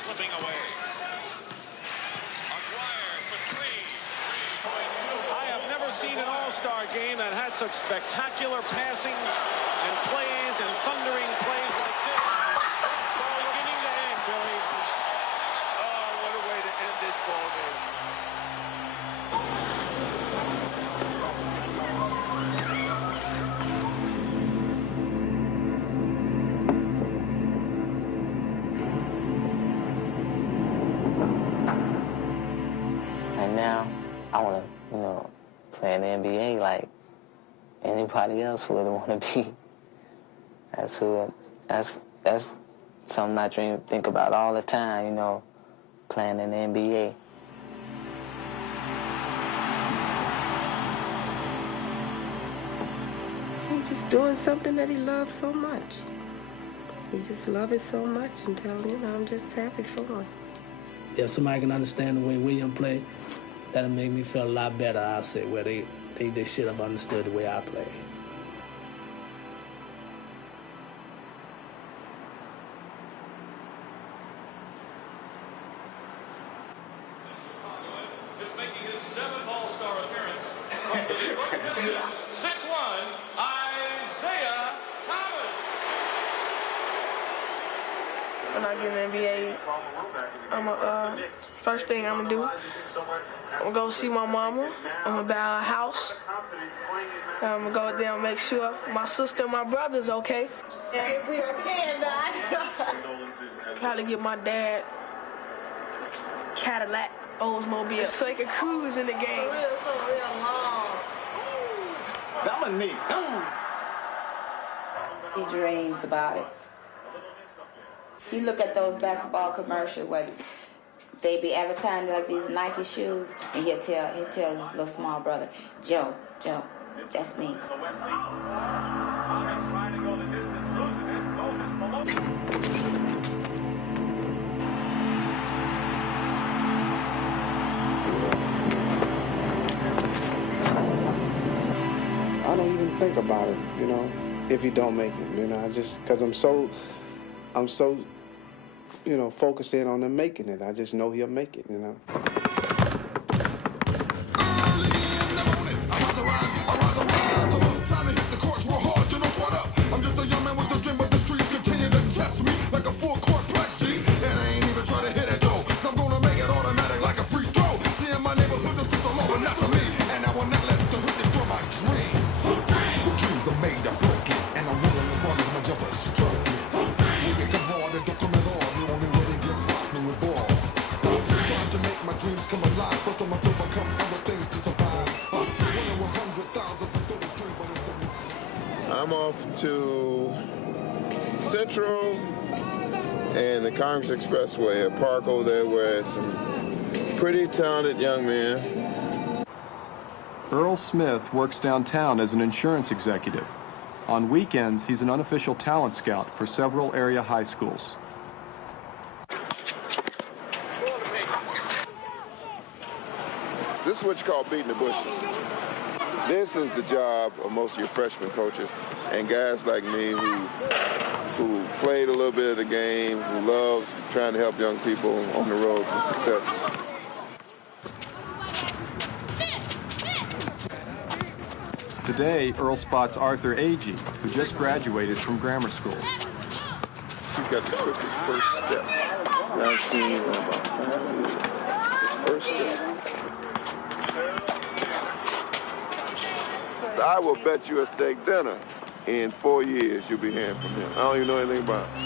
slipping away. Aguirre for three. I have never seen an all-star game that had such spectacular passing and plays and thundering plays like this. From beginning to end, Billy. Oh, what a way to end this ball game. And now, I want to, play in the NBA like anybody else would want to be. That's something I think about all the time, playing in the NBA. He's just doing something that he loves so much. He just loves it so much until, I'm just happy for him. If somebody can understand the way William played, that'll make me feel a lot better, I say, where they should have understood the way I play. Is making his 7th All-Star appearance. 6'1", Isaiah Thomas. When I get in the NBA, first thing I'm gonna do, I'm gonna go see my mama. I'm gonna buy a house. I'm gonna go there and make sure my sister and my brother's okay. If we can, probably get my dad Cadillac Oldsmobile so he can cruise in the game. Real long. Dominique. He dreams about it. You look at those basketball commercials where they be advertising like these Nike shoes, and he'll tell his little small brother, Joe, that's me. I don't even think about it, if you don't make it, I just, because I'm so, focused in on him making it. I just know he'll make it, I'm off to Central and the Congress Expressway, a park over there where some pretty talented young men. Earl Smith works downtown as an insurance executive. On weekends, he's an unofficial talent scout for several area high schools. This is what you call beating the bushes. This is the job of most of your freshman coaches and guys like me who played a little bit of the game, who loves trying to help young people on the road to success. Today, Earl spots Arthur Agee, who just graduated from grammar school. He got the quickest first step I've seen in about 5 years. His first step. I will bet you a steak dinner in 4 years you'll be hearing from him. I don't even know anything about him.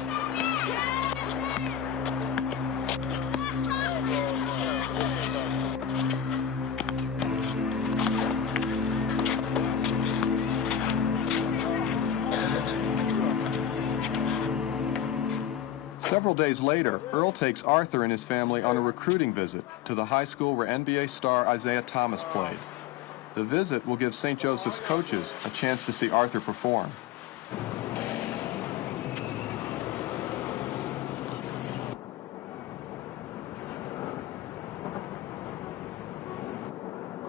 Several days later, Earl takes Arthur and his family on a recruiting visit to the high school where NBA star Isaiah Thomas played. The visit will give St. Joseph's coaches a chance to see Arthur perform.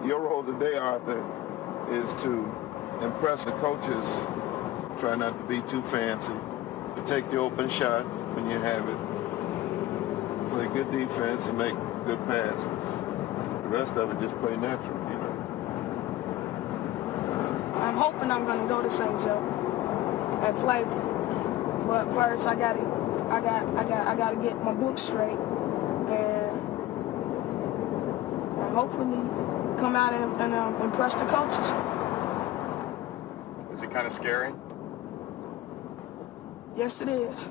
Your role today, Arthur, is to impress the coaches. Try not to be too fancy, but take the open shot when you have it. play good defense and make good passes. The rest of it just play natural, you know. I'm hoping I'm gonna go to St. Joe and play, but first I gotta get my books straight and hopefully come out and impress the coaches. Is it kind of scary? Yes, it is.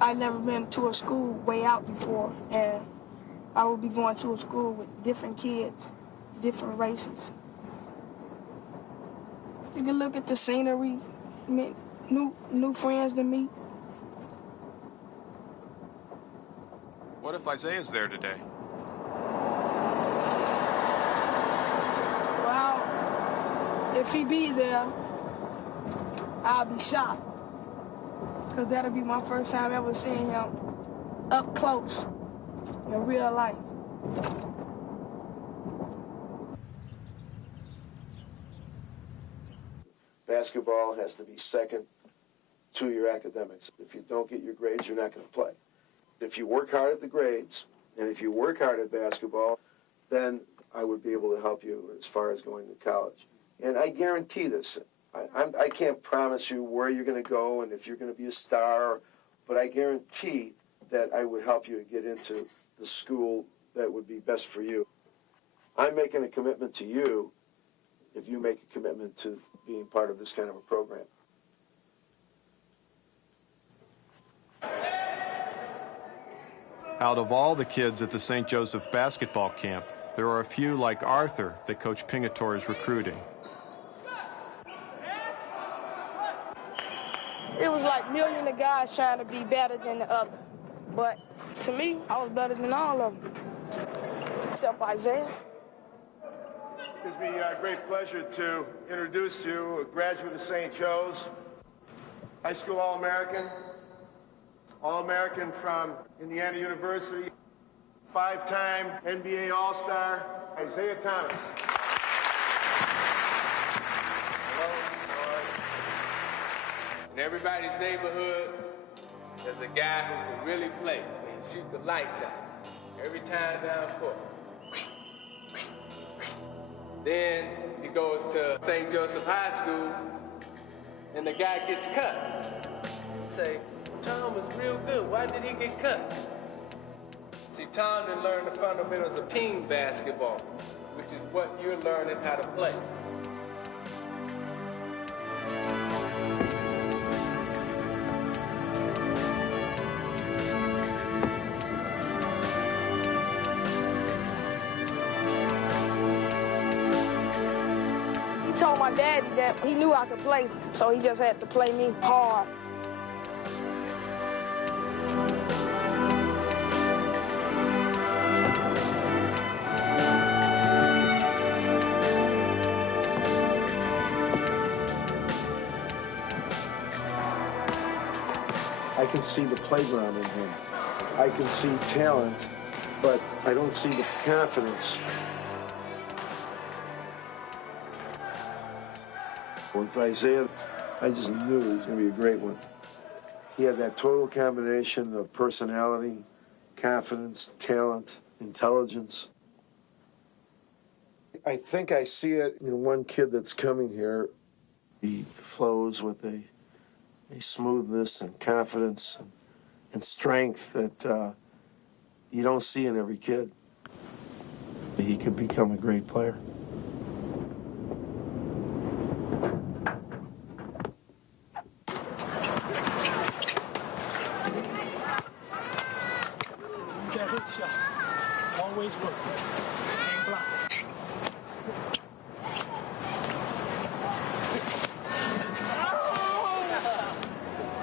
I've never been to a school way out before, and I will be going to a school with different kids, different races. You can look at the scenery, meet new friends to meet. What if Isaiah's there today? Well, if he be there, I'll be shocked. Because that'll be my first time ever seeing him up close in real life. Basketball has to be second to your academics. If you don't get your grades, you're not going to play. If you work hard at the grades, and if you work hard at basketball, then I would be able to help you as far as going to college. And I guarantee this. I can't promise you where you're going to go and if you're going to be a star, but I guarantee that I would help you to get into the school that would be best for you. I'm making a commitment to you if you make a commitment to being part of this kind of a program. Out of all the kids at the St. Joseph basketball camp, there are a few like Arthur that Coach Pingatore is recruiting. It was like millions of guys trying to be better than the other. But to me, I was better than all of them, except Isaiah. It gives me a great pleasure to introduce you, a graduate of St. Joe's, high school All-American from Indiana University, 5-time NBA All-Star, Isaiah Thomas. In everybody's neighborhood, there's a guy who can really play. He can shoot the lights out every time down court. Then he goes to St. Joseph High School, and the guy gets cut. Say, Tom was real good. Why did he get cut? See, Tom didn't learn the fundamentals of team basketball, which is what you're learning how to play. He told my daddy that he knew I could play, so he just had to play me hard. I can see the playground in him. I can see talent, but I don't see the confidence. With Isaiah, I just knew he was going to be a great one. He had that total combination of personality, confidence, talent, intelligence. I think I see it in one kid that's coming here. He flows with a smoothness and confidence and strength that you don't see in every kid. He could become a great player. That hook shot always works. Ain't blocked.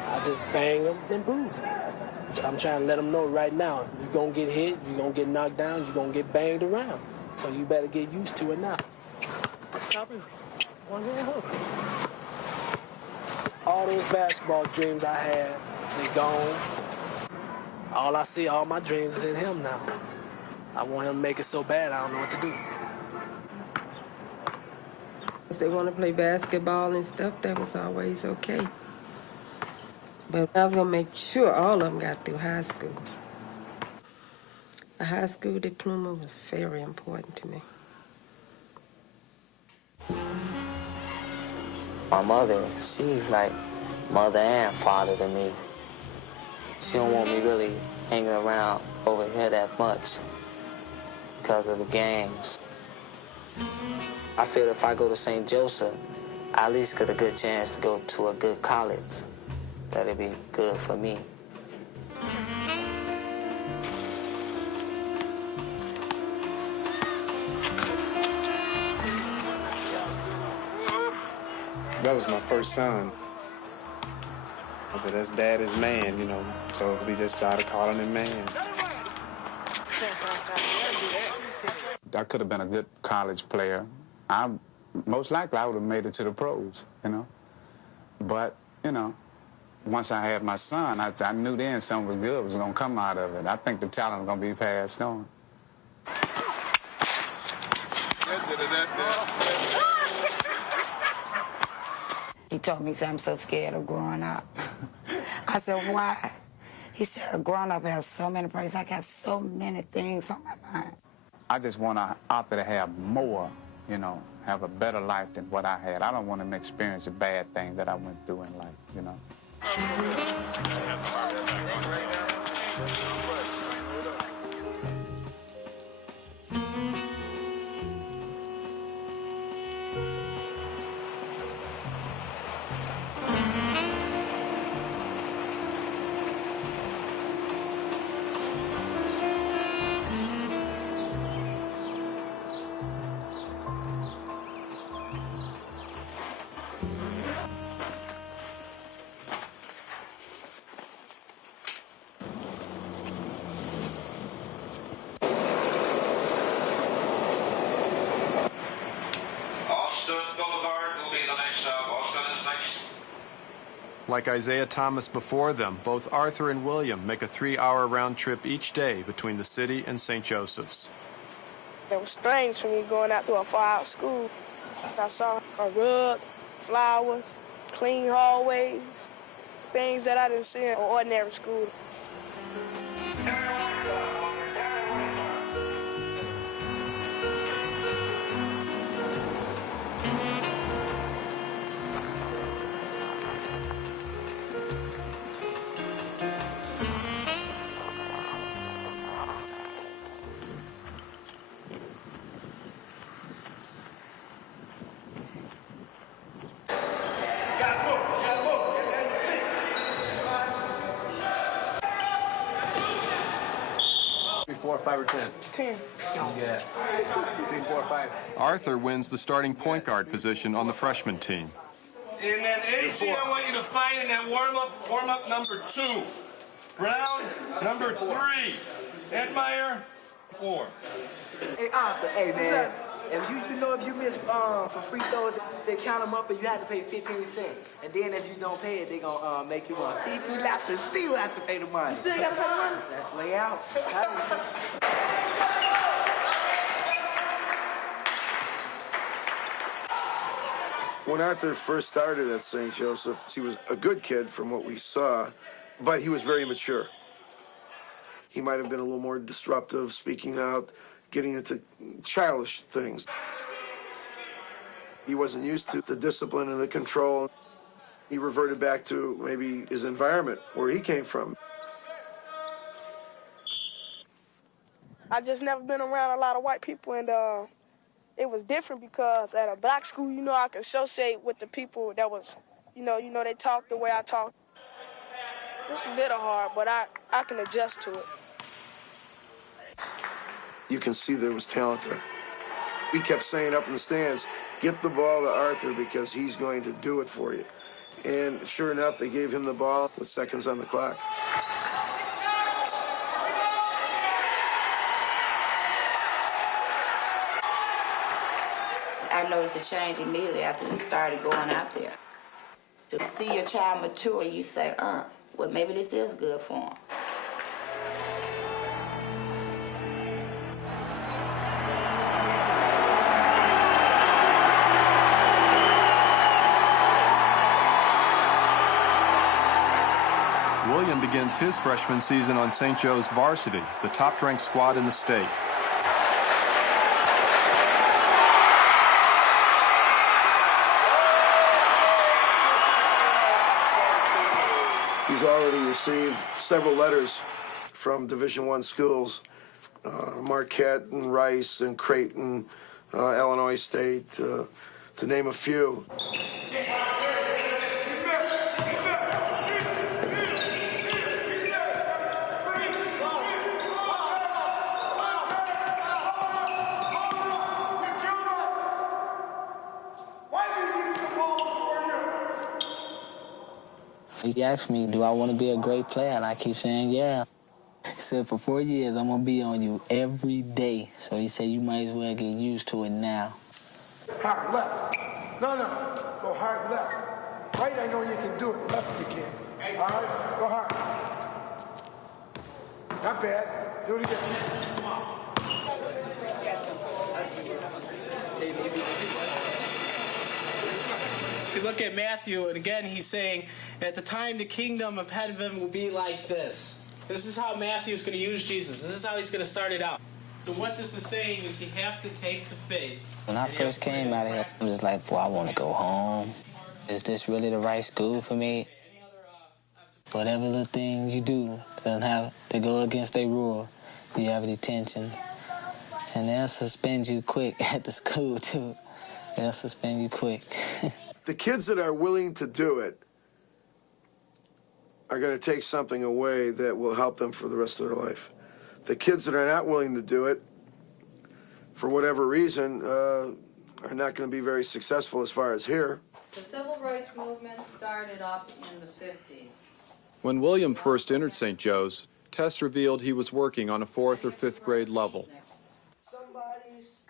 I just bang them and bruise them. I'm trying to let them know right now, you're going to get hit, you're going to get knocked down, you're going to get banged around. So you better get used to it now. Stop it. One hand hook. All those basketball dreams I had, they gone. All I see, all my dreams is in him now. I want him to make it so bad, I don't know what to do. If they want to play basketball and stuff, that was always okay. But I was going to make sure all of them got through high school. A high school diploma was very important to me. My mother, she's like mother and father to me. She don't want me really hanging around over here that much because of the gangs. I feel if I go to St. Joseph, I at least get a good chance to go to a good college. That'd be good for me. That was my first son. I said, that's daddy's man, you know. So we just started calling him man. I could have been a good college player. Most likely I would have made it to the pros, you know. But, you know, once I had my son, I knew then something was good was going to come out of it. I think the talent was going to be passed on. He told me, I'm so scared of growing up. I said, why? He said, growing up has so many problems. I got so many things on my mind. I just want Arthur to have more, you know, have a better life than what I had. I don't want him to experience the bad things that I went through in life, you know. Like Isaiah Thomas before them, both Arthur and William make a 3-hour round trip each day between the city and St. Joseph's. It was strange for me going out to a far-out school. I saw a rug, flowers, clean hallways, things that I didn't see in an ordinary school. Four, 5, or 10? 10. Yeah. 3, 4, 5. Arthur wins the starting point guard position on the freshman team. And then Agee, I want you to find in that warm-up number 2. Brown, number 3. Edmeyer, 4. Hey, Arthur, hey, man. If you know if you miss some free throws, they count them up and you have to pay 15 cents. And then if you don't pay it, they gonna make you run 50 laps and still have to pay the money. You still gotta pay the money? That's way out. When Arthur first started at St. Joseph's, he was a good kid from what we saw, but he was very mature. He might have been a little more disruptive, speaking out, getting into childish things. He wasn't used to the discipline and the control. He reverted back to maybe his environment, where he came from. I just never been around a lot of white people, and it was different because at a black school, you know, I could associate with the people that was, you know, they talk the way I talk. It's a little hard, but I can adjust to it. You can see there was talent there. We kept saying up in the stands, get the ball to Arthur because he's going to do it for you. And sure enough, they gave him the ball with seconds on the clock. I noticed a change immediately after he started going out there. To see your child mature, you say, well, maybe this is good for him. begins his freshman season on St. Joe's varsity, the top-ranked squad in the state. He's already received several letters from Division I schools, Marquette and Rice and Creighton, Illinois State, to name a few. He asked me, do I want to be a great player? And I keep saying, yeah. He said, for 4 years, I'm going to be on you every day. So he said, you might as well get used to it now. Hard left. No. Go hard left. Right, I know you can do it. Left, you can. All right, go hard. Not bad. Do it again. If you look at Matthew, and again, he's saying, at the time, the kingdom of heaven will be like this. This is how Matthew's going to use Jesus. This is how he's going to start it out. So what this is saying is you have to take the faith. When I first came out of here, I was just like, boy, I want to go home. Is this really the right school for me? Whatever the things you do doesn't have to go against their rule. You have detention. And they'll suspend you quick at the school, too. They'll suspend you quick. The kids that are willing to do it are going to take something away that will help them for the rest of their life. The kids that are not willing to do it, for whatever reason, are not going to be very successful as far as here. The civil rights movement started up in the 50s. When William first entered St. Joe's, tests revealed he was working on a 4th or 5th grade level.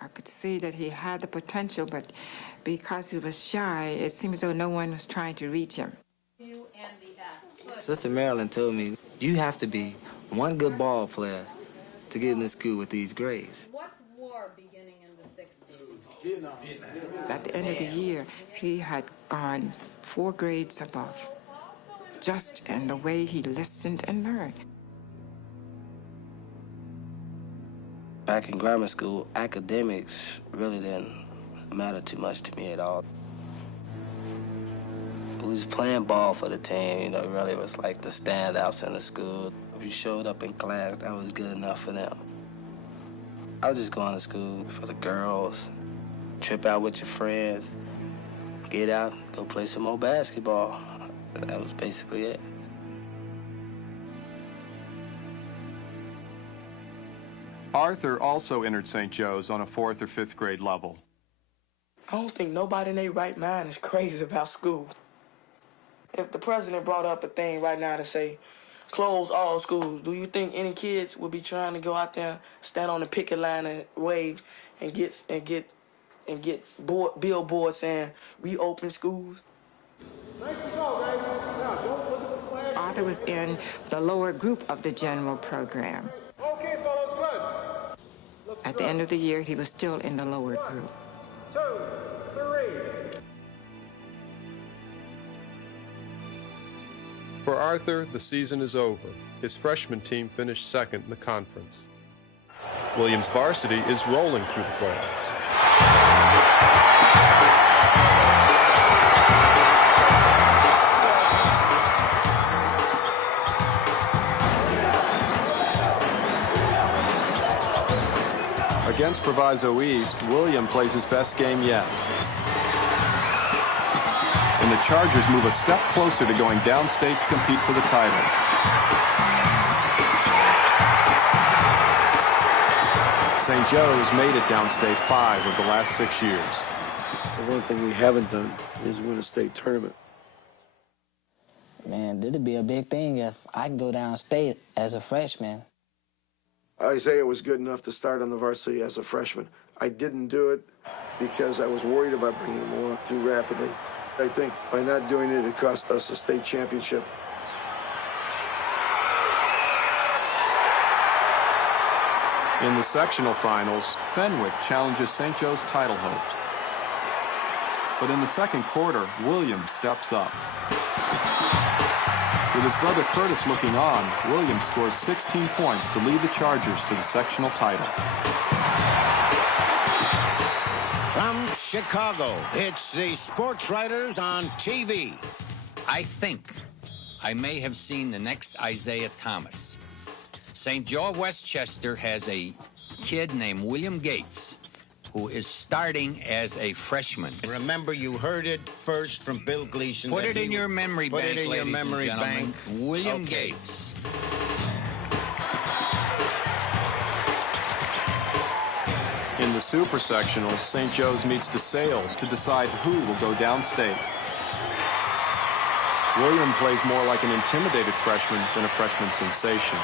I could see that he had the potential, but because he was shy, it seemed as though no one was trying to reach him. Sister Marilyn told me, you have to be one good ball player to get in the school with these grades. What war beginning in the 60s? At the end of the year, he had gone 4 grades above, just in the way he listened and learned. Back in grammar school, academics really didn't matter too much to me at all. We was playing ball for the team, you know, really was like the standouts in the school. If you showed up in class, that was good enough for them. I was just going to school for the girls, trip out with your friends, get out, go play some more basketball. That was basically it. Arthur also entered St. Joe's on a 4th or 5th grade level. I don't think nobody in their right mind is crazy about school. If the president brought up a thing right now to say, close all schools, do you think any kids would be trying to go out there, stand on the picket line and wave and get billboards saying, reopen schools? Nice to go, guys. Now, don't look at the flash. Arthur was in the lower group of the general program. Okay, fellas, good. At the end of the year, he was still in the lower group. 2, 3. For Arthur, the season is over. His freshman team finished 2nd in the conference. Williams varsity is rolling through the grades. Against Proviso East, William plays his best game yet. And the Chargers move a step closer to going downstate to compete for the title. St. Joe's made it downstate 5 of the last 6 years. The one thing we haven't done is win a state tournament. Man, it'd be a big thing if I can go downstate as a freshman. Isaiah was good enough to start on the varsity as a freshman. I didn't do it because I was worried about bringing him along too rapidly. I think by not doing it, it cost us a state championship. In the sectional finals, Fenwick challenges St. Joe's title hopes. But in the second quarter, Williams steps up. With his brother Curtis looking on, Williams scores 16 points to lead the Chargers to the sectional title. From Chicago, it's the Sports Writers on TV. I think I may have seen the next Isaiah Thomas. St. Joe of Westchester has a kid named William Gates who is starting as a freshman. Remember, you heard it first from Bill Gleason. Put it in your memory bank, Put it in your memory bank. William Gates. In the Super Sectionals, St. Joe's meets DeSales to decide who will go downstate. William plays more like an intimidated freshman than a freshman sensation.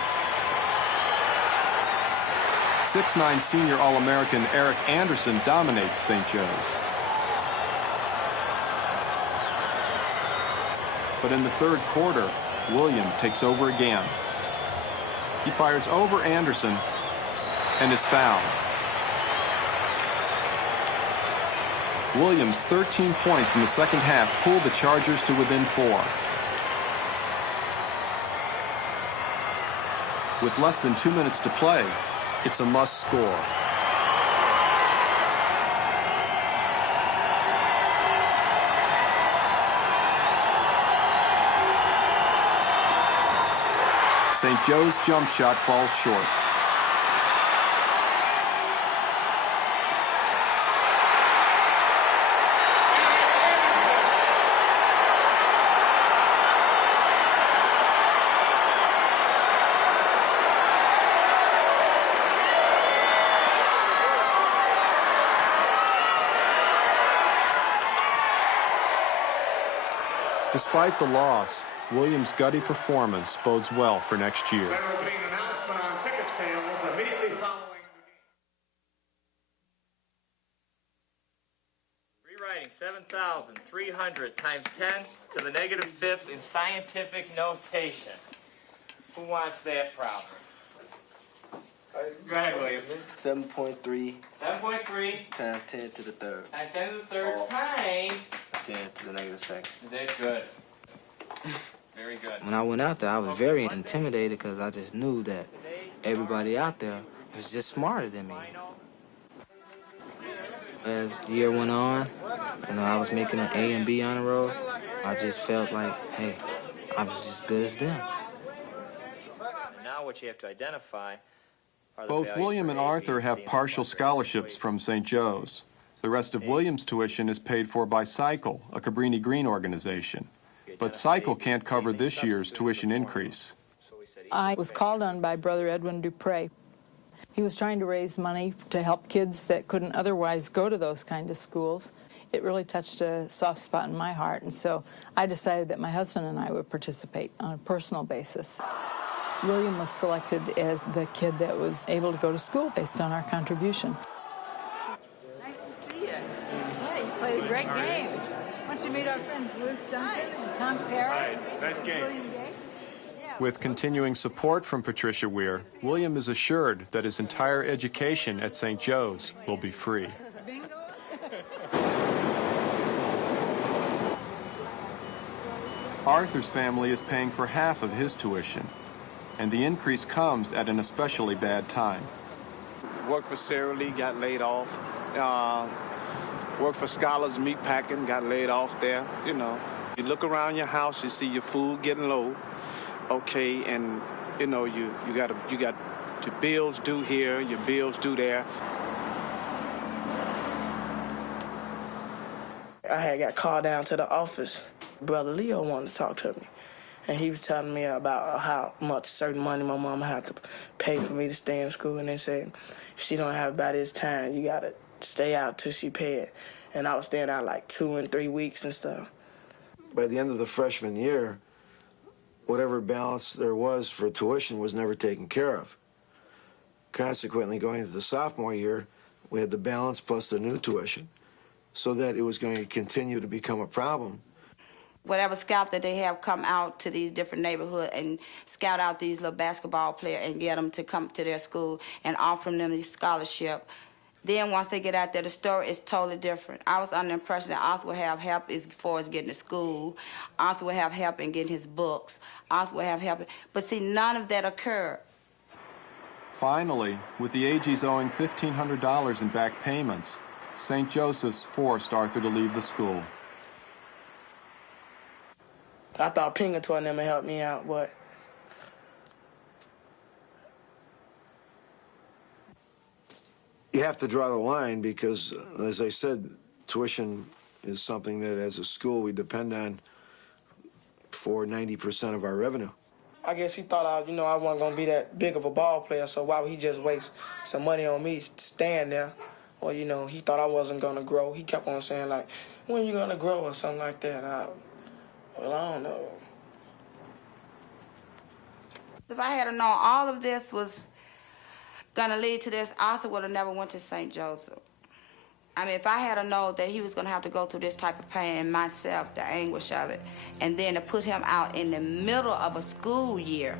6'9" senior All-American Eric Anderson dominates St. Joe's. But in the third quarter, William takes over again. He fires over Anderson and is fouled. Williams' 13 points in the second half pulled the Chargers to within 4. With less than 2 minutes to play, it's a must score. St. Joe's jump shot falls short. Despite the loss, Williams' gutty performance bodes well for next year. There will be an announcement on ticket sales immediately following the game. Rewriting 7,300 times 10 to the -5th in scientific notation. Who wants that problem? Go ahead, William. 7.3 7.3 times 10 to the third. times 10 to the third times. 10 to the -2nd. Is that good? Very good. When I went out there, I was very intimidated because I just knew that everybody out there was just smarter than me. As the year went on, I was making an A and B honor roll. I just felt like, hey, I was as good as them. Now what you have to identify are the Both values William for and A, B, Arthur C, have and partial scholarships from St. Joe's. The rest of William's tuition is paid for by Cycle, a Cabrini Green organization. But Cycle can't cover this year's tuition increase. I was called on by Brother Edwin Dupre. He was trying to raise money to help kids that couldn't otherwise go to those kind of schools. It really touched a soft spot in my heart, and so I decided that my husband and I would participate on a personal basis. William was selected as the kid that was able to go to school based on our contribution. Nice to see you. Yeah, you played a great game. Why don't you meet our friends Liz Duncan and Tom Paris? Hi, nice game. William Gates? With continuing support from Patricia Weir, William is assured that his entire education at St. Joe's will be free. Arthur's family is paying for half of his tuition, and the increase comes at an especially bad time. Worked for Sara Lee, got laid off. Worked for Scholars Meatpacking, got laid off there. You look around your house, you see your food getting low. Okay, and you got your bills due here, your bills due there. I had got called down to the office. Brother Leo wanted to talk to me, and he was telling me about how much certain money my mama had to pay for me to stay in school, and they said, if she don't have it by this time, you gotta stay out till she pay it. And I was staying out like 2 and 3 weeks and stuff. By the end of the freshman year, whatever balance there was for tuition was never taken care of. Consequently, going into the sophomore year, we had the balance plus the new tuition, so that it was going to continue to become a problem. Whatever scout that they have come out to these different neighborhoods and scout out these little basketball players and get them to come to their school and offer them these scholarship, Then once they get out there, the story is totally different. I was under the impression that Arthur would have help as far as getting to school. Arthur would have help in getting his books. Arthur would have help. But see, none of that occurred. Finally, with the Agees owing $1,500 in back payments, St. Joseph's forced Arthur to leave the school. I thought Pinkerton and them would help me out, but you have to draw the line because, as I said, tuition is something that as a school we depend on for 90% of our revenue. I guess he thought I wasn't gonna be that big of a ball player, so why would he just waste some money on me staying there? Or, he thought I wasn't gonna grow. He kept on saying, like, when are you gonna grow or something like that? I don't know. If I had known all of this was gonna lead to this, Arthur would have never went to St. Joseph. I mean, if I had known that he was gonna have to go through this type of pain and myself, the anguish of it, and then to put him out in the middle of a school year.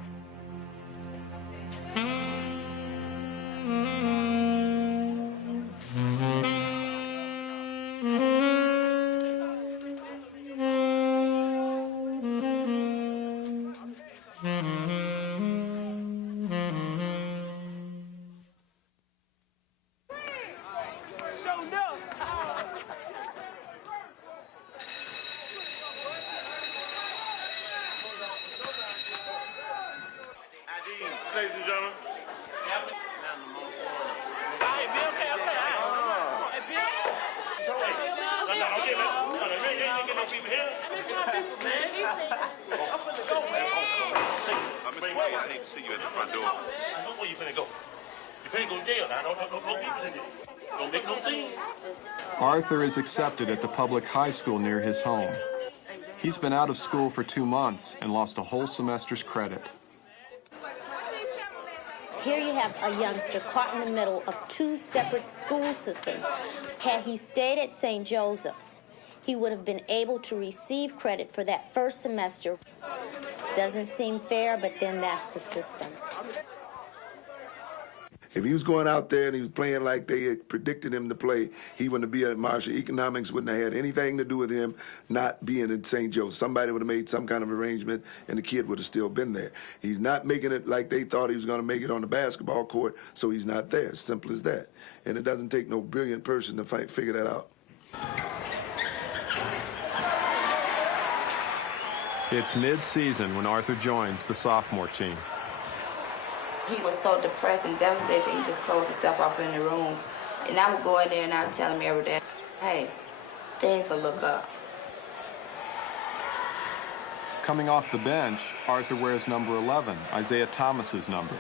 Ladies and gentlemen. Mr. Wade, I hate to see you at the front door. I know where you finna go. You finna go to jail now. No people in there. Don't make no thing. Arthur is accepted at the public high school near his home. He's been out of school for 2 months and lost a whole semester's credit. Here you have a youngster caught in the middle of 2 separate school systems. Had he stayed at St. Joseph's, he would have been able to receive credit for that first semester. Doesn't seem fair, but then that's the system. If he was going out there and he was playing like they had predicted him to play, he wouldn't be at Marshall. Economics wouldn't have had anything to do with him not being in St. Joe. Somebody would have made some kind of arrangement, and the kid would have still been there. He's not making it like they thought he was going to make it on the basketball court, so he's not there. Simple as that. And it doesn't take no brilliant person to figure that out. It's mid-season when Arthur joins the sophomore team. He was so depressed and devastated, he just closed himself off in the room. And I would go in there and I would tell him every day, hey, things will look up. Coming off the bench, Arthur wears number 11, Isaiah Thomas's number.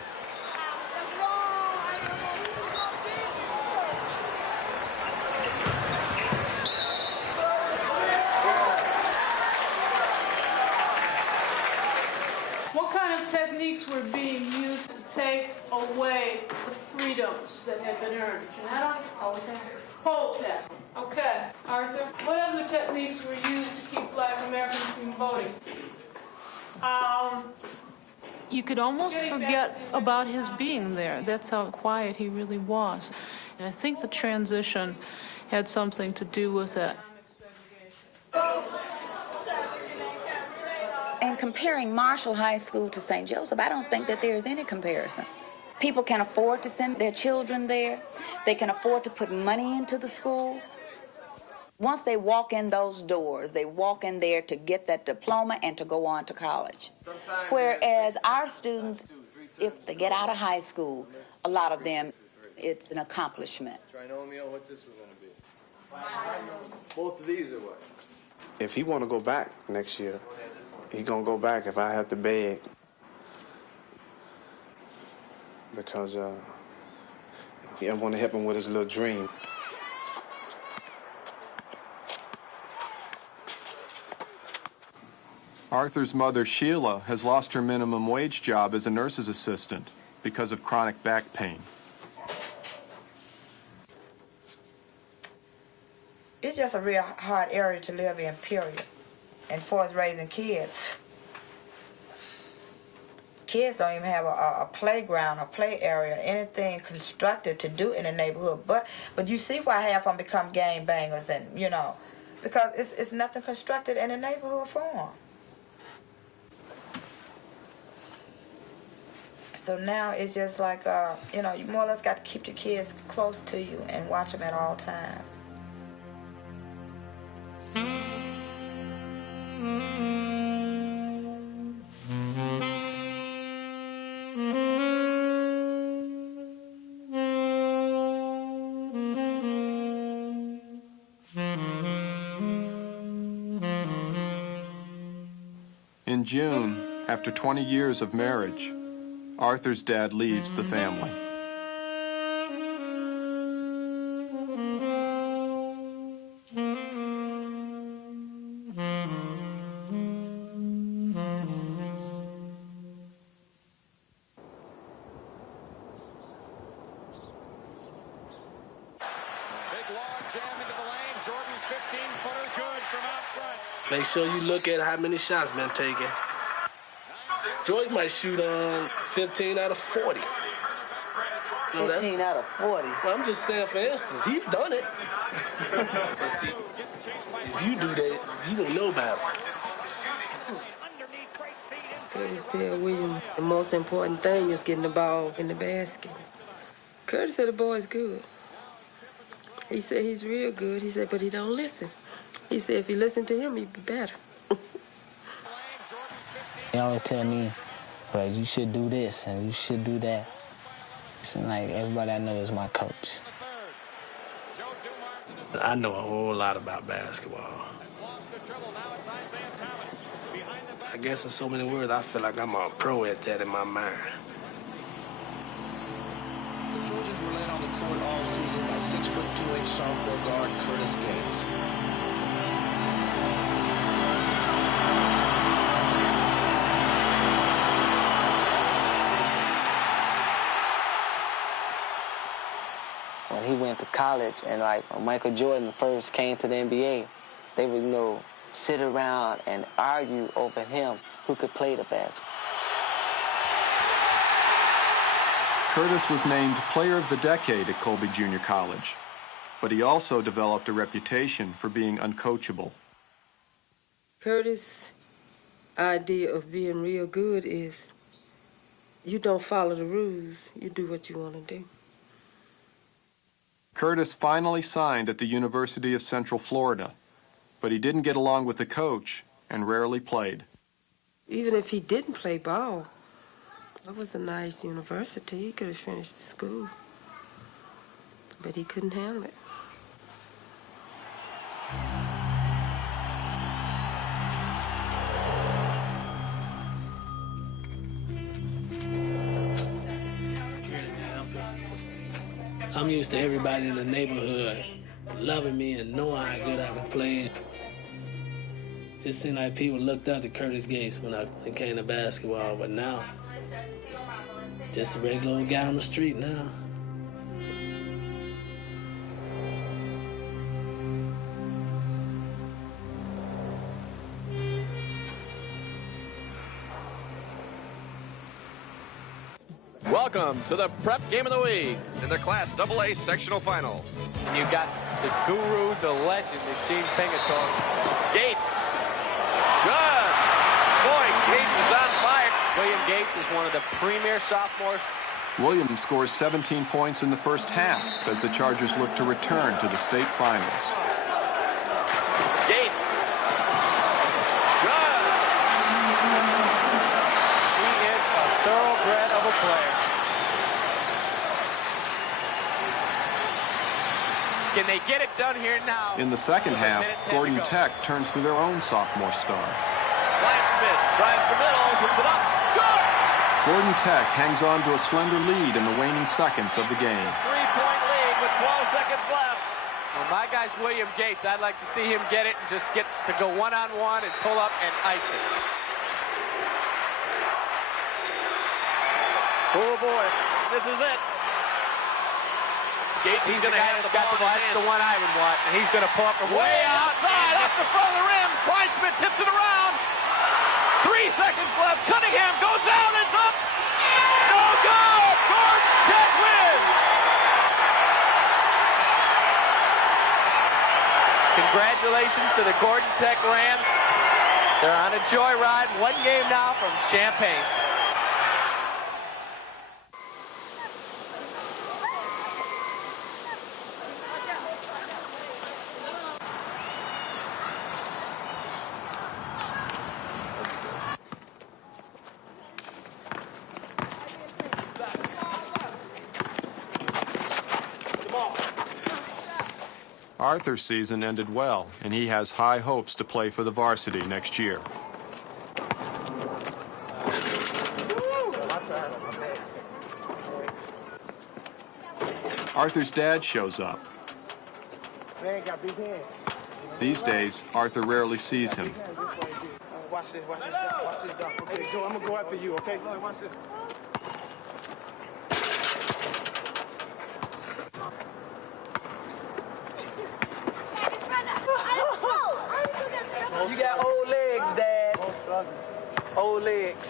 What kind of techniques were being used to take away the freedoms that had been earned? Janetta? Poll tax. Poll tax. Okay. Arthur, what other techniques were used to keep Black Americans from voting? You could almost forget about his being there. That's how quiet he really was. And I think the transition had something to do with it. And comparing Marshall High School to St. Joseph, I don't think that there's any comparison. People can afford to send their children there. They can afford to put money into the school. Once they walk in those doors, they walk in there to get that diploma and to go on to college. Whereas our students, if they get out of high school, a lot of them, it's an accomplishment. Trinomial, what's this one going to be? Both of these are what? If he want to go back next year, he going to go back if I have to beg. Because I want to help him with his little dream. Arthur's mother, Sheila, has lost her minimum wage job as a nurse's assistant because of chronic back pain. It's just a real hard area to live in, period. And for us raising kids, Kids don't even have a playground, a play area, anything constructive to do in the neighborhood. But you see why half of them become gang bangers, and you know, because it's nothing constructed in the neighborhood for them. So now it's just like, you know, you more or less got to keep the kids close to you and watch them at all times. In June, after 20 years of marriage, Arthur's dad leaves the family. Make sure you look at how many shots been taken. George might shoot 15 out of 40. You know, 15 out of 40? Well, I'm just saying, for instance, he's done it. But see, if you do that, you don't know about it. Curtis tell William the most important thing is getting the ball in the basket. Curtis said the boy's good. He said he's real good. He said, but he don't listen. He said if he listened to him, he'd be better. He always tell me, well, you should do this and you should do that. It's like everybody I know is my coach. I know a whole lot about basketball. I guess in so many words, I feel like I'm a pro at that in my mind. The Trojans were led on the court all season by 6'2" two-inch sophomore guard Curtis Gates. When he went to college and like when Michael Jordan first came to the NBA, they would, you know, sit around and argue over him who could play the basketball. Curtis was named Player of the Decade at Colby Junior College, but he also developed a reputation for being uncoachable. Curtis' idea of being real good is you don't follow the rules, you do what you want to do. Curtis finally signed at the University of Central Florida, but he didn't get along with the coach and rarely played. Even if he didn't play ball, that was a nice university. He could have finished school, but he couldn't handle it. I'm used to everybody in the neighborhood loving me and knowing how good I can play. Just seemed like people looked up to Curtis Gates when it came to basketball, but now, just a regular old guy on the street now. Welcome to the Prep Game of the Week in the Class AA Sectional Final. You got the guru, the legend, Agee Pingatore. Gates. Good. Boy, Gates is on fire. William Gates is one of the premier sophomores. William scores 17 points in the first half as the Chargers look to return to the state finals. Gates. Good. He is a thoroughbred of a player. Can they get it done here now? In the second half, Gordon Tech turns to their own sophomore star. Smith drives the middle, puts it up. Good! Gordon Tech hangs on to a slender lead in the waning seconds of the game. 3-point lead with 12 seconds left. Well, my guy's William Gates. I'd like to see him get it and just get to go one-on-one and pull up and ice it. Oh, boy. This is it. Gates He's is going to have the ball in his That's the one I would want. And he's going to pull up from way outside, off the front of the rim. Smith hits it around. 3 seconds left. Cunningham goes out. It's up. No good. Gordon Tech wins. Congratulations to the Gordon Tech Rams. They're on a joyride. 1 game now from Champaign. Arthur's season ended well, and he has high hopes to play for the varsity next year. Arthur's dad shows up. Man got big hands. These days, Arthur rarely sees him. Watch this, watch this, watch this. Okay, Joe, I'm gonna go after you, okay? Watch this. You got old legs, Dad. Old legs.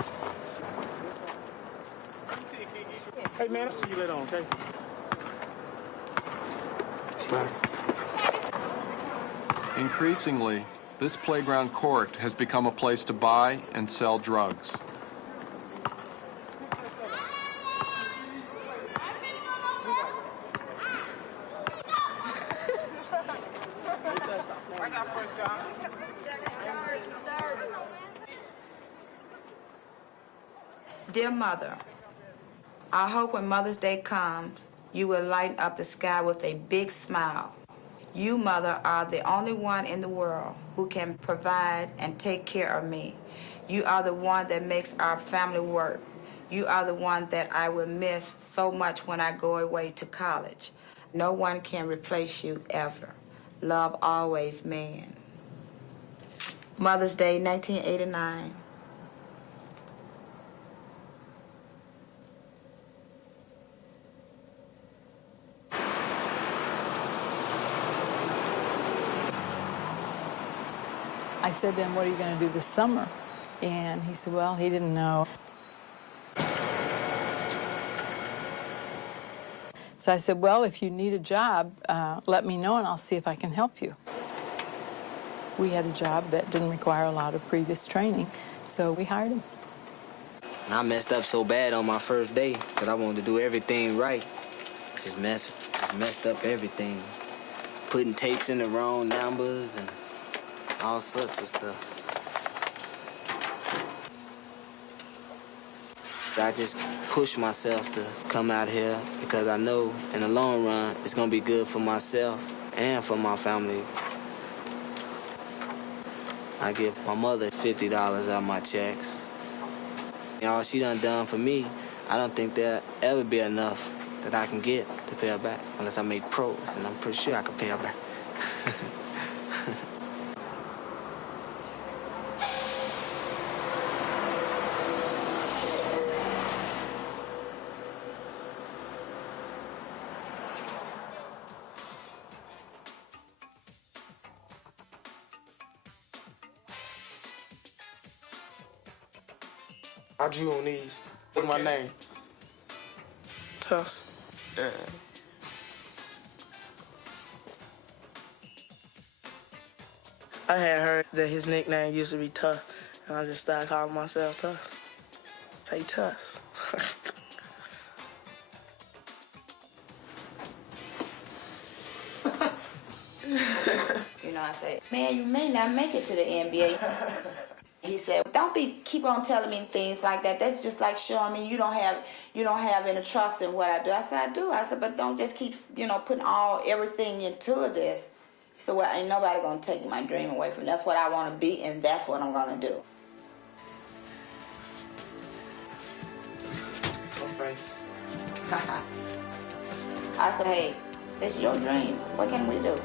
Hey, man, I'll see you later on, okay? Bye. Increasingly, this playground court has become a place to buy and sell drugs. Dear Mother, I hope when Mother's Day comes, you will lighten up the sky with a big smile. You, Mother, are the only one in the world who can provide and take care of me. You are the one that makes our family work. You are the one that I will miss so much when I go away to college. No one can replace you ever. Love always, man. Mother's Day, 1989. I said to him, what are you going to do this summer? And he said, well, he didn't know. So I said, well, if you need a job, let me know and I'll see if I can help you. We had a job that didn't require a lot of previous training, so we hired him. And I messed up so bad on my first day because I wanted to do everything right. Just messed up everything. Putting tapes in the wrong numbers and all sorts of stuff. I just push myself to come out here because I know in the long run it's gonna be good for myself and for my family. I give my mother $50 out of my checks. All she done for me, I don't think there'll ever be enough that I can get to pay her back unless I make pros, and I'm pretty sure I can pay her back. I drew on these. Look at my name. Tuss. Yeah. I had heard that his nickname used to be Tuss, and I just started calling myself Tuss. Say Tuss. You know, I say, man, you may not make it to the NBA. He said, don't keep on telling me things like that. That's just like showing me you don't have any trust in what I do. I said, I do. I said, but don't just keep, putting everything into this. He said, well, ain't nobody gonna take my dream away from me. That's what I want to be, and that's what I'm gonna do. No face. I said, hey, this is your dream. What can we do?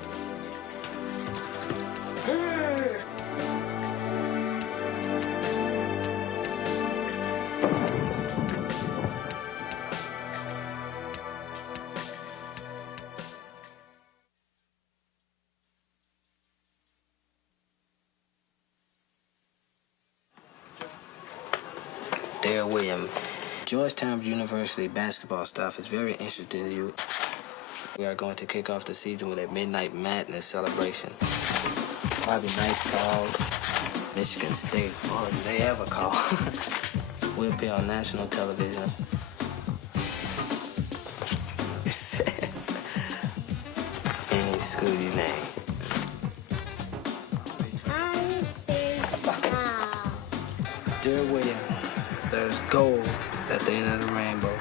Derek Williams. Georgetown University basketball staff is very interested in you. We are going to kick off the season with a Midnight Madness celebration. Bobby Knight called. Michigan State, more than they ever call. We'll be on national television. Any school you name. Dear William, there's gold at the end of the rainbow.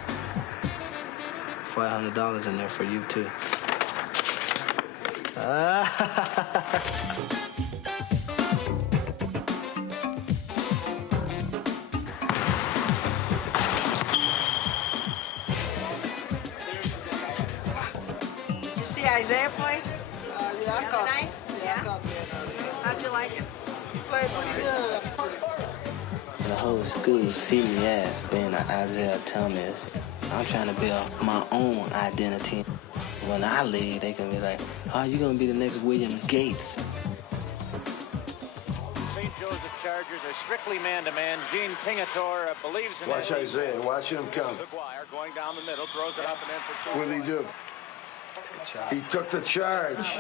$500 in there for you, too. Did you see Isaiah play? Yeah, I caught night? Yeah, I caught How'd you like it? He played pretty good. The whole school see me as being an Isaiah Thomas. I'm trying to build my own identity. When I leave, they can be like, oh, you're going to be the next William Gates. St. Joseph Chargers are strictly man-to-man. Gene Pingatore believes in Watch Isaiah. Watch him come. Aguirre going down the middle, throws it up and in for two. What did he do? He took the charge.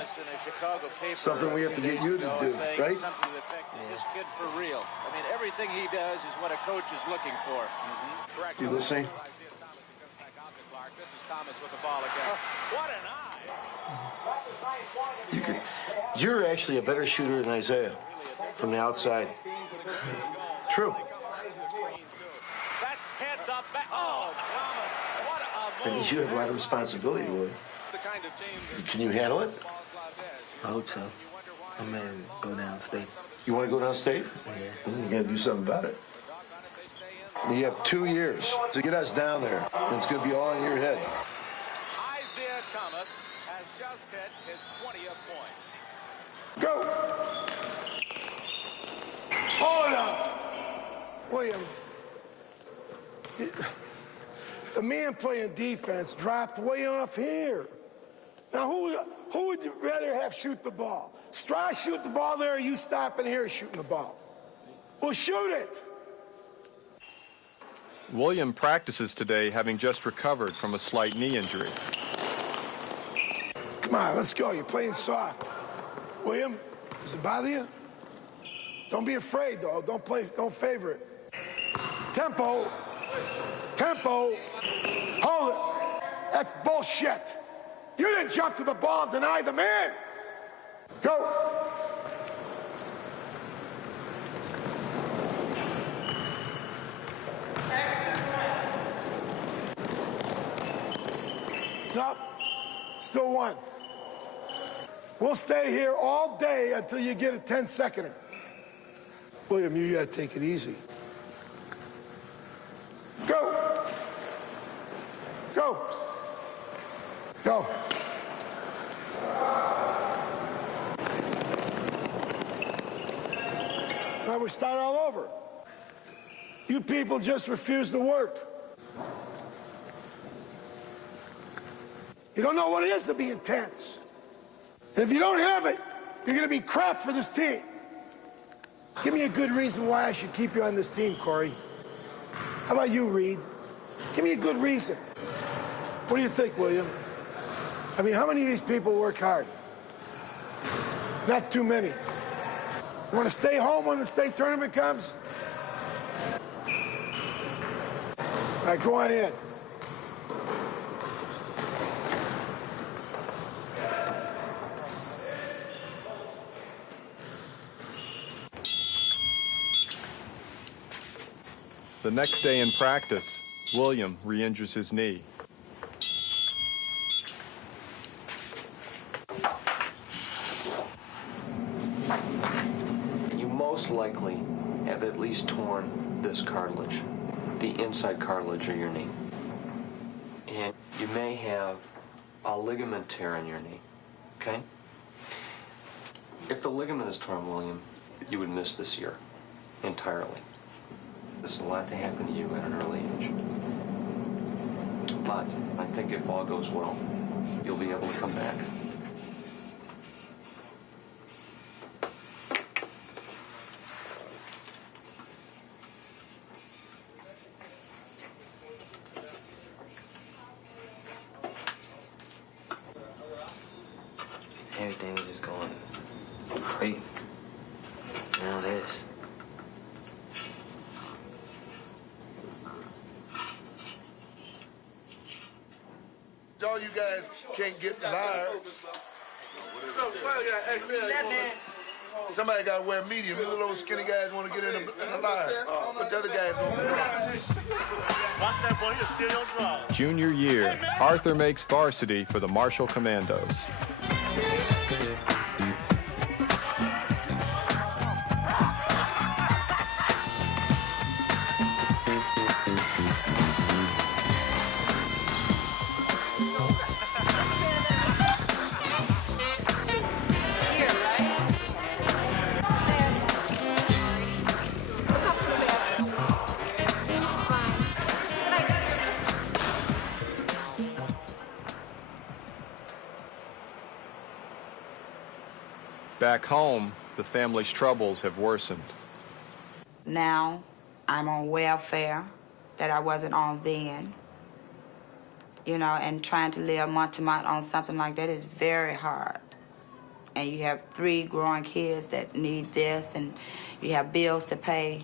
Something we have to get you to do, right? This kid for real. I mean, everything he does is what a coach is looking for. Correct. You listening? This is Thomas with the ball again. What an eye! You're actually a better shooter than Isaiah from the outside. True. That's heads up. Back. Oh, Thomas! What a That means you have a lot of responsibility, Willie. Can you handle it? I hope so. I'm going to go downstate. You want to go downstate? Yeah. You got to do something about it. You have 2 years to get us down there, and it's going to be all in your head. Isaiah Thomas has just hit his 20th point. Go! Hold up! William, the man playing defense dropped way off here. Now, who would you rather have shoot the ball? Strauss shoot the ball there, or you stopping here shooting the ball? Well, shoot it! William practices today, having just recovered from a slight knee injury. Come on, let's go. You're playing soft. William, does it bother you? Don't be afraid, though. Don't favor it. Tempo. Tempo. Hold it. That's bullshit. You didn't jump to the ball and deny the man. Go. No, still one. We'll stay here all day until you get a 10-seconder. William, you gotta take it easy. Go. Go. Go. Now we start all over. You people just refuse to work. You don't know what it is to be intense. And if you don't have it, you're going to be crap for this team. Give me a good reason why I should keep you on this team, Corey. How about you, Reed? Give me a good reason. What do you think, William? I mean, how many of these people work hard? Not too many. You want to stay home when the state tournament comes? All right, go on in. The next day in practice, William re-injures his knee. You most likely have at least torn this cartilage, the inside cartilage of your knee. And you may have a ligament tear in your knee, okay? If the ligament is torn, William, you would miss this year entirely. This is a lot to happen to you at an early age. But I think if all goes well, you'll be able to come back. Everything was just going great. Now this. All you guys can't get in line. Somebody got to wear medium. You little skinny guys want to get in the line. But the other guys don't belong. Watch that, buddy. It's still your draw. Junior year, Arthur makes varsity for the Marshall Commandos. Back home, the family's troubles have worsened. Now, I'm on welfare that I wasn't on then. You know, and trying to live month to month on something like that is very hard. And you have 3 growing kids that need this, and you have bills to pay,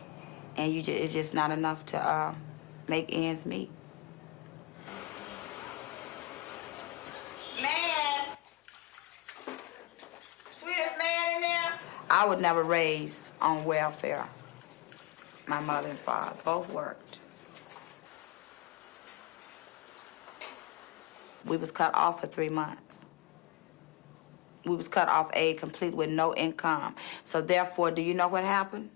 and it's just not enough to make ends meet. I was never raised on welfare. My mother and father both worked. We was cut off for 3 months. We was cut off aid complete with no income. So therefore, do you know what happened?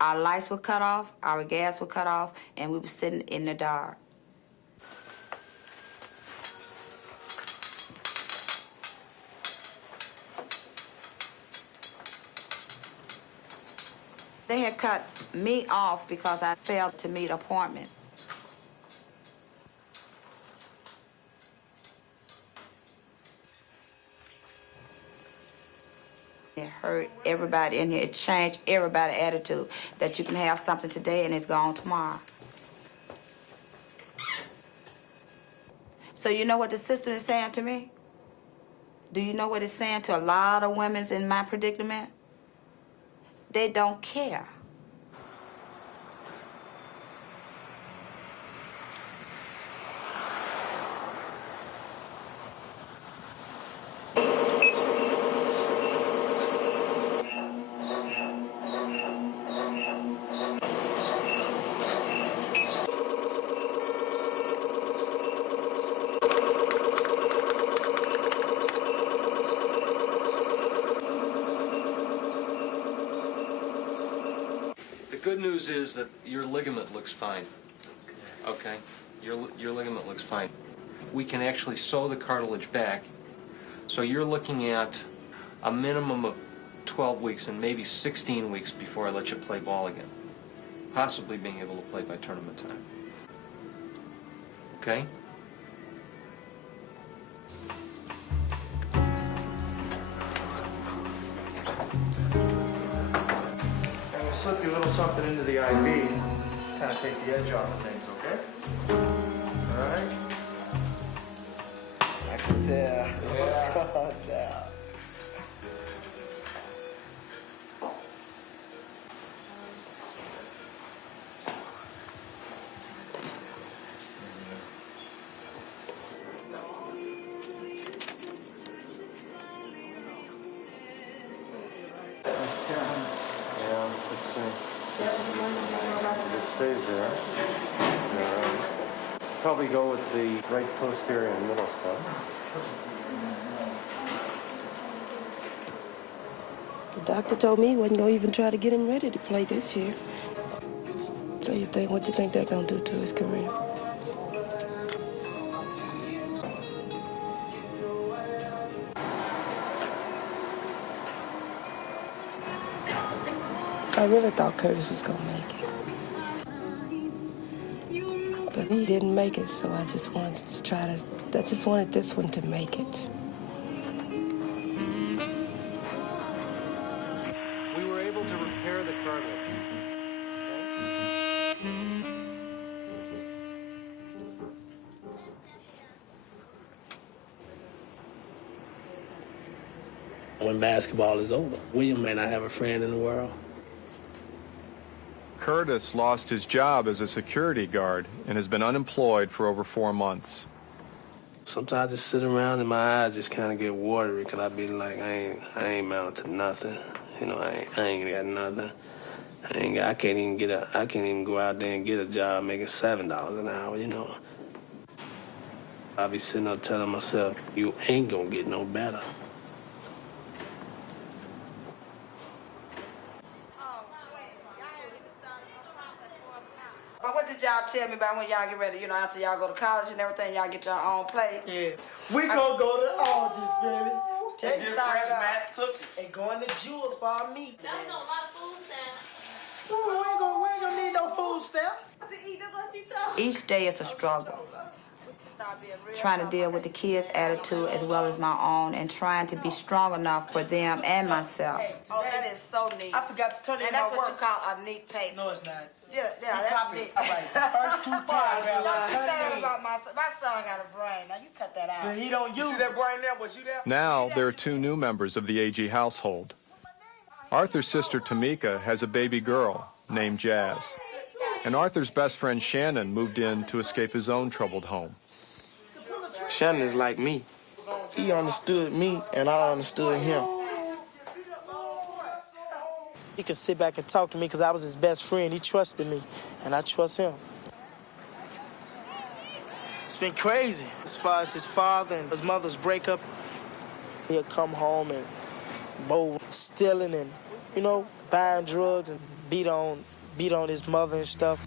Our lights were cut off, our gas were cut off, and we were sitting in the dark. They had cut me off because I failed to meet appointment. It hurt everybody in here. It changed everybody's attitude that you can have something today and it's gone tomorrow. So you know what the system is saying to me? Do you know what it's saying to a lot of women in my predicament? They don't care. The good news is that your ligament looks fine. Okay? Your ligament looks fine. We can actually sew the cartilage back. So you're looking at a minimum of 12 weeks and maybe 16 weeks before I let you play ball again. Possibly being able to play by tournament time. Okay? Slip your little something into the IV, kind of take the edge off of things, okay? All right? I can tell. Yeah. God, now. It stays there. Probably go with the right posterior and middle stuff. The doctor told me he wasn't going to even try to get him ready to play this year. So what you think they're going to do to his career? I really thought Curtis was going to make it. But he didn't make it, so I just wanted this one to make it. We were able to repair the cartilage. when basketball is over. William may not have a friend in the world. Curtis lost his job as a security guard and has been unemployed for over 4 months. Sometimes I just sit around and my eyes just kind of get watery because I be like, I ain't amounted to nothing. You know, I ain't got nothing. I can't even go out there and get a job making $7 an hour, you know. I be sitting there telling myself, you ain't gonna get no better. But what did y'all tell me about when y'all get ready? You know, after y'all go to college and everything, y'all get your own place? Yes. We gonna go to Aldous, baby. They started up. Cookies. And going to Jewel's for our meat. That was a lot of food stamps. Ooh, we ain't gonna need no food stamps. Each day is a struggle. Trying to deal with the kids' attitude as well as my own and trying to be strong enough for them and myself. Oh, that is so neat. I forgot to turn in And my that's what work. you call a neat tape. No, it's not. Yeah, that's neat. All right, first two paragraphs. Don't you say that about my son got a brain. Now you cut that out. But he don't use. See that brain there? Was you there? Now there are 2 new members of the Agee household. Arthur's sister Tamika has a baby girl named Jazz. And Arthur's best friend Shannon moved in to escape his own troubled home. Shannon is like me. He understood me, and I understood him. He could sit back and talk to me because I was his best friend. He trusted me, and I trust him. It's been crazy. As far as his father and his mother's breakup, he'll come home and bowl, stealing and, you know, buying drugs and beat on his mother and stuff.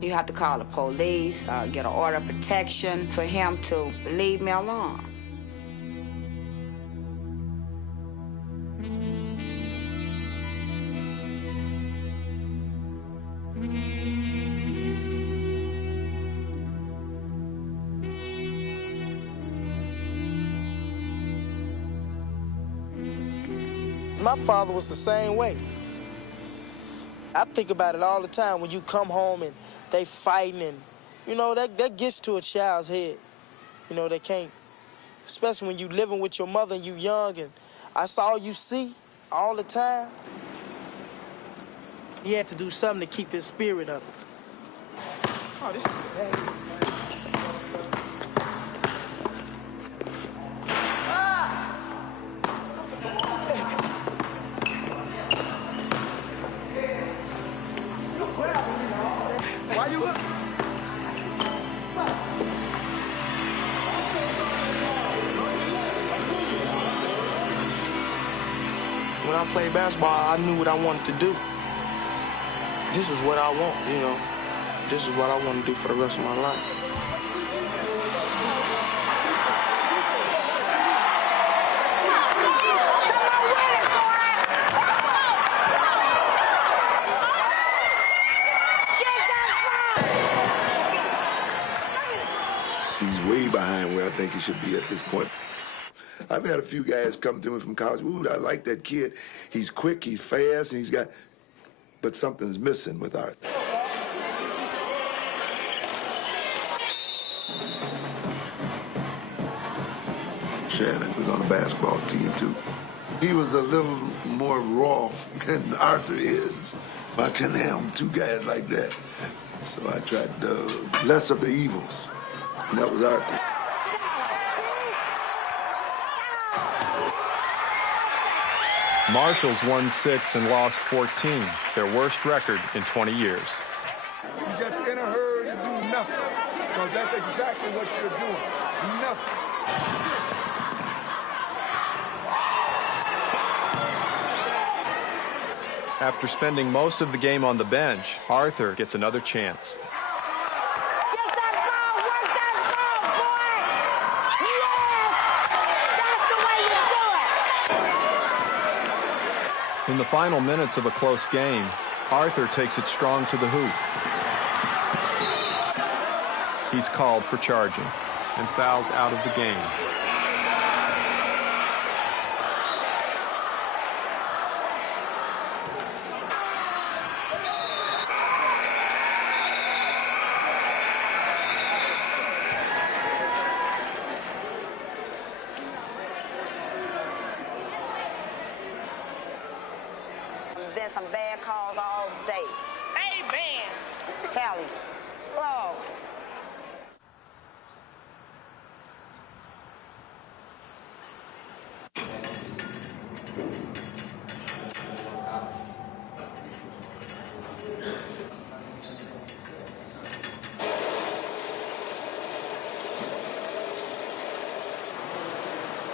You have to call the police, get an order of protection for him to leave me alone. My father was the same way. I think about it all the time when you come home and they fighting and, you know, that gets to a child's head. You know, they can't, especially when you living with your mother and you young and that's all you see all the time. He had to do something to keep his spirit up. Oh, this is bad. Why you up? When I played basketball, I knew what I wanted to do. This is what I want, you know. This is what I want to do for the rest of my life. He's way behind where I think he should be at this point. I've had a few guys come to me from college. Ooh, I like that kid. He's quick, he's fast, and he's got... But something's missing with Art. Shannon was on the basketball team, too. He was a little more raw than Arthur is. I couldn't handle 2 guys like that. So I tried less of the evils. And that was Arthur. Marshalls won 6 and lost 14, their worst record in 20 years. You're just in a hurry to do nothing. Because that's exactly what you're doing. Nothing. After spending most of the game on the bench, Arthur gets another chance. In the final minutes of a close game, Arthur takes it strong to the hoop. He's called for charging and fouls out of the game. been some bad calls all day. Amen. Tell you. Oh.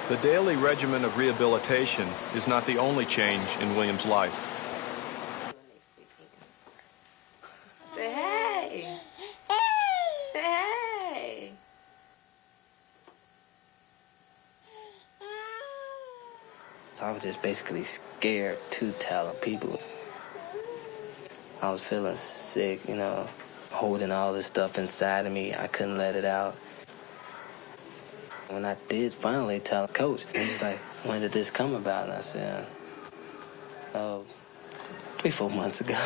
The daily regimen of rehabilitation is not the only change in William's life. Say hey. Say hey. So I was just basically scared to tell people. I was feeling sick, you know, holding all this stuff inside of me. I couldn't let it out. When I did finally tell Coach, he was like, when did this come about? And I said, oh, 3-4 months ago.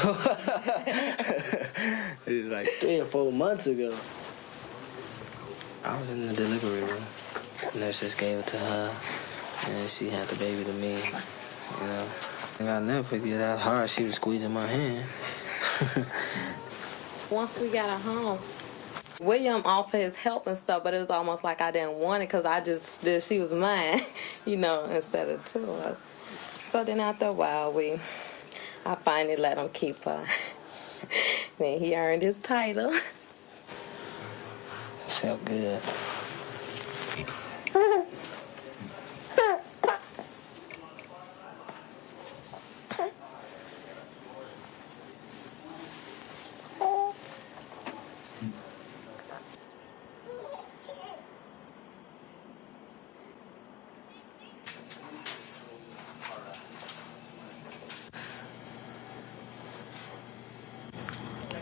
He was like, 3 or 4 months ago. I was in the delivery room. The nurse just gave it to her, and she had the baby to me, you know. And I'll never forget how hard she was squeezing my hand. Once we got her home, William offered his help and stuff, but it was almost like I didn't want it because I just did, she was mine, you know, instead of two of us. So then after a while, I finally let him keep her. Then he earned his title. Felt good.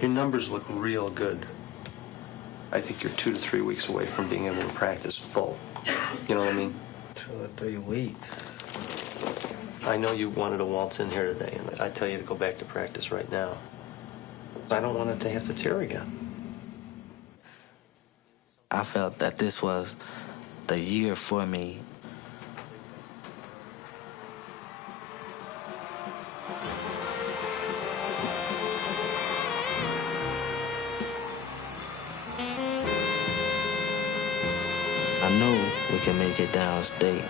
Your numbers look real good. I think you're 2 to 3 weeks away from being able to practice full. You know what I mean? 2 or 3 weeks. I know you wanted to waltz in here today, and I tell you to go back to practice right now. I don't want it to have to tear again. I felt that this was the year for me. I know we can make it downstate.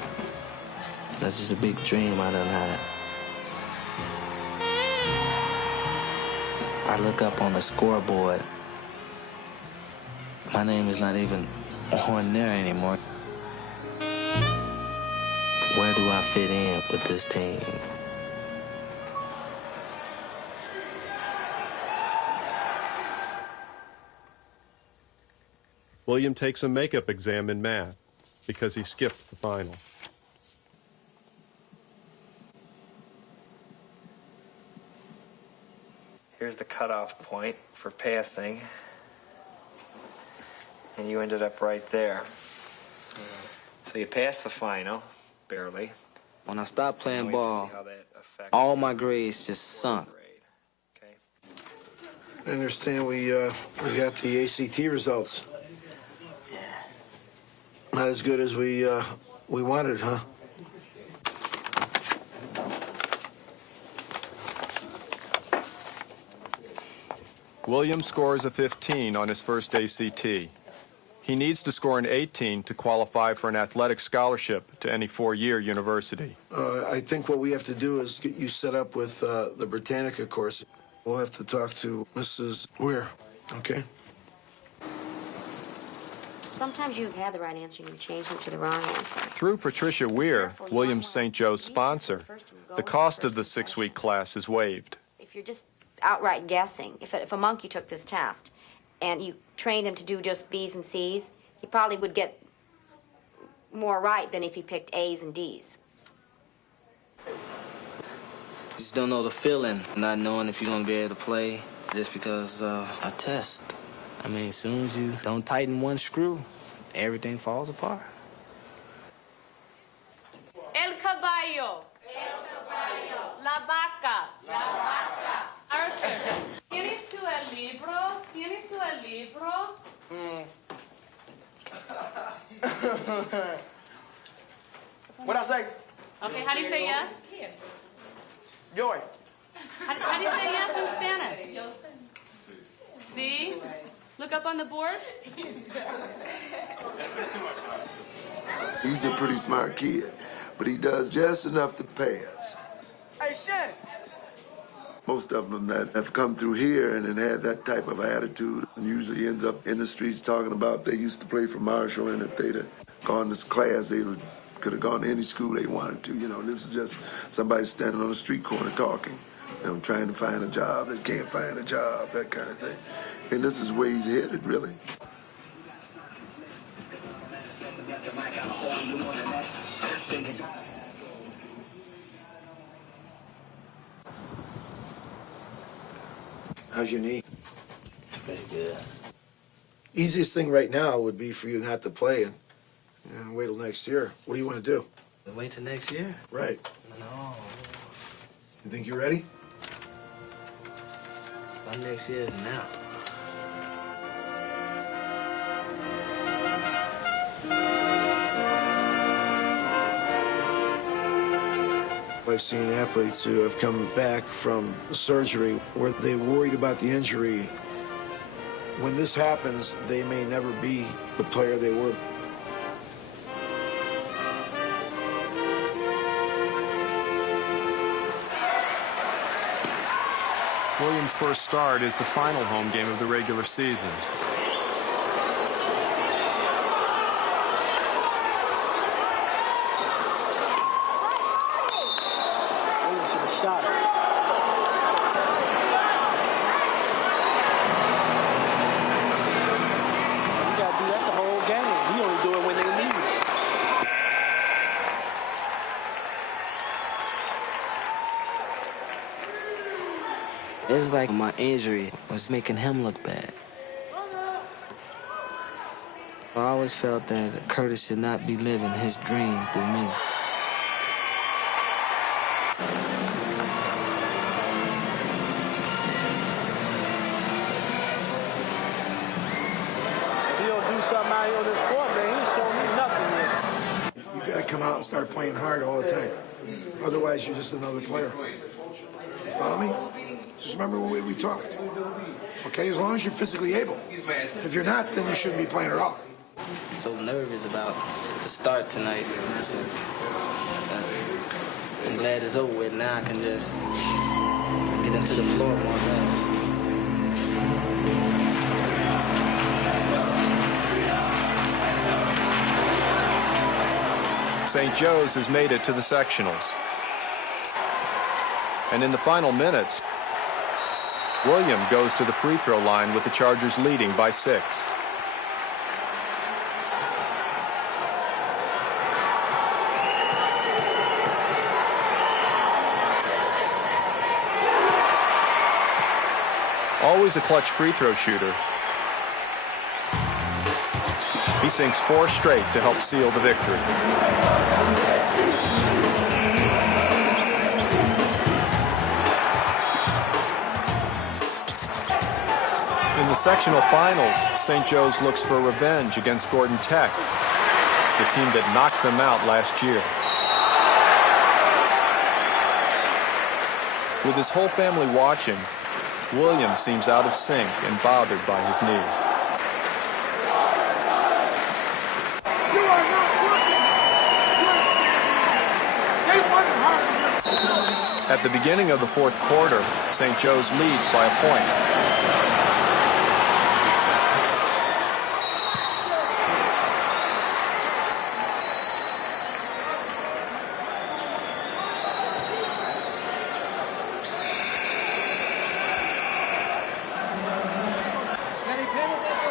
That's just a big dream I done had. I look up on the scoreboard. My name is not even on there anymore. Where do I fit in with this team? William takes a makeup exam in math because he skipped the final. Here's the cutoff point for passing. And you ended up right there. So you passed the final, barely. When I stopped playing ball, all my grades just sunk. I understand we got the ACT results. Not as good as we wanted, huh? William scores a 15 on his first ACT. He needs to score an 18 to qualify for an athletic scholarship to any four-year university. I think what we have to do is get you set up with the Britannica course. We'll have to talk to Mrs. Weir, okay? Sometimes you have the right answer and you change them to the wrong answer. Through Patricia Weir, William's St. Joe's sponsor, the cost of the 6-week class is waived. If you're just outright guessing, if a monkey took this test and you trained him to do just B's and C's, he probably would get more right than if he picked A's and D's. Just don't know the feeling, not knowing if you're gonna be able to play just because a test. I mean, as soon as you don't tighten one screw, everything falls apart. El caballo. El caballo. La vaca. La vaca. Arthur, ¿tienes tú el libro? ¿Tienes tú el libro? What'd I say? Okay, how do you say yes? Joy. How do you say yes in Spanish? See? Look up on the board. He's a pretty smart kid, but he does just enough to pass. Hey, Shannon. Most of them that have come through here and had that type of attitude usually ends up in the streets talking about they used to play for Marshall, and if they'd have gone to class, they could have gone to any school they wanted to. You know, this is just somebody standing on the street corner talking, you know, trying to find a job that can't find a job, that kind of thing. And this is where he's headed, really. How's your knee? Pretty good. Easiest thing right now would be for you not to play and wait till next year. What do you want to do? Wait till next year? Right. No. You think you're ready? My next year is now. I've seen athletes who have come back from surgery where they worried about the injury. When this happens, they may never be the player they were. Williams' first start is the final home game of the regular season. Williams should have shot it. You gotta do that the whole game. You only do it when they need it. It's like my injury was making him look bad. I always felt that Curtis should not be living his dream through me. If he don't do something out here on this court, man, he ain't showing me nothing yet. You got to come out and start playing hard all the time. Otherwise, you're just another player. You follow me? Just remember when we talked. Okay, as long as you're physically able. If you're not, then you shouldn't be playing at all. So nervous about the start tonight. I'm glad it's over with. Now I can just get into the floor more better. St. Joe's has made it to the sectionals. And in the final minutes, William goes to the free throw line with the Chargers leading by 6. Always a clutch free throw shooter, he sinks 4 straight to help seal the victory. In the sectional finals, St. Joe's looks for revenge against Gordon Tech, the team that knocked them out last year. With his whole family watching, William seems out of sync and bothered by his knee. You are not working. They won hard. At the beginning of the fourth quarter, St. Joe's leads by a point.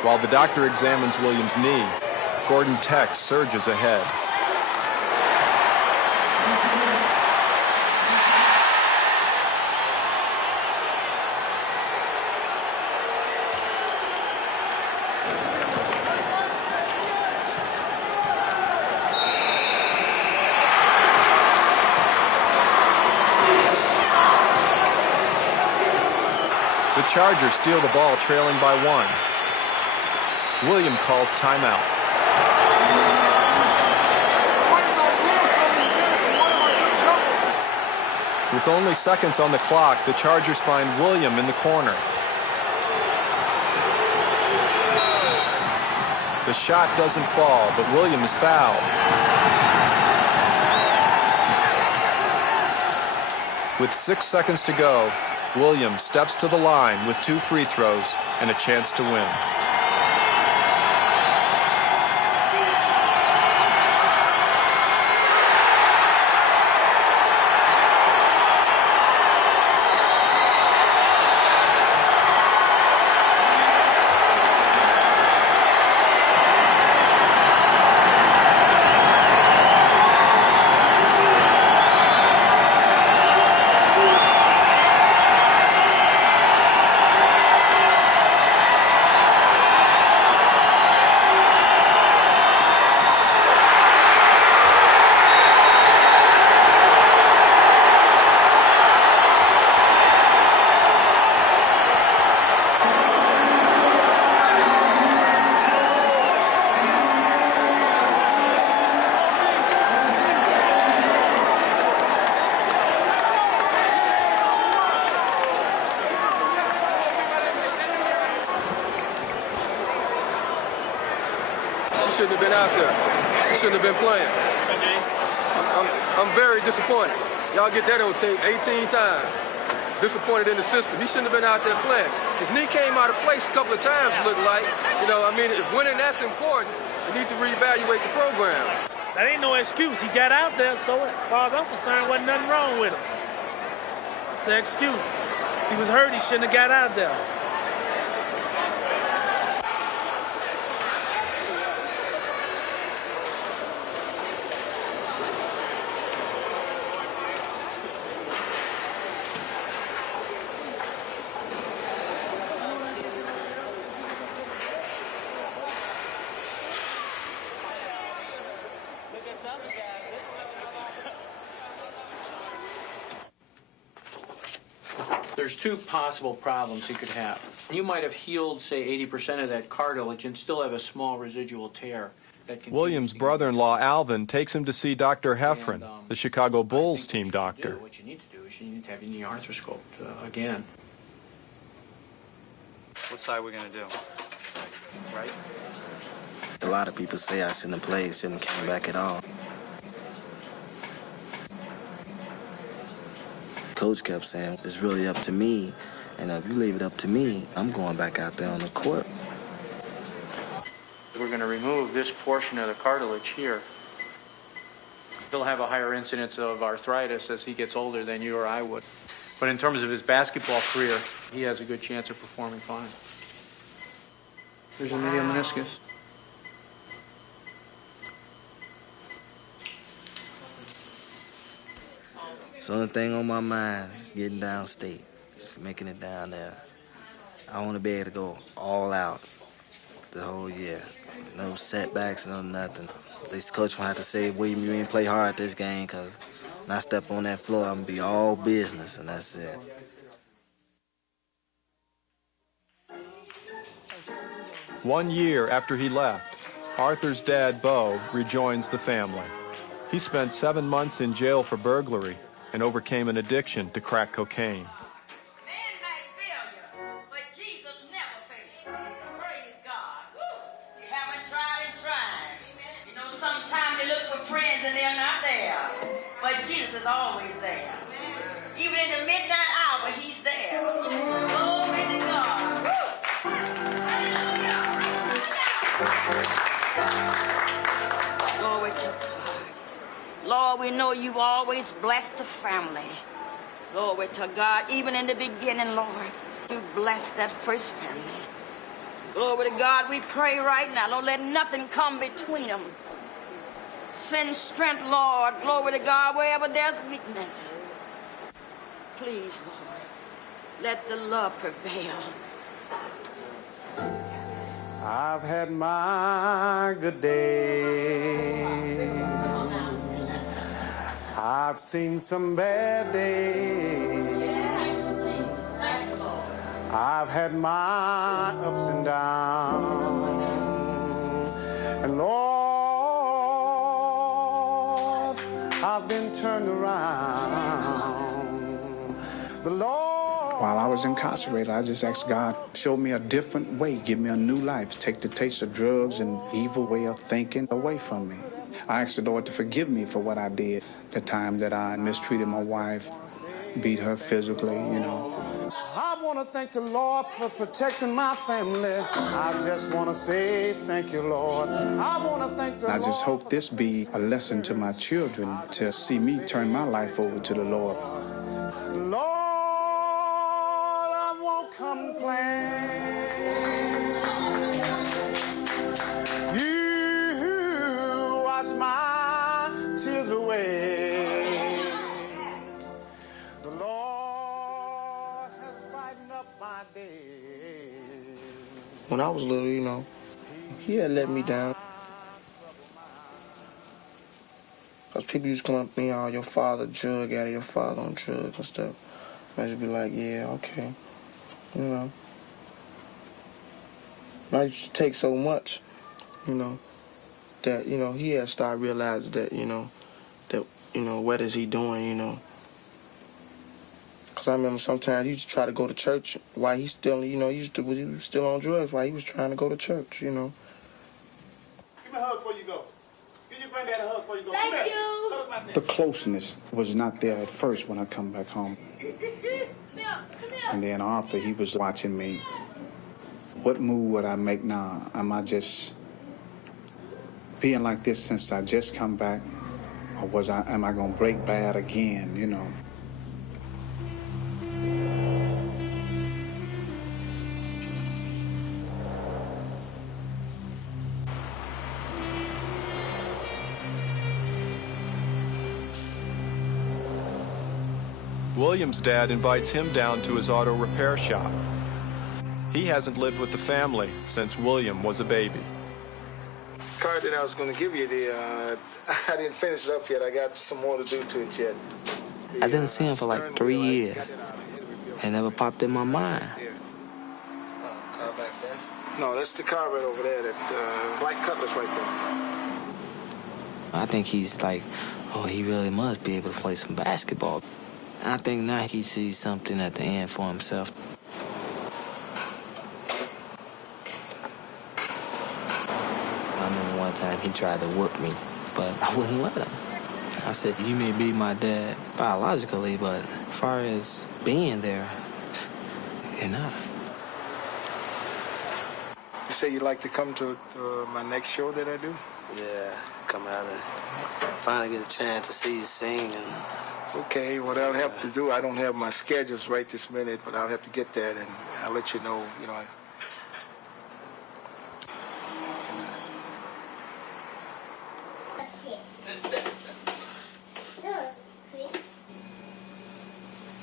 While the doctor examines Williams' knee, Gordon Tech surges ahead. The Chargers steal the ball trailing by 1. William calls timeout. With only seconds on the clock, the Chargers find William in the corner. The shot doesn't fall, but William is fouled. With 6 seconds to go, William steps to the line with 2 free throws and a chance to win. Shouldn't have been out there. You shouldn't have been playing. I'm very disappointed. Y'all get that on tape 18 times. Disappointed in the system. He shouldn't have been out there playing. His knee came out of place a couple of times, looked like. You know, I mean, if winning that's important, you need to reevaluate the program. That ain't no excuse. He got out there, so as far as I'm concerned, wasn't nothing wrong with him. That's an excuse. If he was hurt, he shouldn't have got out there. There's 2 possible problems he could have. You might have healed, say, 80% of that cartilage and still have a small residual tear. William's brother-in-law, Alvin, takes him to see Dr. Heffron, the Chicago Bulls team doctor. What you need to do is you need to have your knee arthroscoped again. What side are we going to do? Right? A lot of people say I shouldn't have played, shouldn't have came back at all. Coach kept saying, it's really up to me, and if you leave it up to me, I'm going back out there on the court. We're going to remove this portion of the cartilage here. He'll have a higher incidence of arthritis as he gets older than you or I would. But in terms of his basketball career, he has a good chance of performing fine. There's a medial meniscus. So the only thing on my mind is getting downstate, just making it down there. I want to be able to go all out the whole year. No setbacks, no nothing. This coach will have to say, William, you ain't play hard this game, because when I step on that floor, I'm going to be all business, and that's it. One year after he left, Arthur's dad, Bo, rejoins the family. He spent 7 months in jail for burglary and overcame an addiction to crack cocaine. Jesus is always there. Even in the midnight hour, he's there. Glory to God. Glory to God. Lord, we know you always bless the family. Glory to God. Even in the beginning, Lord, you blessed that first family. Glory to God. We pray right now. Don't let nothing come between them. Send strength, Lord. Glory to God, wherever there's weakness. Please, Lord, let the love prevail. I've had my good days. I've seen some bad days. I've had my ups and downs. And Lord, I've been turned around. The Lord. While I was incarcerated, I just asked God, show me a different way, give me a new life, take the taste of drugs and evil way of thinking away from me. I asked the Lord to forgive me for what I did, the time that I mistreated my wife, beat her physically, you know. I want to thank the Lord for protecting my family. I just want to say thank you, Lord. I want to thank the Lord. I just hope this be a lesson to my children to see me turn my life over to the Lord. Lord, I won't complain. You wash my tears away. The Lord has brightened up my day. When I was little, you know, he had let me down. Because people used to come up to me, oh, your father drug addict, your father on drugs and stuff. I just be like, yeah, okay, you know. I used to take so much, you know, that, you know, he had started realizing that, you know, what is he doing, you know. Because I remember sometimes he used to try to go to church while he still, you know, he was still on drugs while he was trying to go to church, you know. Give me a hug before you go. Give your granddad a hug before you go. Thank Come here. you. Hug my neck. The closeness was not there at first when I come back home. And then Arthur, he was watching me. What move would I make now? Am I just being like this since I just come back? Or am I gonna break bad again, you know? William's dad invites him down to his auto repair shop. He hasn't lived with the family since William was a baby. The card that I was going to give you, I didn't finish it up yet. I got some more to do to it yet. I didn't see him for like 3 years. It never popped in my mind. Car back there? No, that's the car right over there, that black Cutlass right there. I think he's like, oh, he really must be able to play some basketball. I think now he sees something at the end for himself. I remember one time he tried to whoop me, but I wouldn't let him. I said, you may be my dad biologically, but as far as being there, you're not. You say you'd like to come to my next show that I do? Yeah, come out and finally get a chance to see you sing. And okay, what I'll have to do, I don't have my schedules right this minute, but I'll have to get that, and I'll let you know, you know.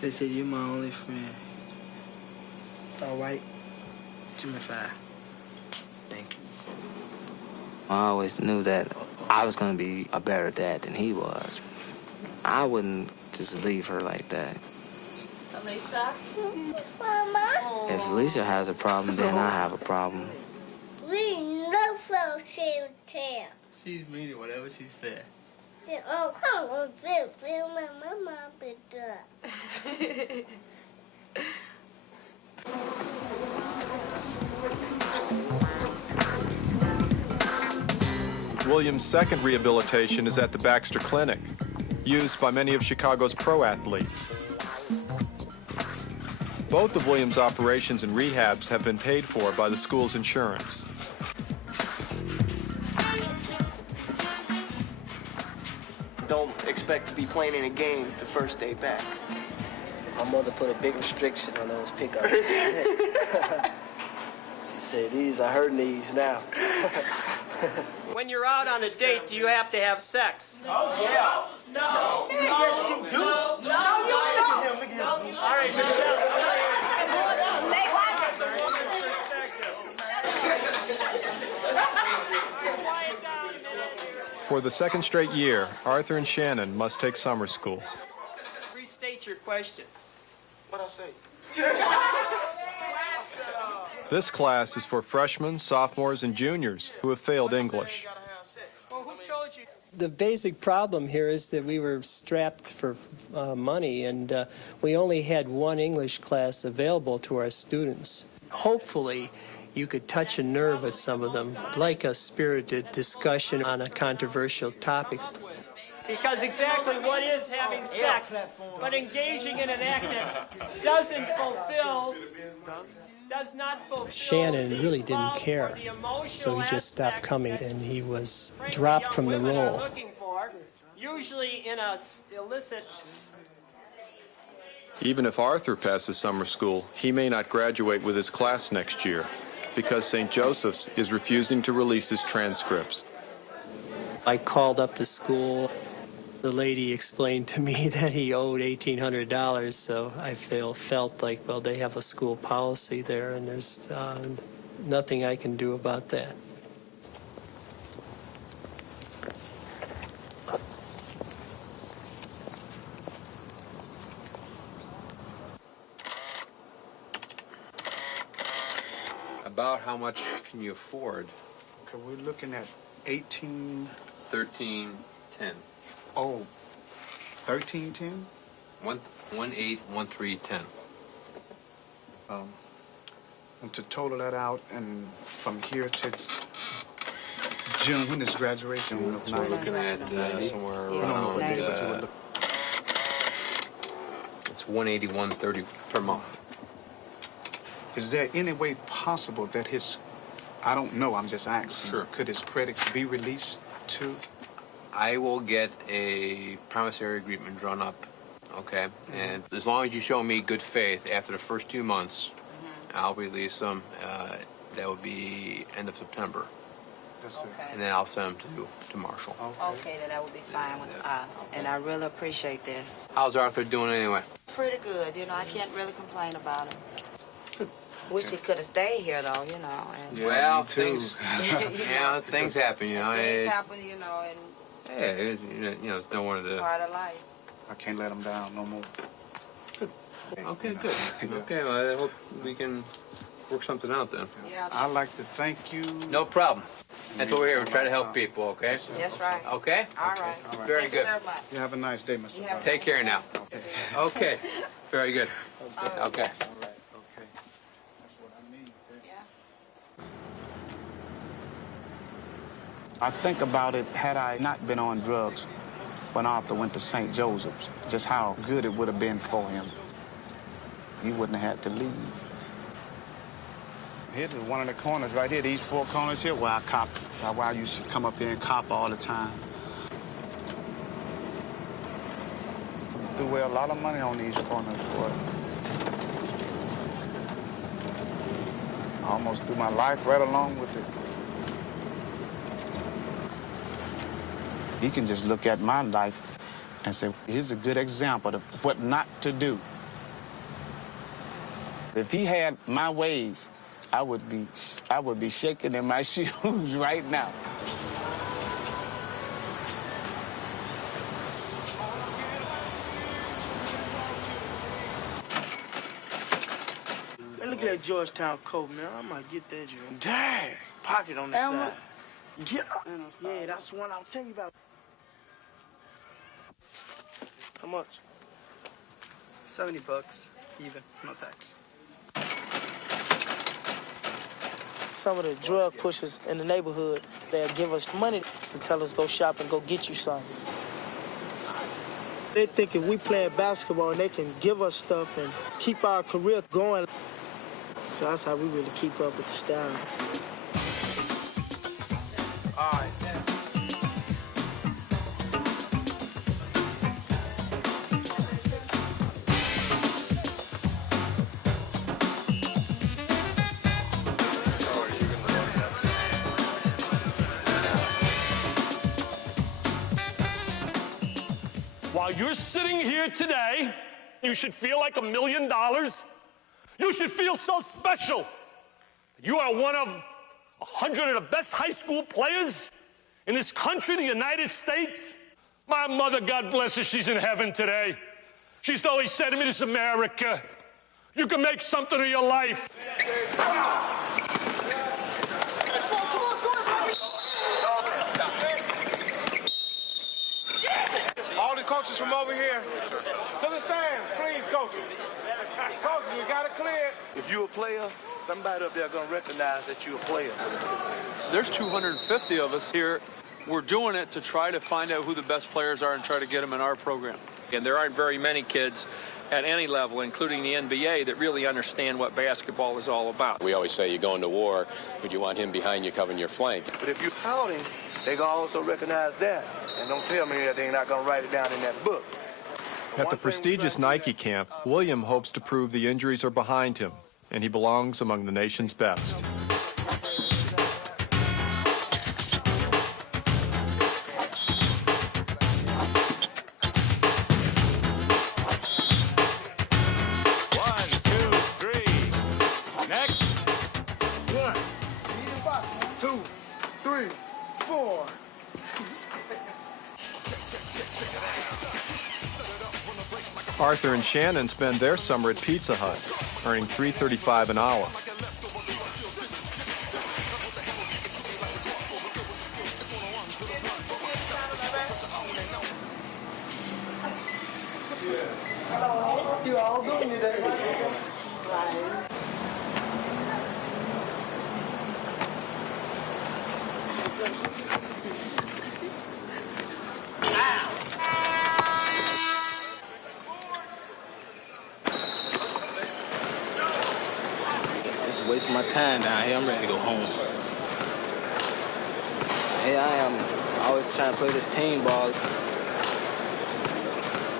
They said you're my only friend. All right. Give me 5. Thank you. I always knew that I was gonna be a better dad than he was. I wouldn't just leave her like that. Alicia? Mama? If Alicia has a problem, then I have a problem. We love fairy tale. She's reading whatever she said. Oh, come on, Bill, my mama did that. William's second rehabilitation is at the Baxter Clinic, used by many of Chicago's pro athletes. Both of William's operations and rehabs have been paid for by the school's insurance. Don't expect to be playing in a game the first day back. My mother put a big restriction on those pickups. She said, these are her knees now. When you're out on a date, do you have to have sex? Oh, yeah. No. Yes, you do. No, you don't. Look at him. All right, Michelle. For the second straight year, Arthur and Shannon must take summer school. Restate your question. What'd I say? This class is for freshmen, sophomores, and juniors who have failed English. Well, who told you? The basic problem here is that we were strapped for money, and we only had one English class available to our students. Hopefully, you could touch a nerve with some of them, like a spirited discussion on a controversial topic. Because exactly what is having sex, but engaging in an act that does not fulfill. Shannon really didn't care, so he just stopped coming, and he was dropped from the role. Usually in a illicit. Even if Arthur passes summer school, he may not graduate with his class next year because St. Joseph's is refusing to release his transcripts. I called up the school. The lady explained to me that he owed $1,800, so I felt like, well, they have a school policy there, and there's nothing I can do about that. About how much can you afford? Okay, we're looking at 18... 1310. Oh, 1310? 181310. And to total that out, and from here to June, when is graduation? So we're looking at somewhere around. It's 181.30 per month. Is there any way possible that his, I don't know, I'm just asking, Sure. Could his credits be released to? I will get a promissory agreement drawn up, okay? And as long as you show me good faith after the first 2 months, I'll release them. That will be end of September. That's it. And then I'll send them to Marshall. Okay, then that would be fine with us. And I really appreciate this. How's Arthur doing anyway? Pretty good, you know. I can't really complain about him. Wish he could have stayed here, though, you know. And Well, things, things happen, you know. Things happen, you know, and Yeah, don't want it's to. part of life. I can't let him down no more. Okay, good. Okay, well, I hope we can work something out then. Yeah. I'd like to thank you. No problem. That's what we're here. We're trying to help people, okay? That's right. Okay? All right. Very Thank good. you very much. You have a nice day, Mr. Brown. Take care now. Okay. Very good. Okay. I think about it, had I not been on drugs when Arthur went to St. Joseph's, just how good it would have been for him. He wouldn't have had to leave. Here's one of the corners right here, these 4 corners here, where I used to come up here and cop all the time. Threw away a lot of money on these corners, boy. I almost threw my life right along with it. He can just look at my life and say, here's a good example of what not to do. If he had my ways, I would be shaking in my shoes right now. Man, look at that Georgetown coat, man. I might get that joint. Dang. Pocket on the side. Yeah. Yeah, that's the one I was telling you about. How much? $70, even, no tax. Some of the drug pushers in the neighborhood, they'll give us money to tell us go shop and go get you something. They think if we playing basketball and they can give us stuff and keep our career going. So that's how we really keep up with the style. All right. While you're sitting here today, you should feel like $1 million. You should feel so special. You are one of 100 of the best high school players in this country, the United States. My mother, God bless her, she's in heaven today. She's always said to me, this is America. You can make something of your life. coaches from over here. To the stands, please, coaches. Coaches, we got it clear. If you're a player, somebody up there gonna recognize that you're a player. There's 250 of us here. We're doing it to try to find out who the best players are and try to get them in our program. And there aren't very many kids at any level, including the NBA, that really understand what basketball is all about. We always say you go into war, but you want him behind you covering your flank. But if you're pouting, they gonna also recognize that. And don't tell me that they're not gonna write it down in that book. At the prestigious Nike camp, William hopes to prove the injuries are behind him, and he belongs among the nation's best. Arthur and Shannon spend their summer at Pizza Hut, earning $3.35 an hour. Hello, you all doing today? This is wasting my time down here. I'm ready to go home. Here I am, always trying to play this team ball.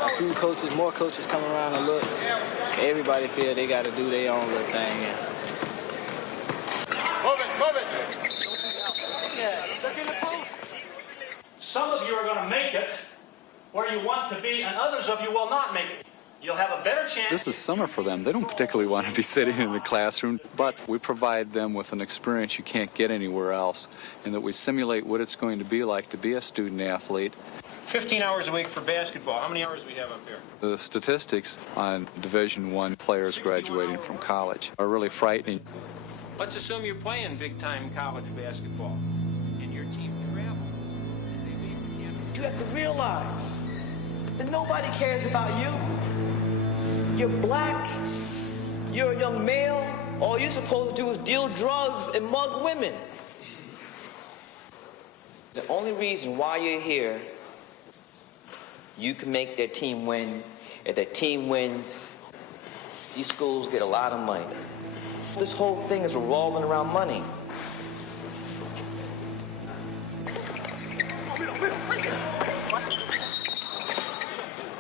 A few coaches, more coaches come around and look. Everybody feel they got to do their own little thing. Move it. Some of you are going to make it where you want to be, and others of you will not make it. You'll have a better chance. This is summer for them. They don't particularly want to be sitting in the classroom, but we provide them with an experience you can't get anywhere else, in that we simulate what it's going to be like to be a student athlete. 15 hours a week for basketball. How many hours do we have up here? The statistics on Division I players graduating from college are really frightening. Let's assume you're playing big-time college basketball, and your team travels. You have to realize that nobody cares about you. You're black, you're a young male, all you're supposed to do is deal drugs and mug women. The only reason why you're here, you can make their team win. If their team wins, these schools get a lot of money. This whole thing is revolving around money.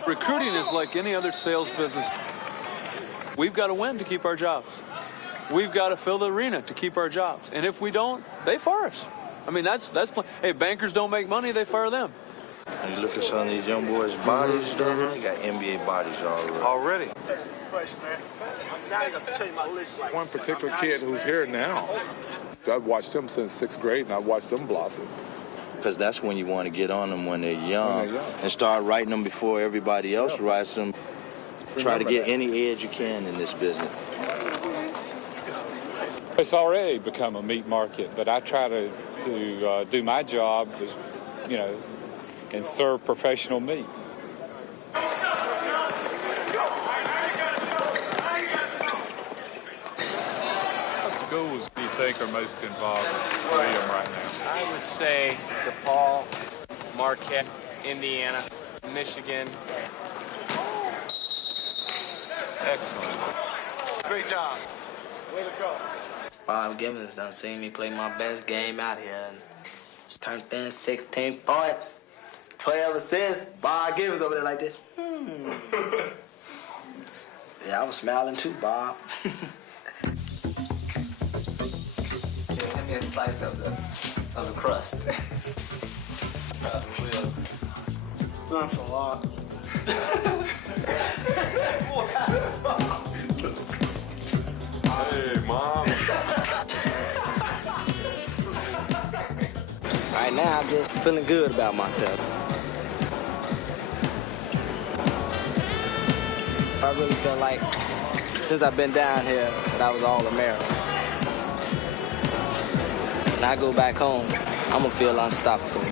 Recruiting is like any other sales business. We've got to win to keep our jobs. We've got to fill the arena to keep our jobs. And if we don't, they fire us. I mean, that's hey, bankers don't make money, they fire them. And you look at some of these young boys' bodies, they got NBA bodies already. One particular kid who's here now, I've watched him since 6th grade, and I've watched them blossom. Because that's when you want to get on them when they're young, and start writing them before everybody else writes them. Try to get any edge you can in this business. It's already become a meat market, but I try to do my job, as, you know, and serve professional meat. What schools do you think are most involved with William right now? I would say DePaul, Marquette, Indiana, Michigan. Excellent. Great job. Way to go. Bob Gibbons done seen me play my best game out here and turned in 16 points, 12 assists. Bob Gibbons over there like this. Yeah, I was smiling too, Bob. Give me a slice of the crust. Thanks a lot. Hey, Mom. Right now, I'm just feeling good about myself. I really feel like, since I've been down here, that I was All-American. When I go back home, I'm gonna feel unstoppable.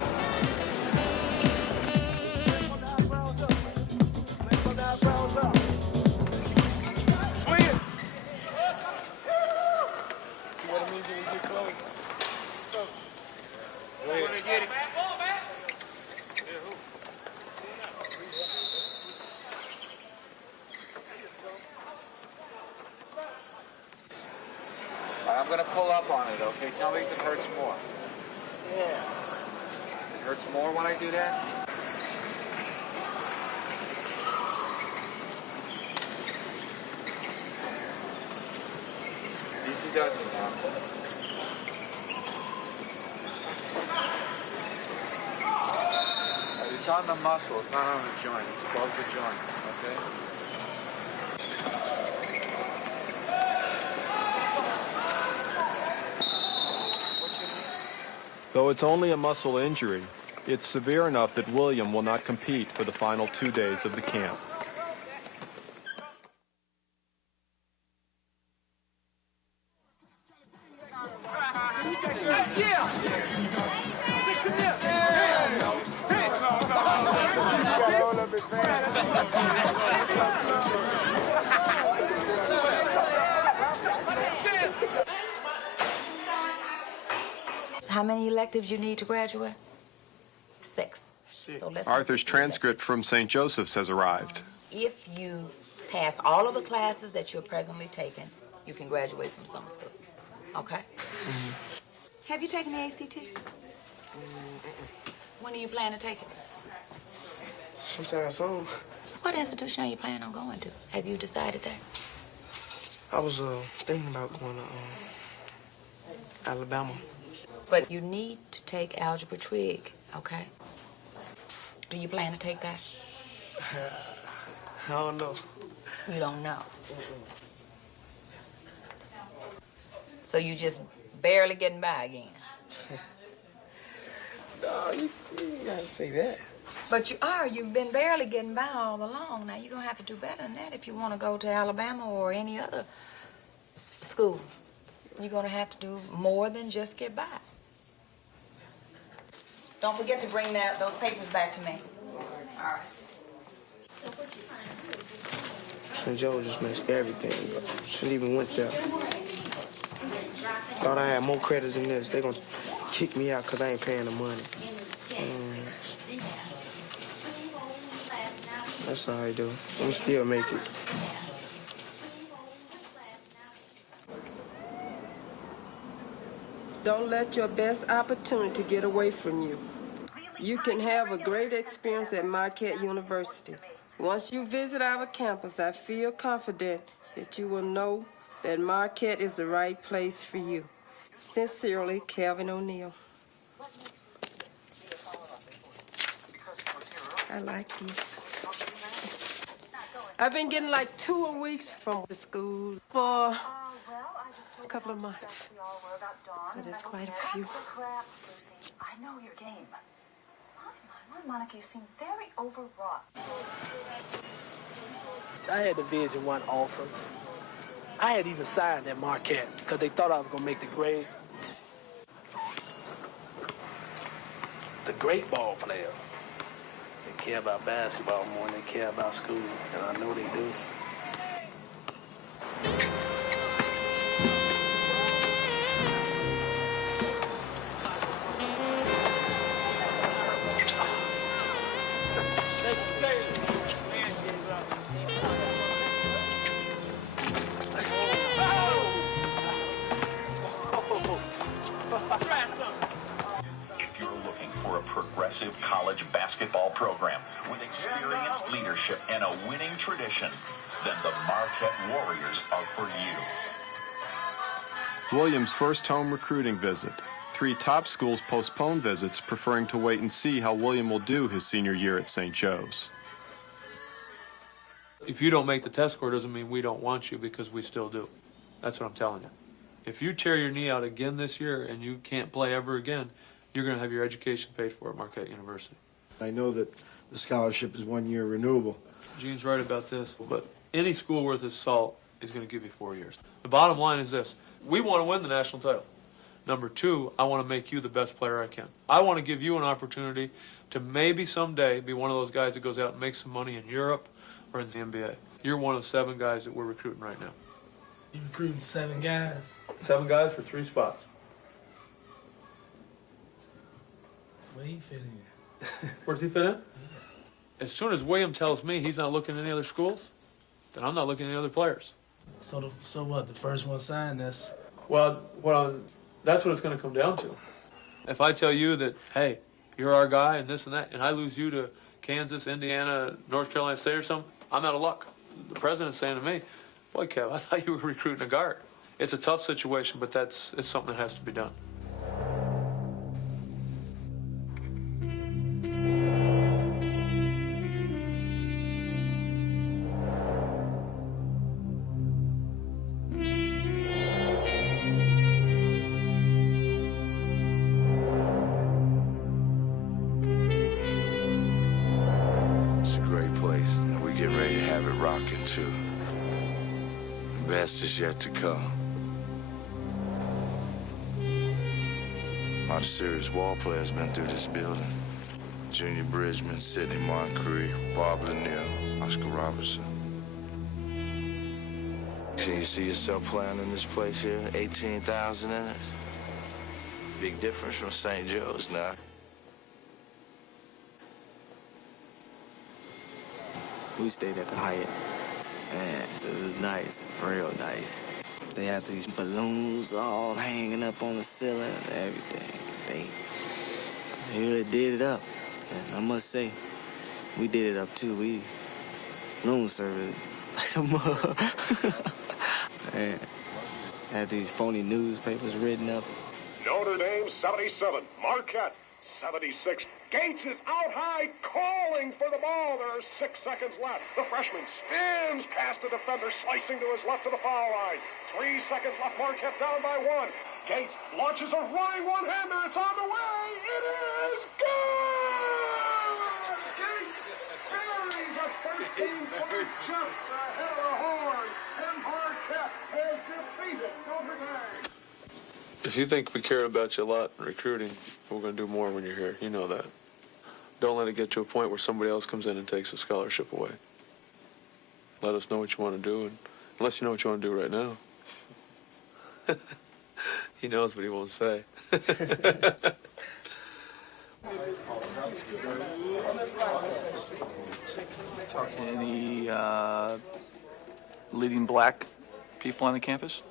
I'm going to pull up on it, okay? Tell me if it hurts more. Yeah. It hurts more when I do that? Easy does it now. It's on the muscle, it's not on the joint. It's above the joint, okay? Though it's only a muscle injury, it's severe enough that William will not compete for the final 2 days of the camp. How many electives you need to graduate? 6. So let's Arthur's transcript from St. Joseph's has arrived. If you pass all of the classes that you're presently taking, you can graduate from summer school. Okay? Have you taken the ACT? When do you plan to take it? Sometime soon. What institution are you planning on going to? Have you decided that? I was thinking about going to Alabama. But you need to take algebra trig, okay? Do you plan to take that? I don't know. You don't know. So you just barely getting by again. No, you gotta say that. But you are. You've been barely getting by all along. Now, you're going to have to do better than that if you want to go to Alabama or any other school. You're going to have to do more than just get by. Don't forget to bring those papers back to me. All right. St. Joe just messed everything up. Shouldn't even went there. Thought I had more credits than this. They gonna kick me out because I ain't paying the money. That's how I do. I'm still make it. Don't let your best opportunity get away from you. You can have a great experience at Marquette University. Once you visit our campus, I feel confident that you will know that Marquette is the right place for you. Sincerely, Calvin O'Neill. I like these. I've been getting like 2 weeks from the school for a couple of months. So that's quite a few. I know your game. Monica, you seem very overwrought. I had the Division I offers. I had even signed at Marquette because they thought I was going to make the grades. The great ball player. They care about basketball more than they care about school, and I know they do. If you're looking for a progressive college basketball program with experienced leadership and a winning tradition, then the Marquette Warriors are for you. William's first home recruiting visit. 3 top schools postponed visits, preferring to wait and see how William will do his senior year at St. Joe's. If you don't make the test score, doesn't mean we don't want you, because we still do. That's what I'm telling you. If you tear your knee out again this year and you can't play ever again, you're going to have your education paid for at Marquette University. I know that the scholarship is 1 year renewable. Gene's right about this, but any school worth its salt is going to give you 4 years. The bottom line is this. We want to win the national title. Number 2, I want to make you the best player I can. I want to give you an opportunity to maybe someday be one of those guys that goes out and makes some money in Europe or in the NBA. You're one of the 7 guys that we're recruiting right now. You recruiting 7 guys? 7 guys for 3 spots. Where he fit in? Where does he fit in? As soon as William tells me he's not looking at any other schools, then I'm not looking at any other players. So what? The first one signed, that's... Well, that's what it's going to come down to. If I tell you that, hey, you're our guy and this and that, and I lose you to Kansas, Indiana, North Carolina State or something, I'm out of luck. The president's saying to me, boy, Kev, I thought you were recruiting a guard. It's a tough situation, but it's something that has to be done. It's a great place. We're getting ready to have it rocking, too. The best is yet to come. A lot of serious ball players been through this building. Junior Bridgman, Sidney Moncrief, Bob Lanier, Oscar Robertson. Can you see yourself playing in this place here? 18,000 in it? Big difference from St. Joe's now. We stayed at the Hyatt, and it was nice, real nice. They had these balloons all hanging up on the ceiling and everything. They really did it up. And I must say, we did it up too. We room service like a mug. And had these phony newspapers written up. Notre Dame 77, Marquette 76. Gates is out high, calling for the ball. There are 6 seconds left. The freshman spins past the defender, slicing to his left to the foul line. 3 seconds left. Marquette down by 1. Gates launches a running one-hander. It's on the way. It is good! Gates buries a 13-point just ahead of the horn, and Marquette has defeated Notre Dame. If you think we care about you a lot in recruiting, we're going to do more when you're here. You know that. Don't let it get to a point where somebody else comes in and takes a scholarship away. Let us know what you want to do, and unless you know what you want to do right now. He knows what he won't say. Talk to any leading black people on the campus?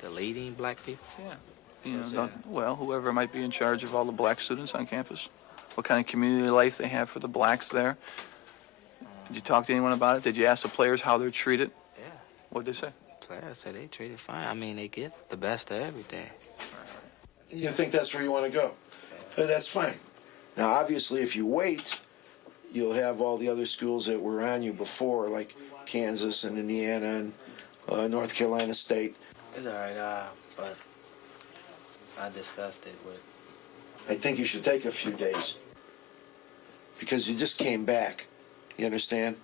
The leading black people? Yeah. You know, well, whoever might be in charge of all the black students on campus. What kind of community life they have for the blacks there. Did you talk to anyone about it? Did you ask the players how they're treated? Yeah. What did they say? Players say they treated fine. I mean, they get the best of everything. You think that's where you want to go? That's fine. Now, obviously, if you wait, you'll have all the other schools that were on you before, like Kansas and Indiana and North Carolina State. It's all right, but I discussed it with... I think you should take a few days. Because you just came back. You understand?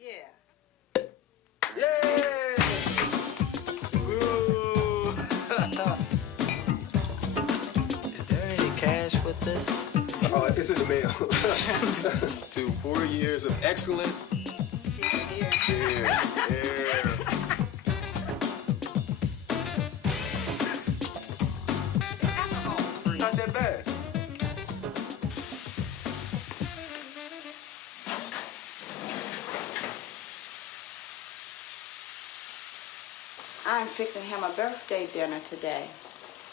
Yeah. Yay! Ooh. Is there any cash with this? Oh, it's in the mail. To 4 years of excellence. Yeah. Not that bad. I'm fixing him a birthday dinner today.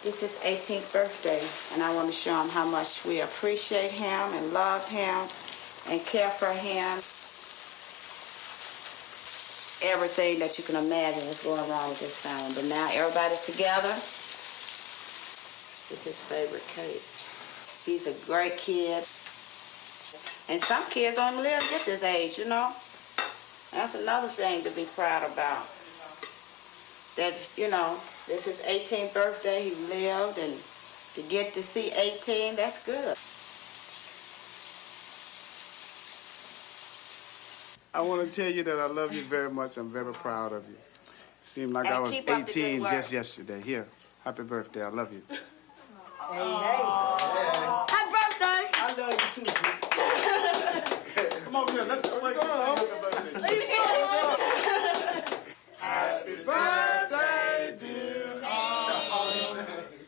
It's his 18th birthday, and I want to show him how much we appreciate him and love him and care for him. Everything that you can imagine is going wrong with this family, but now everybody's together. It's his favorite cake. He's a great kid. And some kids don't even live to get this age, you know? That's another thing to be proud about. That, you know, this is his 18th birthday, he lived, and to get to see 18, that's good. I want to tell you that I love you very much. I'm very proud of you. It seemed like And I was keep up the good 18 work. just yesterday. Here, happy birthday. I love you. Hey, hey. Happy birthday! I love you too, G. Come on, here. Let's go. Happy birthday. Happy birthday, dear.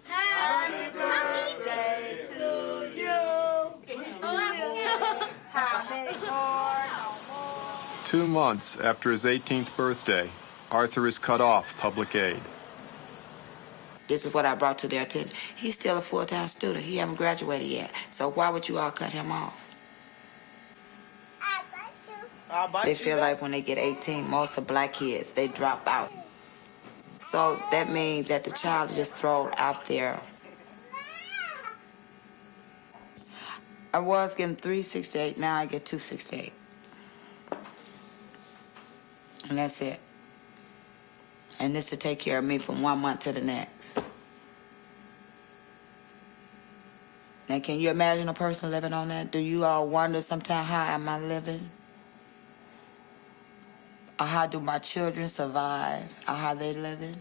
Happy birthday to you. Two months after his 18th birthday, Arthur is cut off public aid. This is what I brought to their attention. He's still a full-time student. He haven't graduated yet. So why would you all cut him off? They feel like when they get 18, most of black kids, they drop out. So that means that the child is just thrown out there. I was getting $368, now I get $268. And that's it. And this to take care of me from 1 month to the next. Now, can you imagine a person living on that? Do you all wonder sometimes, how am I living? Or how do my children survive? Or how they living?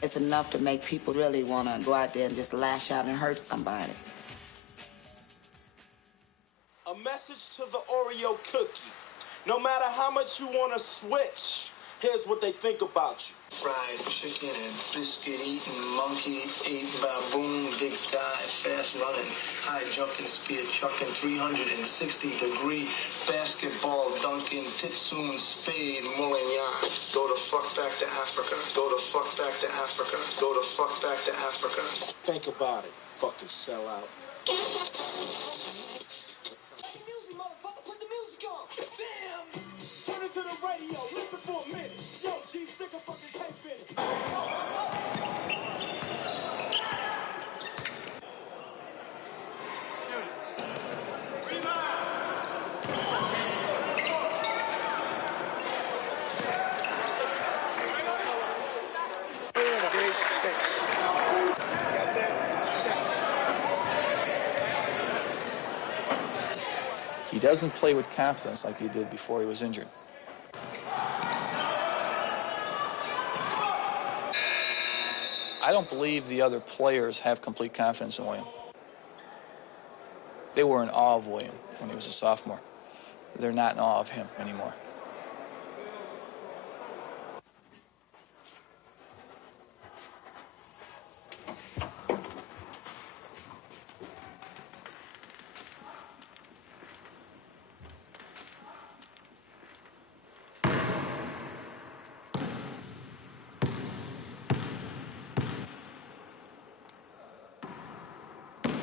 It's enough to make people really want to go out there and just lash out and hurt somebody. A message to the Oreo cookie. No matter how much you want to switch, here's what they think about you. Fried chicken and biscuit eating, monkey ate baboon, big guy, fast running, high jumping, spear chucking, 360-degree basketball dunking, titsoon, spade, mulling yarn. Go the fuck back to Africa. Go the fuck back to Africa. Go the fuck back to Africa. Think about it, fucking sellout. Turn it to the radio, listen for a minute. Yo, G, stick a fucking tape in it. Gates sticks. Got that? Sticks. He doesn't play with confidence like he did before he was injured. I don't believe the other players have complete confidence in William. They were in awe of William when he was a sophomore. They're not in awe of him anymore.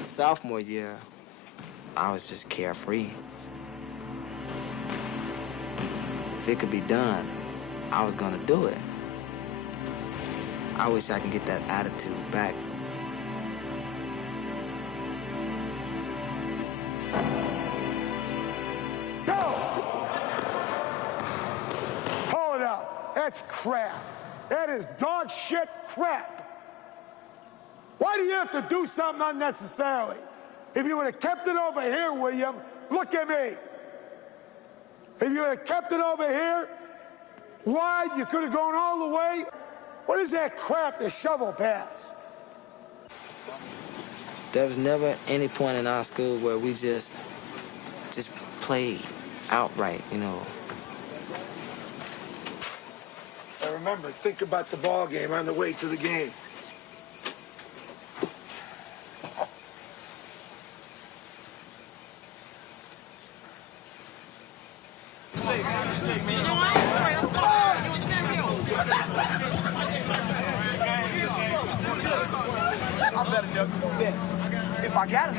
Sophomore year, I was just carefree. If it could be done, I was gonna do it. I wish I could get that attitude back. Go! Hold it up. That's crap. That is dog shit crap. Why do you have to do something unnecessarily? If you would have kept it over here, William, look at me. If you would have kept it over here, wide, you could have gone all the way. What is that crap, the shovel pass? There was never any point in our school where we just played outright, you know. Now remember, think about the ball game on the way to the game. If I got it,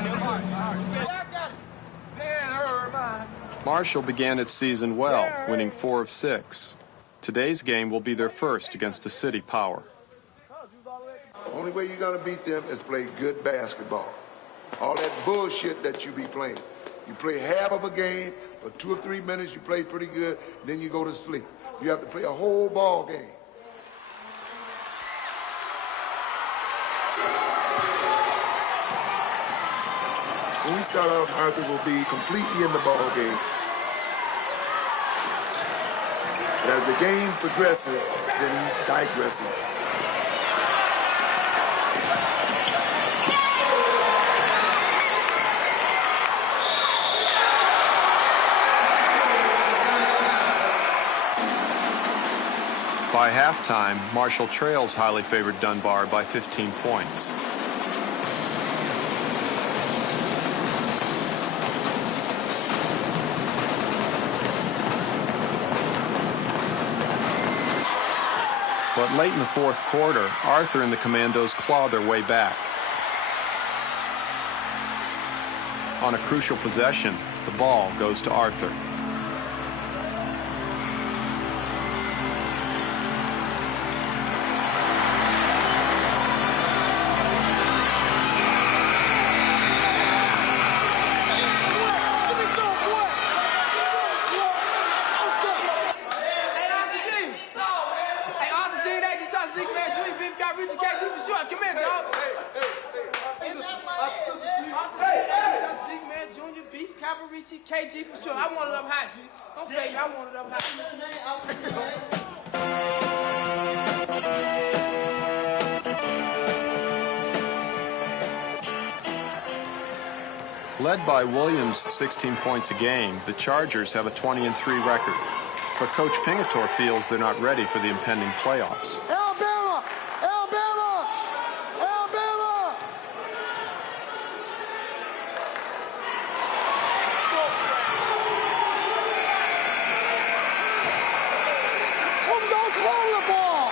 Marshall began its season well, winning 4 of 6. Today's game will be their first against a city power. The only way you're going to beat them is play good basketball. All that bullshit that you be playing. You play half of a game, or 2 or 3 minutes, you play pretty good, then you go to sleep. You have to play a whole ball game. When we start out, Arthur will be completely in the ball game. But as the game progresses, then he digresses. By halftime, Marshall trails highly favored Dunbar by 15 points. But late in the fourth quarter, Arthur and the Commandos claw their way back. On a crucial possession, the ball goes to Arthur. KG for sure. I want it up high, G. Don't say I want it up high. Led by Williams' 16 points a game, the Chargers have a 20-3 record. But Coach Pingator feels they're not ready for the impending playoffs. Alabama! Alabama! Alabama! Don't throw the ball!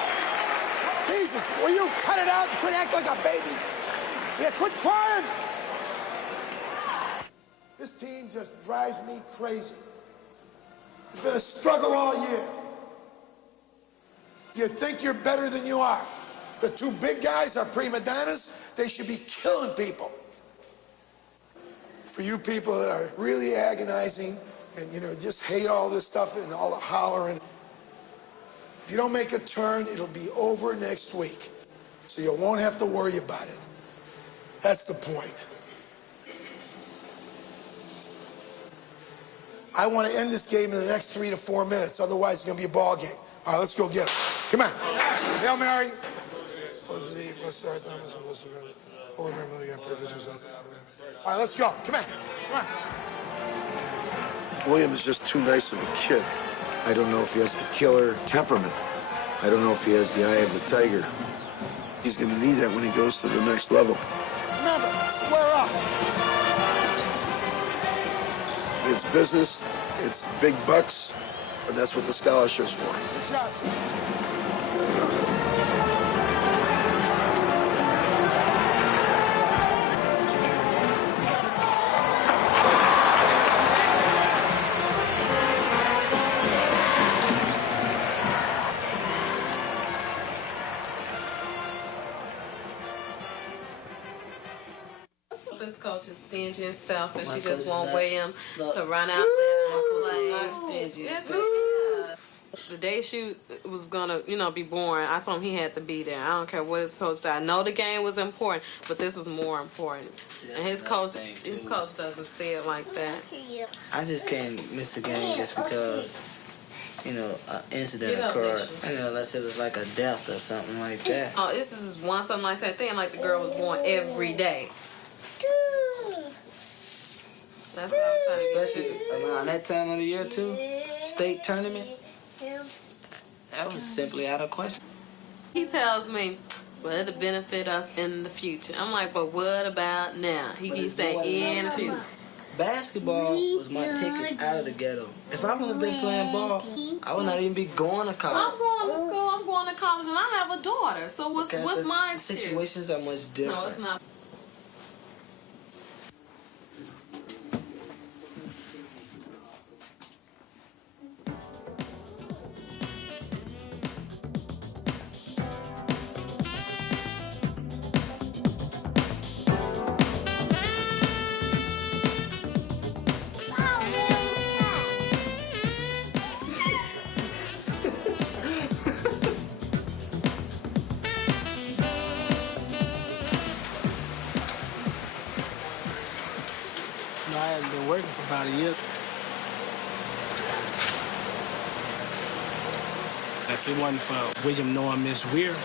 Jesus, will you cut it out and quit acting like a baby? Yeah, quit crying! This team just drives me crazy. It's been a struggle all year. You think you're better than you are. The two big guys are prima donnas. They should be killing people. For you people that are really agonizing and, just hate all this stuff and all the hollering, if you don't make a turn, it'll be over next week. So you won't have to worry about it. That's the point. I want to end this game in the next 3 to 4 minutes. Otherwise, it's going to be a ball game. All right, let's go get it. Come on. Hail Mary. All right, let's go. Come on. Come on. William is just too nice of a kid. I don't know if he has the killer temperament. I don't know if he has the eye of the tiger. He's going to need that when he goes to the next level. Remember, square up. It's business, it's big bucks, and that's what the scholarship's for. Good job, Jim. This coach is stingy and selfish. He just won't William to run out there and play. Yes, he is. The day shoot was gonna, be boring. I told him he had to be there. I don't care what his coach said. I know the game was important, but this was more important. And his coach doesn't see it like that. I just can't miss the game just because, an incident occurred. Unless it was like a death or something like that. Oh, this is one something like that thing. Like the girl was born every day. That's what I was trying to get you to around that time of the year too, state tournament. That was simply out of question. He tells me, well, it'll benefit us in the future. I'm like, but what about now? He keeps saying in the future. Basketball was my ticket out of the ghetto. If I wouldn't have been playing ball, I would not even be going to college. I'm going to school, I'm going to college, and I have a daughter. So what's my excuse? Situations are much different. No, it's not. I hadn't been working for about a year. If it wasn't for William knowing Miss Weir,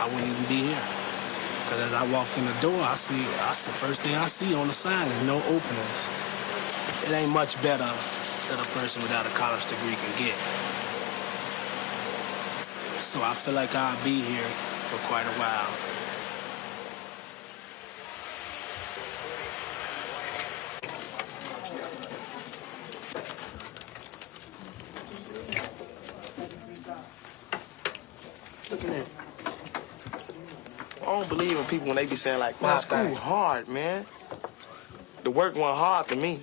I wouldn't even be here. Because as I walked in the door, I see the first thing I see on the sign is no openings. It ain't much better than a person without a college degree can get. So I feel like I'll be here for quite a while. don't believe in people when they be saying like, man, school hard, man. The work wasn't hard to me.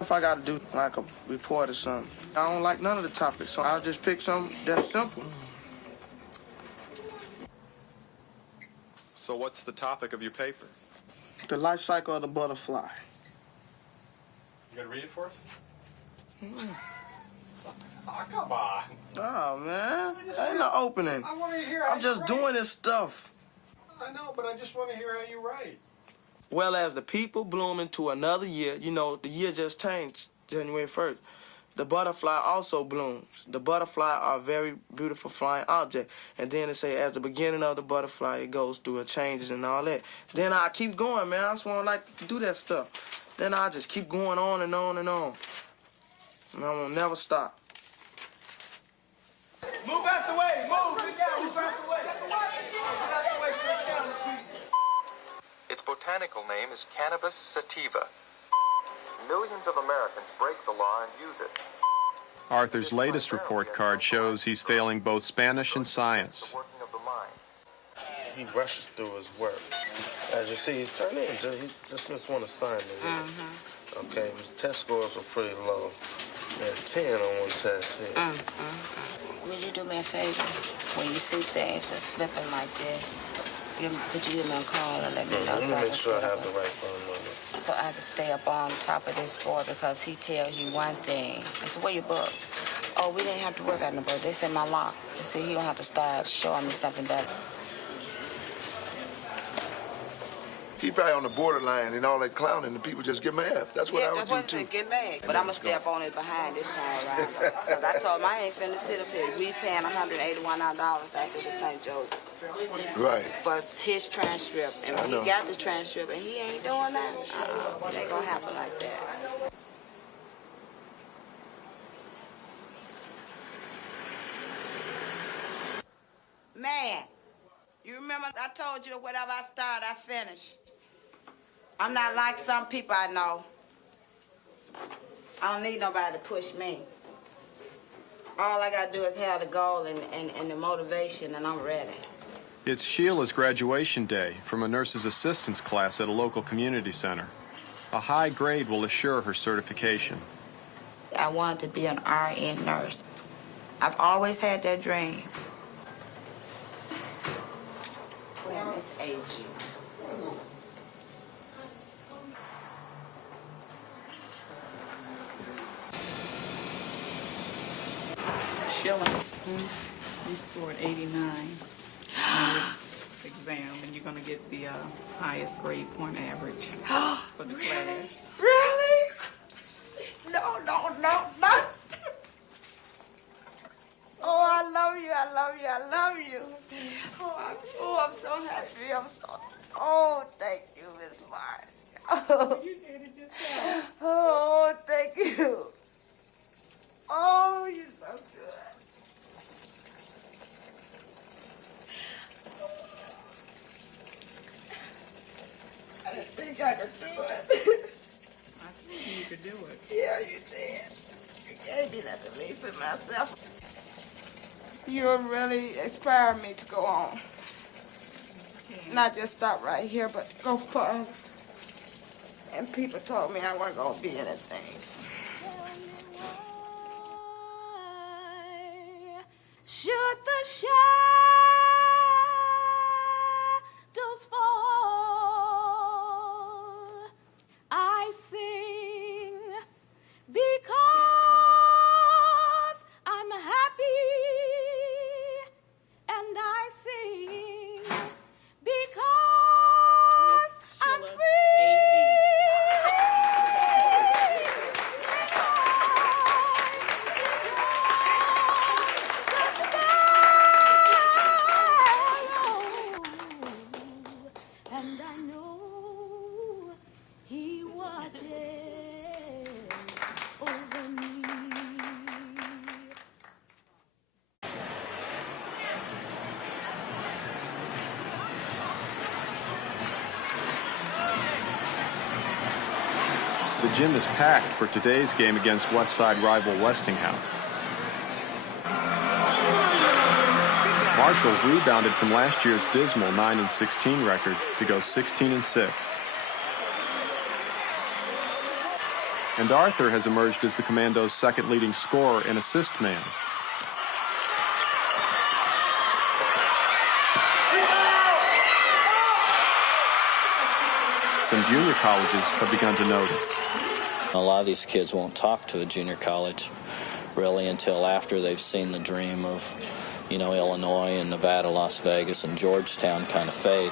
If I gotta do like a report or something, I don't like none of the topics, so I'll just pick something that's simple. So what's the topic of your paper? The life cycle of the butterfly. You gonna read it for us? Oh, come on. Oh, man. Ain't no opening. I want to hear how I'm just doing this stuff. I know, but I just want to hear how you write. Well, as the people bloom into another year, you know, the year just changed January 1st. The butterfly also blooms. The butterfly are a very beautiful flying object. And then it say, as the beginning of the butterfly, it goes through a changes and all that. Then I keep going, man. I just want to like do that stuff. Then I just keep going on and on and on. And I will never stop. Move out the way. Move. Move out the way. Its botanical name is Cannabis sativa. Millions of Americans break the law and use it. Arthur's latest report card shows he's failing both Spanish and science. He rushes through his work. As you see, he's turning in. He just missed one assignment. Okay, his test scores were pretty low. He had 10 on one test here. Will you do me a favor? When you see things that's slipping like this, could you give me a call and let me know? Let me make sure I have the right phone number. So I can stay up on top of this board because he tells you one thing. I said, where your book? Oh, we didn't have to work on the book. It's in my lock. I said, he gonna have to start showing me something better. He probably on the borderline and all that clowning, the people just give him an F. That's what I would do, too. Get mad. But I'm going to step on it behind this time around. Because I told him I ain't finna sit up here. We paying $181 after the St. Joe. Right. For his transcript. And when he got the transcript and he ain't doing that, it ain't going to happen like that. Man, you remember I told you whatever I start, I finish. I'm not like some people I know. I don't need nobody to push me. All I gotta do is have the goal and the motivation, and I'm ready. It's Sheila's graduation day from a nurse's assistance class at a local community center. A high grade will assure her certification. I wanted to be an RN nurse. I've always had that dream. Where Miss Agee? Sheila, you scored 89 on your exam, and you're going to get the highest grade point average for the class. Really? No. Oh, I love you. Oh, I'm so happy. Oh, thank you, Miss Martin. You did it yourself. Oh, thank you. Oh, you're so good. I didn't think I could do it. I told you could do it. Yeah, you did. You gave me that belief in myself. You really inspired me to go on. Not just stop right here, but go further. And people told me I wasn't going to be anything. Should the shadows fall, I sing because I'm happy, and I sing because I'm free. And I know he watches over me. The gym is packed for today's game against West Side rival Westinghouse. Marshall's rebounded from last year's dismal 9-16 record to go 16-6. And Arthur has emerged as the Commandos' second leading scorer and assist man. Some junior colleges have begun to notice. A lot of these kids won't talk to a junior college really until after they've seen the dream of, Illinois and Nevada, Las Vegas, and Georgetown kind of fade.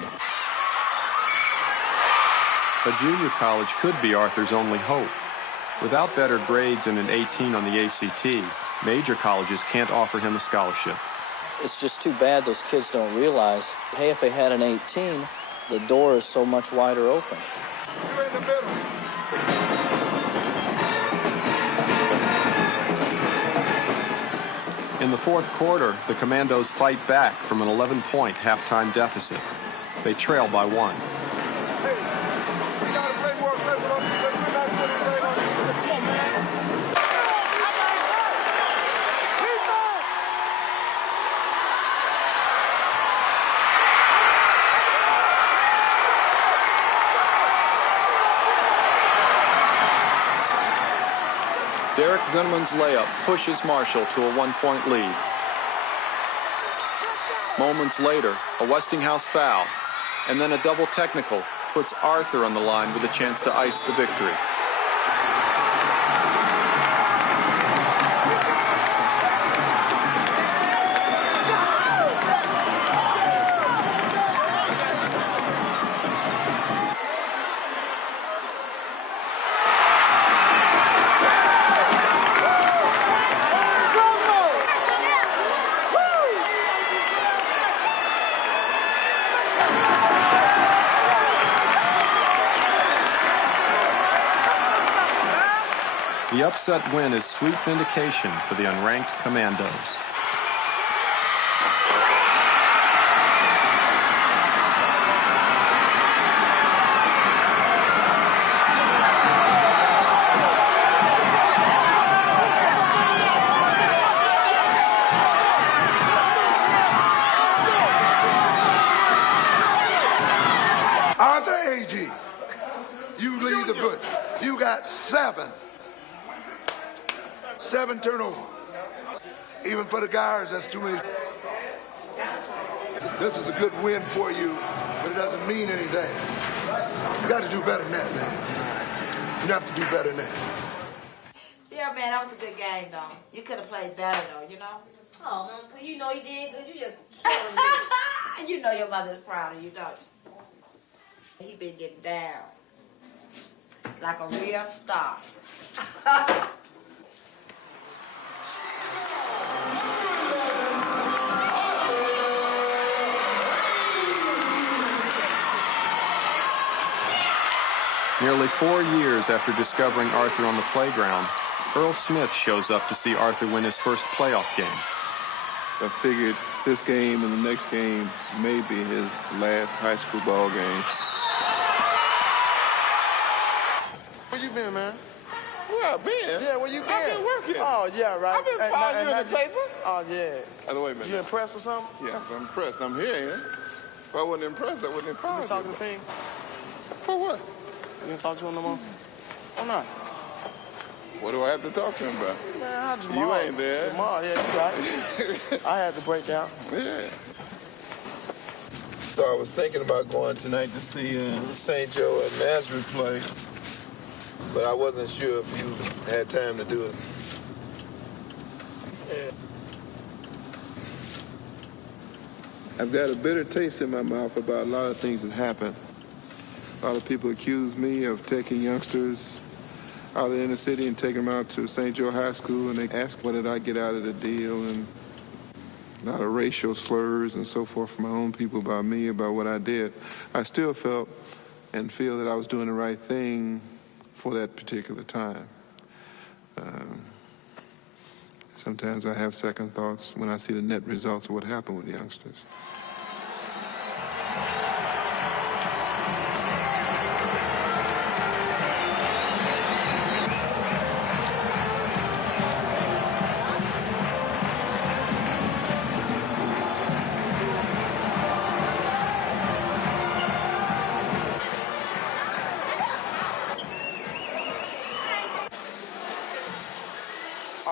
A junior college could be Arthur's only hope. Without better grades and an 18 on the ACT, major colleges can't offer him a scholarship. It's just too bad those kids don't realize, hey, if they had an 18, the door is so much wider open. You're in the middle. In the fourth quarter, the Commandos fight back from an 11-point halftime deficit. They trail by 1. Derek Zimmerman's layup pushes Marshall to a 1-point lead. Moments later, a Westinghouse foul, and then a double technical puts Arthur on the line with a chance to ice the victory. The upset win is sweet vindication for the unranked Commandos. Arthur Agee, you lead the butch. You got 7 turnovers. Even for the guards, that's too many. This is a good win for you, but it doesn't mean anything. You got to do better than that, man. You have to do better than that. Yeah, man, that was a good game, though. You could have played better, though, Oh, you know you did good. You just killing me. You know your mother's proud of you, don't you? He been getting down like a real star. Nearly 4 years after discovering Arthur on the playground, Earl Smith shows up to see Arthur win his first playoff game. I figured this game and the next game may be his last high school ball game. Where you been, man? Where I been? Yeah, where you been? I've been working. Oh, yeah, right. I've been following you in the paper. Oh, yeah. Wait a minute. You impressed or something? Yeah, I'm impressed. I'm here, ain't I? If I wasn't impressed, I wouldn't have followed you. You talking to Ping? For what? You gonna talk to him no more? Why not? What do I have to talk to him about? Man, Jamal. You ain't there. Jamal, yeah, you right. I had to break down. Yeah. So I was thinking about going tonight to see St. Joe and Nazareth play, but I wasn't sure if you had time to do it. Yeah. I've got a bitter taste in my mouth about a lot of things that happened. A lot of people accuse me of taking youngsters out of the inner city and taking them out to St. Joe High School, and they ask what did I get out of the deal, and a lot of racial slurs and so forth from my own people about me, about what I did. I still felt and feel that I was doing the right thing for that particular time. Sometimes I have second thoughts when I see the net results of what happened with youngsters.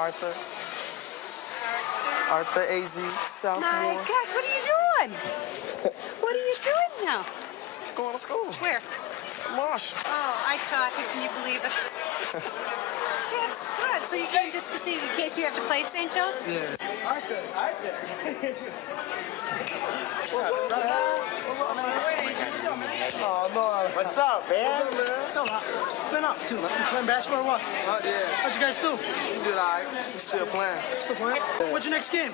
Arthur. Arthur Agee, sophomore. My gosh, what are you doing? What are you doing now? Going to school. Where? Marshall. Oh, I taught you. Can you believe it? That's good. So you came just to see in case you have to play St. Joe's? Yeah. Arthur. Oh, no. What's up, man? What's up, man? What's been up to? You playing basketball or what? Yeah. What'd you guys do? We did all right. We still playing. Still playing? What's your next game?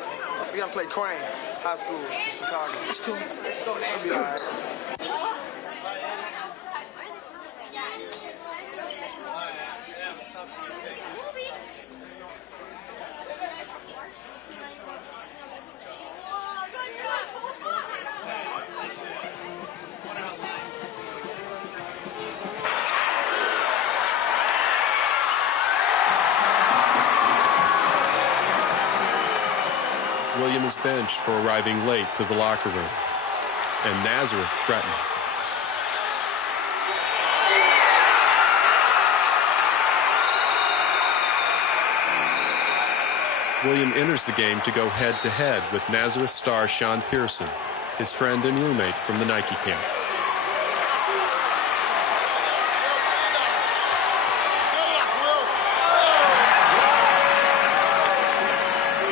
We got to play Crane High School in Chicago. That's cool. We'll be all right. William is benched for arriving late to the locker room, and Nazareth threatens. William enters the game to go head-to-head with Nazareth star Sean Pearson, his friend and roommate from the Nike camp.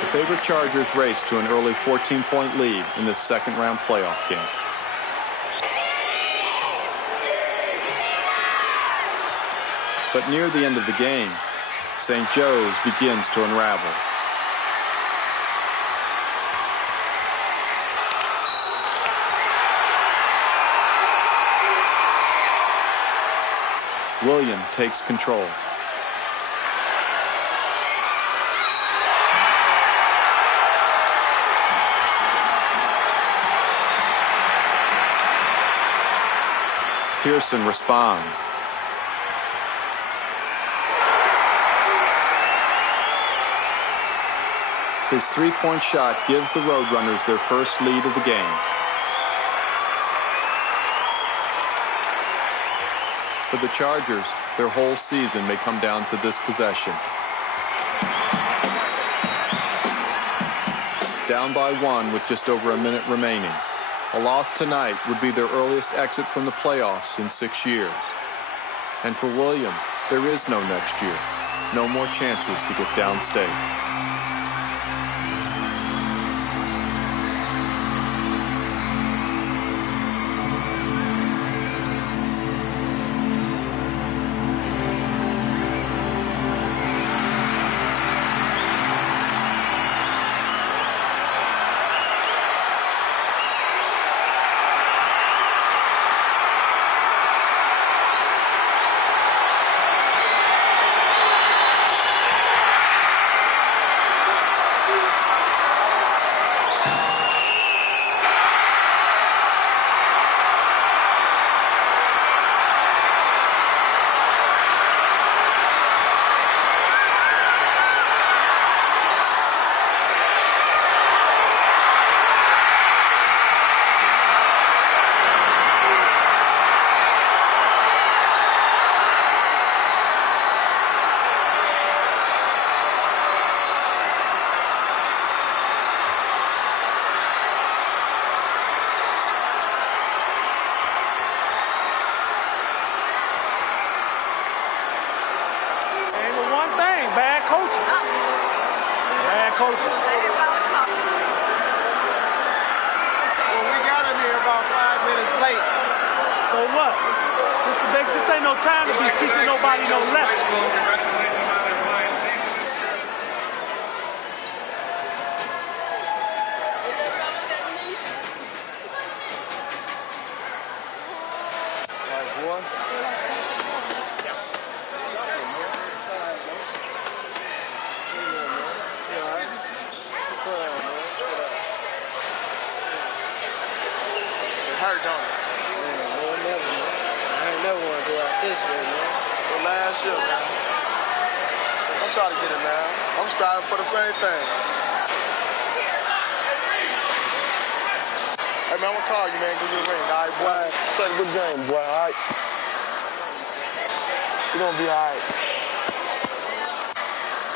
The favored Chargers race to an early 14-point lead in this second-round playoff game. But near the end of the game, St. Joe's begins to unravel. William takes control. Pearson responds. His three-point shot gives the Roadrunners their first lead of the game. For the Chargers, their whole season may come down to this possession. Down by one with just over a minute remaining. A loss tonight would be their earliest exit from the playoffs in 6 years. And for William, there is no next year. No more chances to get downstate.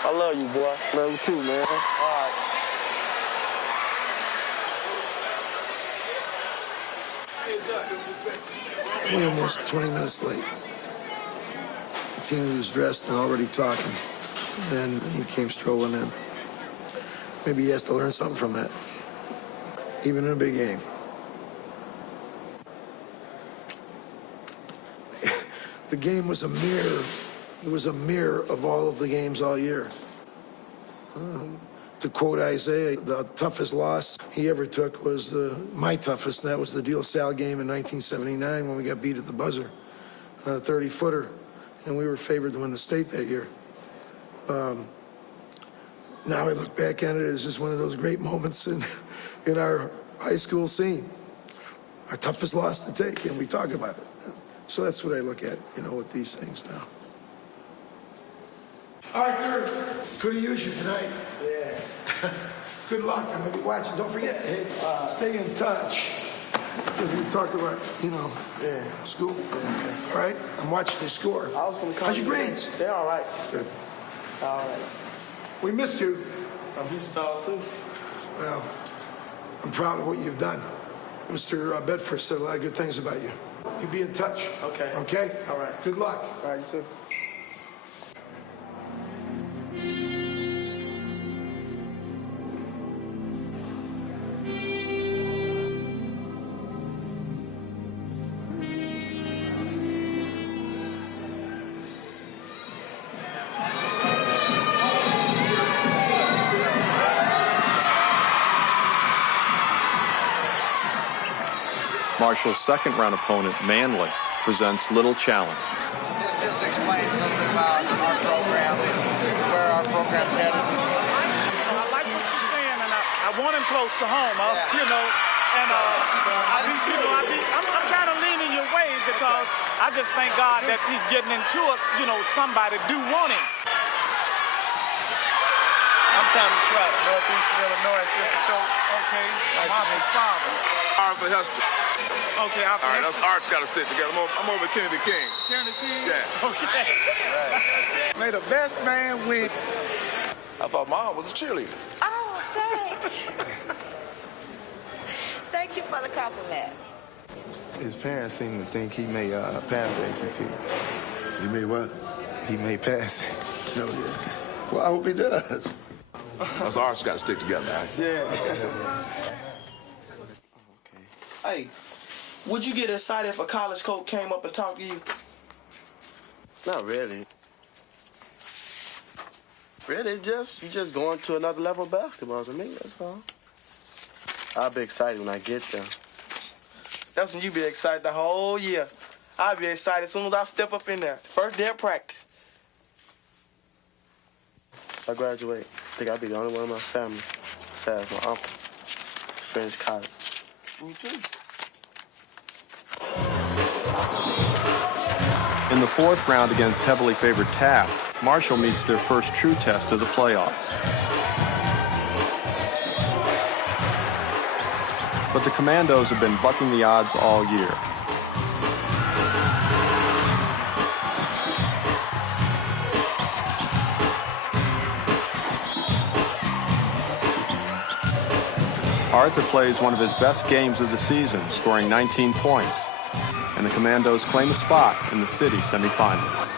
I love you, boy. Love you too, man. All right. William was 20 minutes late. The team was dressed and already talking. Then he came strolling in. Maybe he has to learn something from that, even in a big game. The game was a mirror. It was a mirror of all of the games all year. To quote Isaiah, the toughest loss he ever took was my toughest, and that was the De La Salle game in 1979 when we got beat at the buzzer on a 30-footer, and we were favored to win the state that year. Now I look back at it as just one of those great moments in our high school scene. Our toughest loss to take, and we talk about it. So that's what I look at, with these things now. Arthur, could have used you tonight. Yeah. Good luck. I'm going to be watching. Don't forget, hey, stay in touch. Because we talked about, school. Yeah. All right? I'm watching your score. I was going to call How's your grades? They're all right. Good. All right. We missed you. I missed y'all too. Well, I'm proud of what you've done. Mr. Bedford said a lot of good things about you. You be in touch. Okay. Okay? All right. Good luck. All right, you too. Marshall's second-round opponent, Manly, presents Little Challenge. This just explains a little bit about our program, where our program's headed. I like what you're saying, and I want him close to home, I'm kind of leaning your way because I just thank God that he's getting into it, somebody do want him. I'm Tommy Trout, Northeast Illinois assistant coach. Okay, Nice to meet you. father. Arthur Hester. Okay, Arthur All right, Hester. us arts got to stick together. I'm over Kennedy King. Kennedy King? Yeah. Okay. Right. May the best man win. I thought Mom was a cheerleader. Oh, thanks. Thank you for the compliment. His parents seem to think he may pass the ACT. He may what? He may pass. No, yeah. Well, I hope he does. Us arts got to stick together, man. Yeah. Hey, would you get excited if a college coach came up and talked to you? Not really. Really, you just going to another level of basketball to me, that's all. I'll be excited when I get there. That's when you be excited the whole year. I'll be excited as soon as I step up in there. First day of practice. If I graduate, I think I'll be the only one in my family, besides my uncle, to finish college. Me too. In the fourth round against heavily favored Taft, Marshall meets their first true test of the playoffs. But the Commandos have been bucking the odds all year. Arthur plays one of his best games of the season, scoring 19 points, and the Commandos claim a spot in the city semifinals.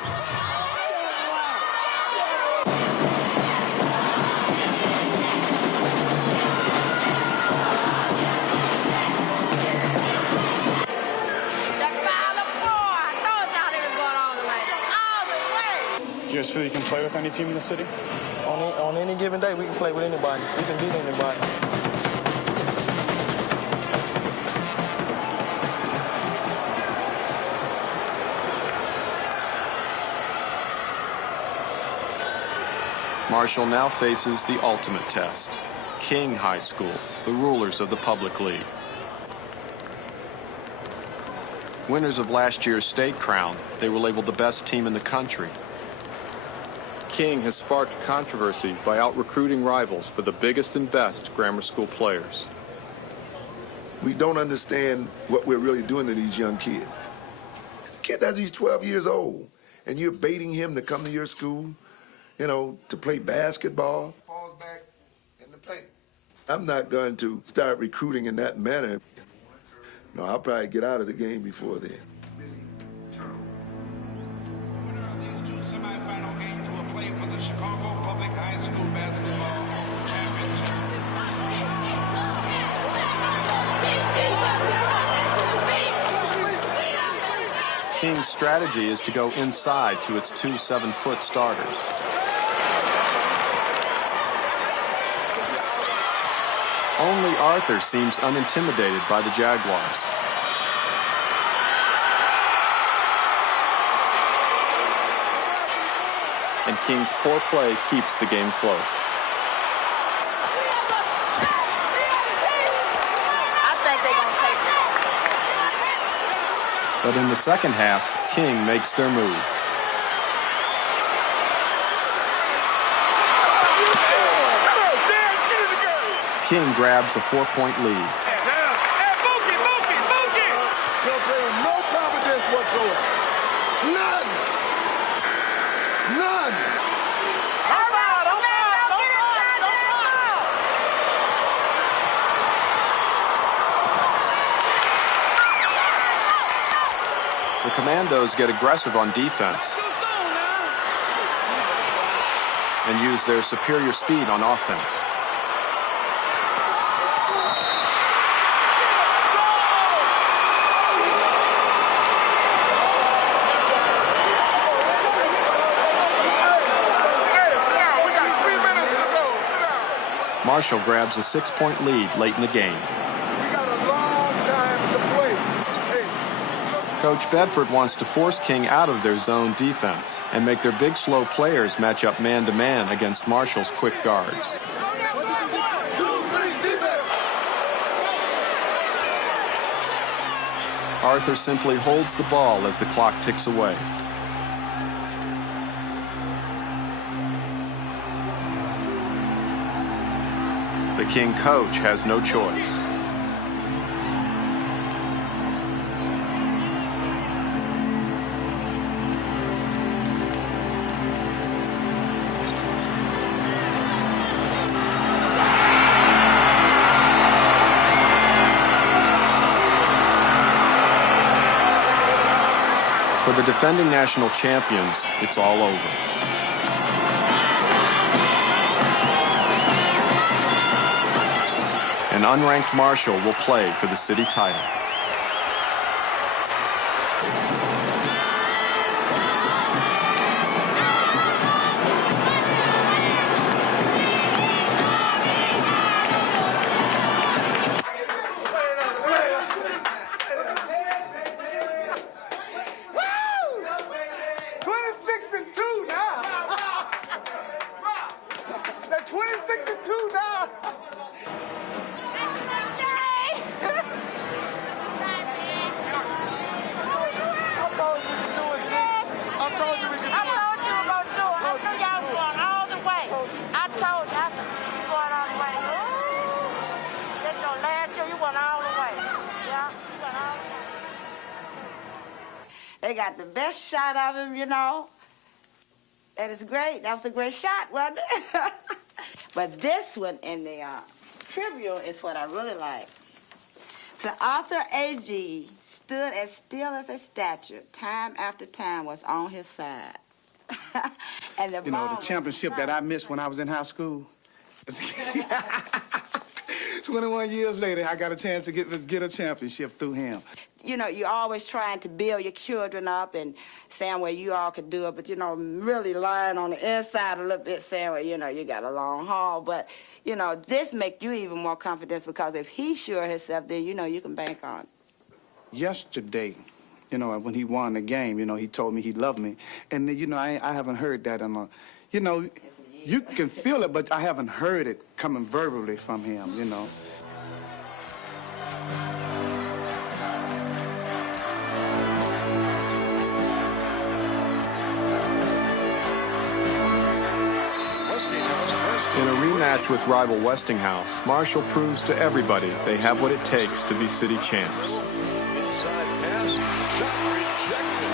Do you guys feel you can play with any team in the city? On any given day, we can play with anybody. We can beat anybody. Marshall now faces the ultimate test. King High School, the rulers of the public league. Winners of last year's state crown, they were labeled the best team in the country. King has sparked controversy by out-recruiting rivals for the biggest and best grammar school players. We don't understand what we're really doing to these young kids. Kid, that's he's 12 years old, and you're baiting him to come to your school. you know, to play basketball. Falls back in the paint. I'm not going to start recruiting in that manner. No, I'll probably get out of the game before then. These two semifinal games will play for the Chicago Public High School Basketball Championship. King's strategy is to go inside to its 2 7-foot starters. Only Arthur seems unintimidated by the Jaguars. And King's poor play keeps the game close. I think they're going to take it. But in the second half, King makes their move. King grabs a 4-point lead. They'll play with no confidence whatsoever. None. None. The Commandos get aggressive on defense and use their superior speed on offense. Marshall grabs a 6-point lead late in the game. We got a long time to play. Hey, Coach Bedford wants to force King out of their zone defense and make their big, slow players match up man-to-man against Marshall's quick guards. Arthur simply holds the ball as the clock ticks away. The King coach has no choice. For the defending national champions, it's all over. An unranked Marshall will play for the city title. They got the best shot of him, you know. That is great. That was a great shot, wasn't it? But this one in the tribute is what I really like. The author Agee stood as still as a statue. Time after time was on his side. And you know, the championship that I missed when I was in high school. 21 years later, I got a chance to get a championship through him. You know, you're always trying to build your children up and saying, well, you all could do it, but, you know, really lying on the inside a little bit, saying, well, you know, you got a long haul. But, you know, this makes you even more confidence because if he's sure of himself, then, you know, you can bank on it. Yesterday, you know, when he won the game, you know, he told me he loved me. And, you know, I haven't heard that in a, you know, you can feel it, but I haven't heard it coming verbally from him, you know. In a rematch with rival Westinghouse, Marshall proves to everybody they have what it takes to be city champs. Inside pass, shot rejected.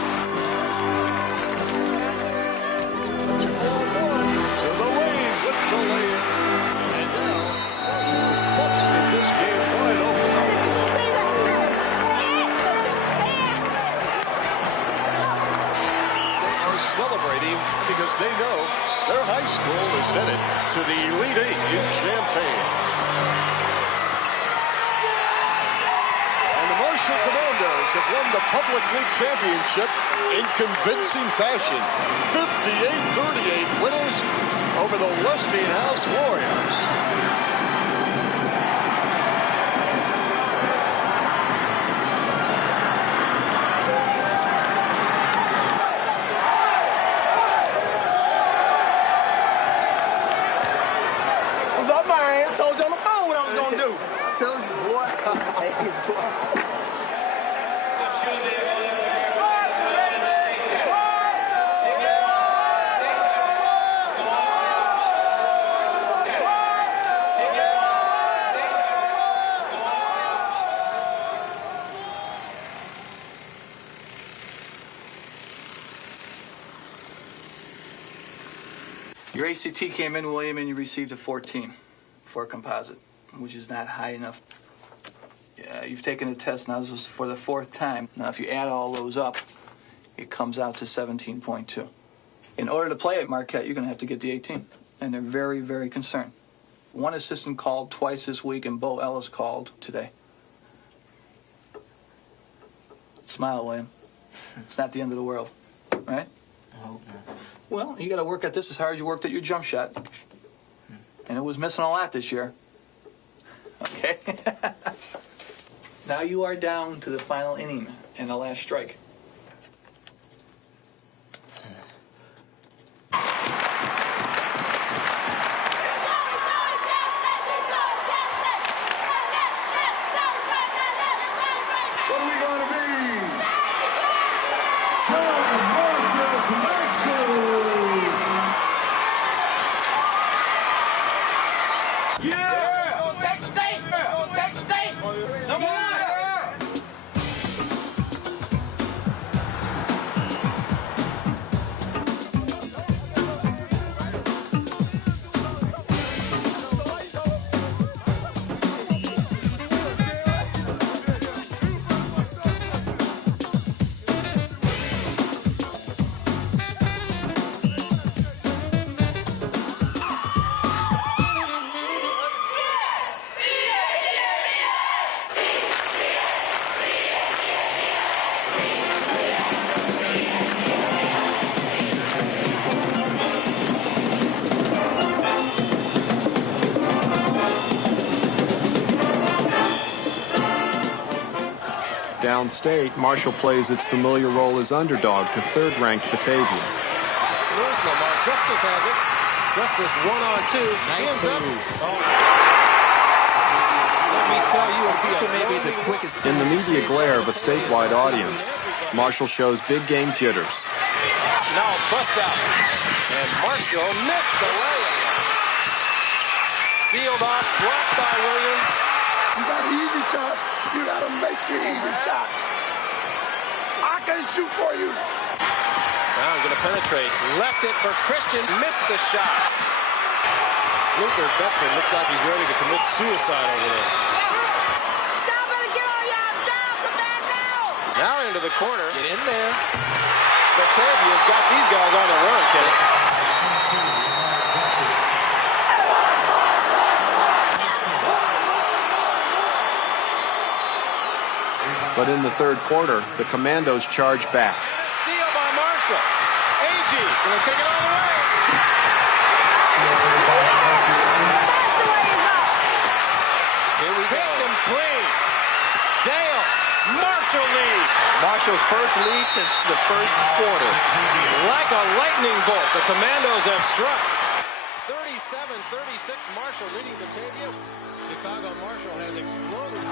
2-on-1. celebrating because they know their high school is headed to the Elite Eight in Champaign. And the Marshall Commandos have won the Public League Championship in convincing fashion. 58-38 winners over the Westinghouse Warriors. What's up, man? I told you on the phone what I was gonna do. I told you, boy. Hey, boy. Your ACT came in, William, and you received a 14 for a composite, which is not high enough. You've taken a test now. This is for the 4th time. Now, if you add all those up, it comes out to 17.2. In order to play at Marquette, you're going to have to get the 18, and they're very, very concerned. One assistant called twice this week, and Bo Ellis called today. Smile, William. It's not the end of the world, right? I hope not. Well, you got to work at this as hard as you worked at your jump shot. And it was missing a lot this year. Okay? Now you are down to the final inning and the last strike. What are we going to be? Yeah! Go Texas State! Go Texas State! Number one! Downstate, Marshall plays its familiar role as underdog to third-ranked Batavia. Lewis Lamar, Justice has it. Justice 1-on-2. Nice move. Let me tell you, Official may be the quickest. In the media glare of a statewide audience, Marshall shows big game jitters. now bust out. And Marshall missed the layup. Sealed off, blocked by Williams. You got easy shots. You got to make the easy shots. I can shoot for you. Now I'm going to penetrate. Left it for Christian. Missed the shot. Luther Beckford looks like he's ready to commit suicide over there. Now into the corner. Get in there. Batavia's got these guys on the run, Kenny. But in the third quarter, the Commandos charge back. Steal by Marshall. Agee going to take it all the way. Here we go. Picked him clean. Dale. Marshall lead. Marshall's first lead since the first quarter. Like a lightning bolt, the Commandos have struck. 37-36, Marshall leading Batavia. Chicago Marshall has exploded.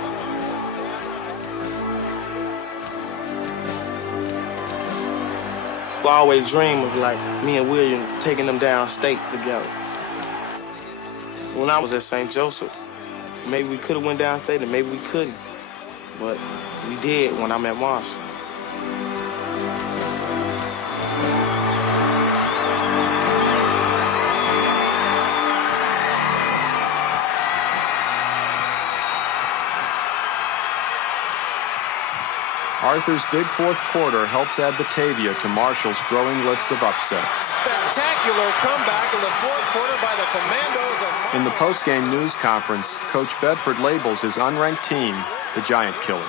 I always dream of like me and William taking them down state together. When I was at St. Joseph, maybe we could have went down state and maybe we couldn't. But we did when I'm at Marshall. Arthur's big fourth quarter helps add Batavia to Marshall's growing list of upsets. Spectacular comeback in the fourth quarter by the Commandos of... In the post-game news conference, Coach Bedford labels his unranked team the Giant Killers.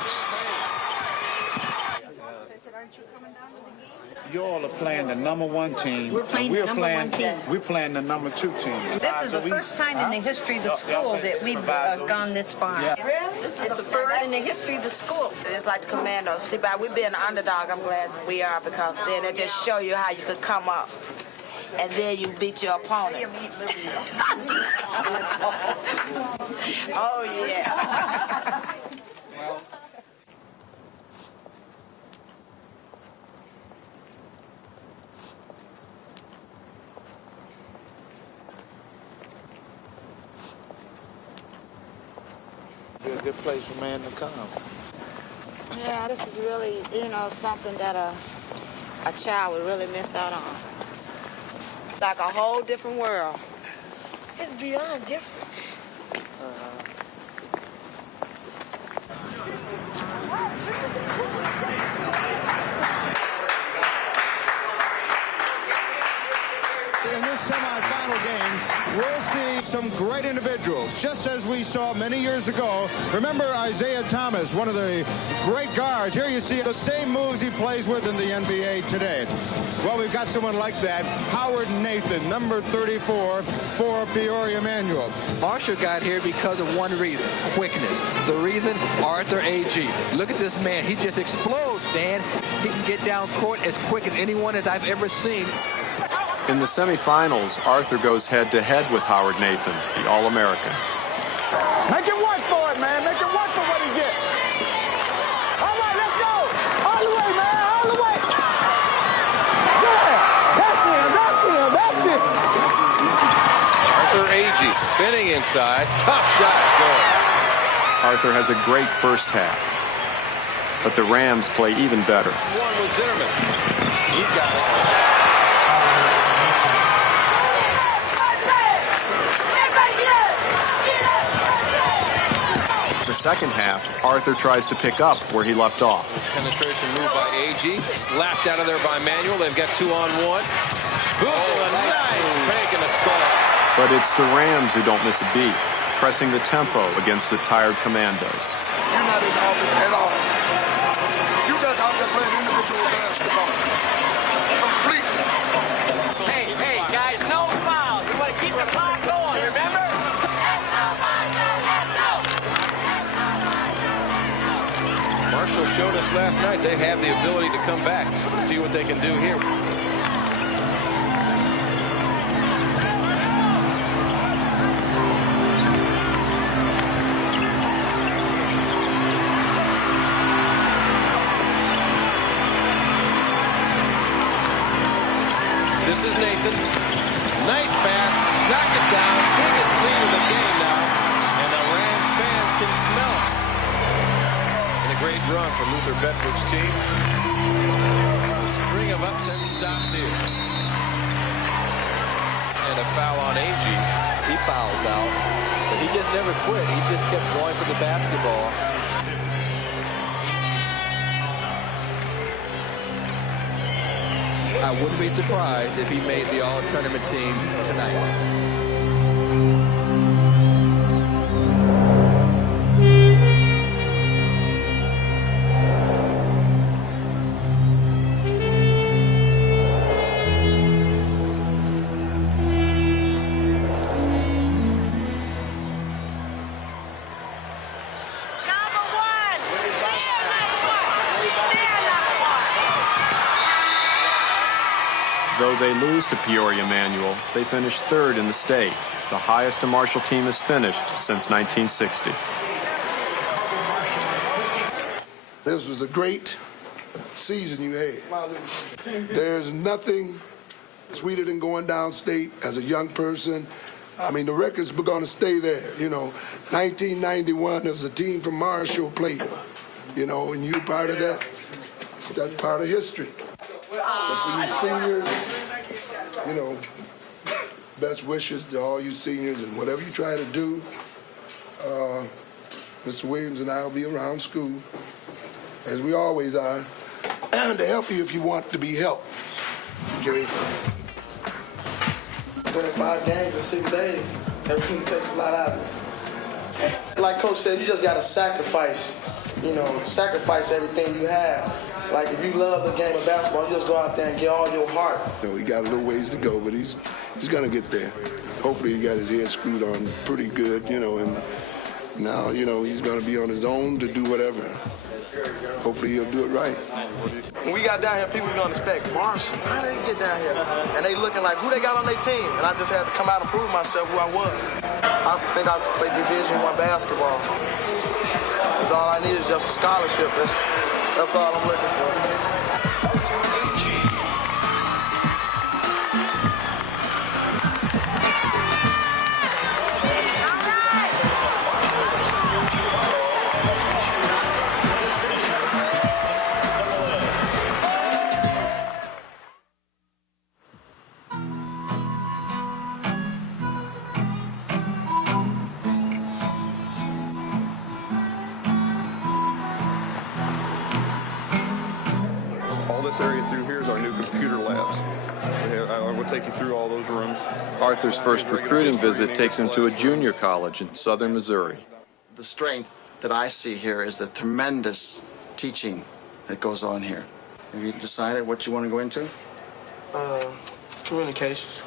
You all are playing the #1 team. We're playing the number one team. We're playing the #2 team. This is the first time in the history of the school that we've gone this far. Yeah. Really? It's the first in the history of the school. It's like the Commandos. See, by we being an underdog, I'm glad we are, because then it just show you how you could come up. And then you beat your opponent. Oh, yeah. Be a good place for man to come. Yeah, this is really, something that a child would really miss out on. Like a whole different world. It's beyond different. In this semifinal game, we'll see some great individuals, just as we saw many years ago. Remember Isaiah Thomas, one of the great guards. Here you see the same moves he plays with in the NBA today. Well, we've got someone like that. Howard Nathan, number 34 for Peoria Manual. Marshall got here because of one reason, quickness. The reason, Arthur Agee. Look at this man. He just explodes, Dan. He can get down court as quick as anyone that I've ever seen. In the semifinals, Arthur goes head-to-head with Howard Nathan, the All-American. Make it work for it, man. Make it work for what he gets. All right, let's go. All the way, man. All the way. Yeah. That's it. That's it. Arthur Agee spinning inside. Tough shot. Good. Arthur has a great first half, but the Rams play even better. One was Zimmerman. He's got it. The second half, Arthur tries to pick up where he left off. Penetration move by Agee. Slapped out of there by Manuel. They've got 2-on-1. Boom, a nice fake and a score. But it's the Rams who don't miss a beat, pressing the tempo against the tired Commandos. You're not in the offense at all. You just out there playing individual basketball. Completely. Hey, guys, no fouls. We want to keep the clock going, remember? Marshall showed us last night they have the ability to come back. So we'll see what they can do here. This is Nathan. Nice pass. Knock it down. Biggest lead of the game now. And the Rams fans can smell it. And a great run for Luther Bedford's team. The string of upsets stops here. And a foul on Agee. He fouls out, but he just never quit. He just kept going for the basketball. I wouldn't be surprised if he made the all-tournament team tonight. Though they lose to Peoria Manual, they finish third in the state, the highest a Marshall team has finished since 1960. This was a great season you had. There's nothing sweeter than going downstate as a young person. I mean, the record's going to stay there. 1991 as a team from Marshall played, and you're part of that. That's part of history. But for you seniors, best wishes to all you seniors, and whatever you try to do, Mr. Williams and I will be around school, as we always are, to help you if you want to be helped. Okay? 25 games in 6 days. Everything takes a lot out of it. Like Coach said, you just got to sacrifice, sacrifice everything you have. Like if you love the game of basketball, you just go out there and get all your heart. He got a little ways to go, but he's going to get there. Hopefully he got his head screwed on pretty good, and now, he's going to be on his own to do whatever. Hopefully he'll do it right. When we got down here, people were going to expect, Marshall, how did he get down here? And they looking like who they got on their team. And I just had to come out and prove myself who I was. I think I could play Division I basketball. Because all I need is just a scholarship. That's all I'm looking for. Area through here is our new computer labs. I will take you through all those rooms. Arthur's first recruiting visit takes him to a junior college in southern Missouri. The strength that I see here is the tremendous teaching that goes on here. Have you decided what you want to go into? Communications.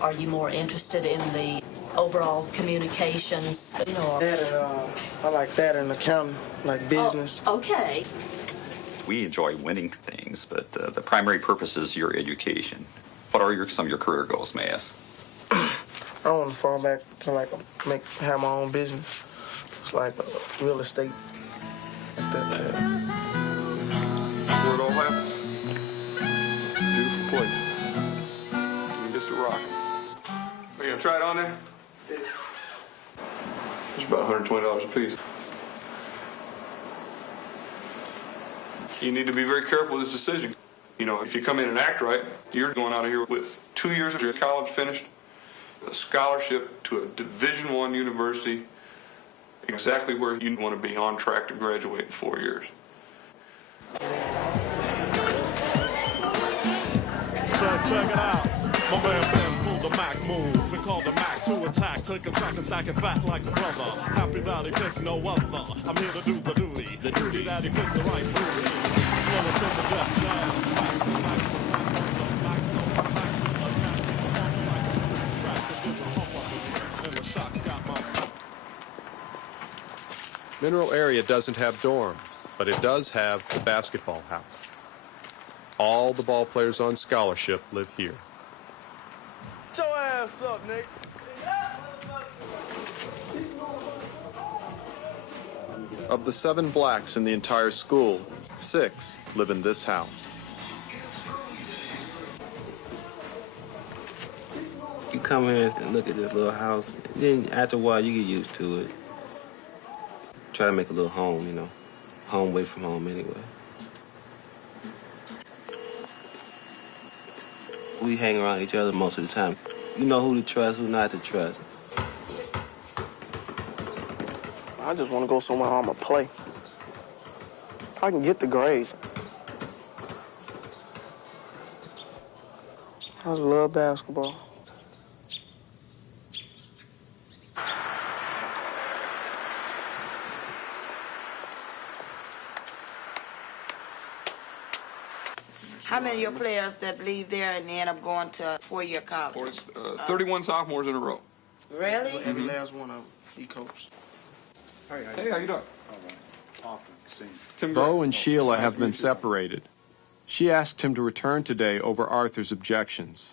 Are you more interested in the overall communications? That and I like that and accounting, like business. Oh, okay. We enjoy winning things, but the primary purpose is your education. What are some of your career goals, may I ask? I want to fall back to have my own business. It's like real estate. Where it all happened? Beautiful place. And just a rock. Are you gonna try it on there? It's about $120 a piece. You need to be very careful with this decision. If you come in and act right, you're going out of here with 2 years of your college finished, a scholarship to a Division I university, exactly where you want to be, on track to graduate in 4 years. Check it out. My man Ben pulled the Mac move and called the Mac to attack. Took a track and stack it back like a brother. Happy that he picked no other. I'm here to do the duty that he picked the right movie. Flowing to the death jazz. Mineral area doesn't have dorms, but it does have the basketball house. All the ball players on scholarship live here. Get your ass up, Nick. Of the 7 blacks in the entire school, 6 live in this house. You come here and look at this little house, then after a while you get used to it. Try to make a little home, home away from home anyway. We hang around each other most of the time. You know who to trust, who not to trust. I just want to go somewhere I'm going to play. I can get the grades. I love basketball. How many of your players that leave there and end up going to 4-year college? 31 sophomores in a row. Really? Every last one of them, he coached. Hey, how you doing? Bo and Sheila have been separated. She asked him to return today over Arthur's objections.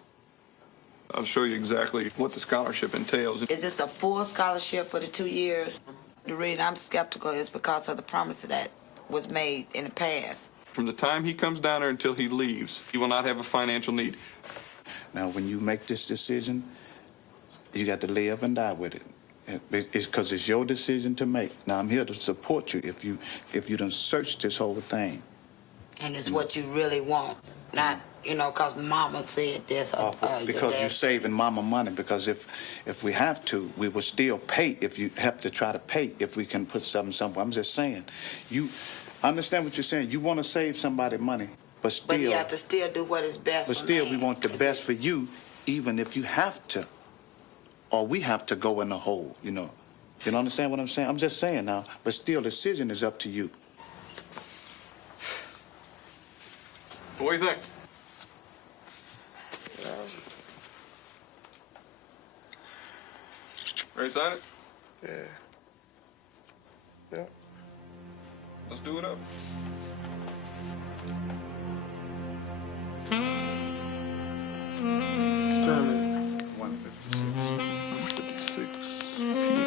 I'll show you exactly what the scholarship entails. Is this a full scholarship for the 2 years? The reason I'm skeptical is because of the promise that was made in the past. From the time he comes down there until he leaves, he will not have a financial need. Now, when you make this decision, you got to live and die with it. It's because it's your decision to make. Now, I'm here to support you if you done search this whole thing. And it's what you really want, not, because mama said this or because you're saving mama money. Because if we have to, we will still pay if you have to try to pay if we can put something somewhere. I'm just saying, I understand what you're saying. You want to save somebody money, but still. But you have to still do what is best But for still, man. we want the best for you, even if you have to, or we have to go in the hole, you know. You don't understand what I'm saying? I'm just saying now, but still, the decision is up to you. What do you think? Ready to sign it? Yeah. Yeah. Let's do it up. Time it. 1:56 p.m.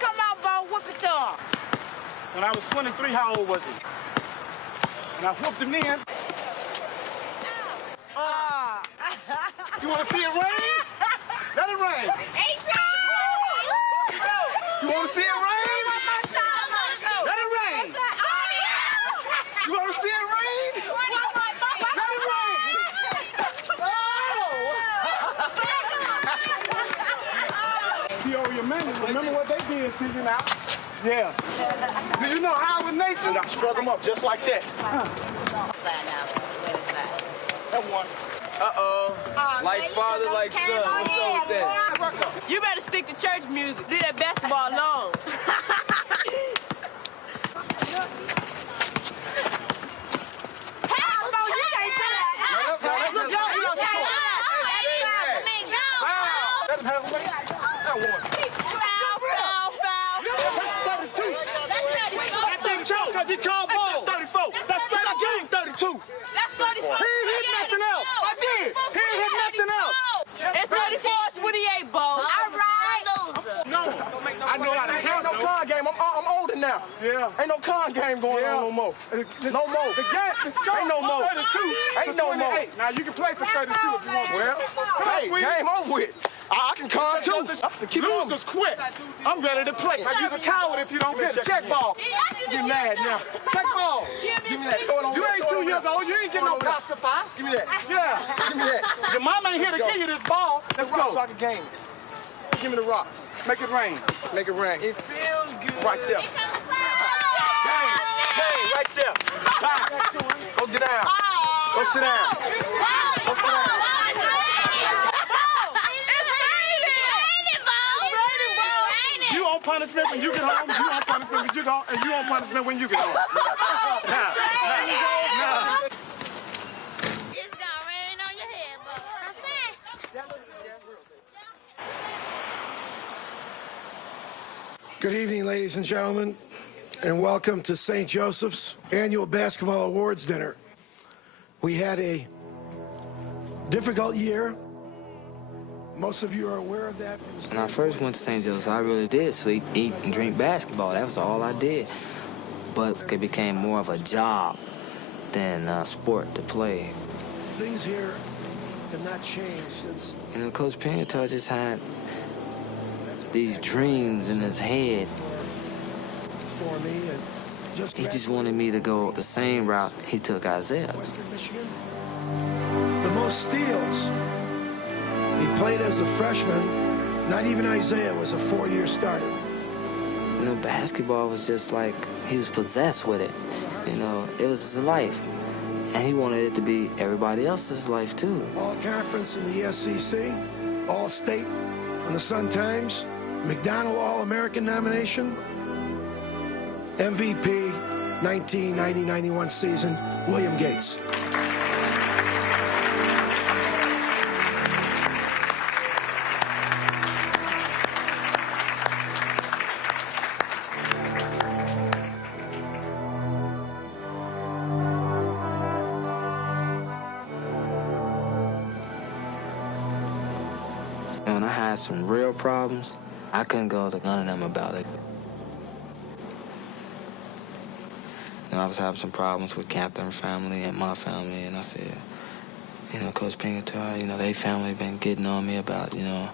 Come on, Bo, whoop it up. When I was 23, how old was he? And I whooped him then. You want to see it rain? Let it rain. 18! You want to see it rain? Let it rain. You want to see it rain? Let it rain. You owe your man. Remember what they did to you now? Yeah. Do you know how with Nathan? I struck him up just like that. That one. Uh-oh. Like father, like son. What's up with that? You better stick to church music. Leave that basketball alone. Let him have a way. That one. That didn't count because he called ball. That's 34. That's 32. That's 34. He ain't hit nothing else. I did. He ain't hit nothing else. It's 34-28, Bo. All right. No. I know how to count. Ain't no con game. I'm older now. Yeah. Ain't no con game going on no more. No more. The game is Ain't no more. 32. Ain't no more. Now you can play for 32 if you want to. Well, hey, game over with. I can con too. Losers quit. I'm ready to play. Now you's a coward if you don't get a check ball. Get mad now. Check ball. Give me that. Throw it on. You ain't 2 years old. You ain't getting no pacifier. Give me that. Yeah. Give me that. Your mama ain't here to give you this ball. Let's go. So I can game. Give me the rock. Make it rain. Make it rain. It feels good. Right there. Game. Right there. Go get down. Go sit down. Go sit down. You on punishment when you get home. You on punishment when you go, and you on punishment when you get home. Now. It's gonna rain on your head, Bo. Good evening, ladies and gentlemen, and welcome to St. Joseph's Annual Basketball Awards Dinner. We had a difficult year. Most of you are aware of that. When I first went to St. Joseph's, I really did sleep, eat, and drink basketball. That was all I did. But it became more of a job than a sport to play. Things here have not changed since. You know, Coach Pingatar just had these dreams in his head. For me, He just wanted me to go the same route he took Isaiah. Western Michigan, the most steals. He played as a freshman. Not even Isaiah was a 4-year starter. You know, basketball was just like he was possessed with it. You know, it was his life. And he wanted it to be everybody else's life, too. All-conference in the SEC, All-State on the Sun-Times, McDonald All-American nomination, MVP 1990-91 season, William Gates. And when I had some real problems, I couldn't go to none of them about it. And I was having some problems with Catherine's family and my family, and I said, you know, Coach Pingatar, you know, they family been getting on me about, you know,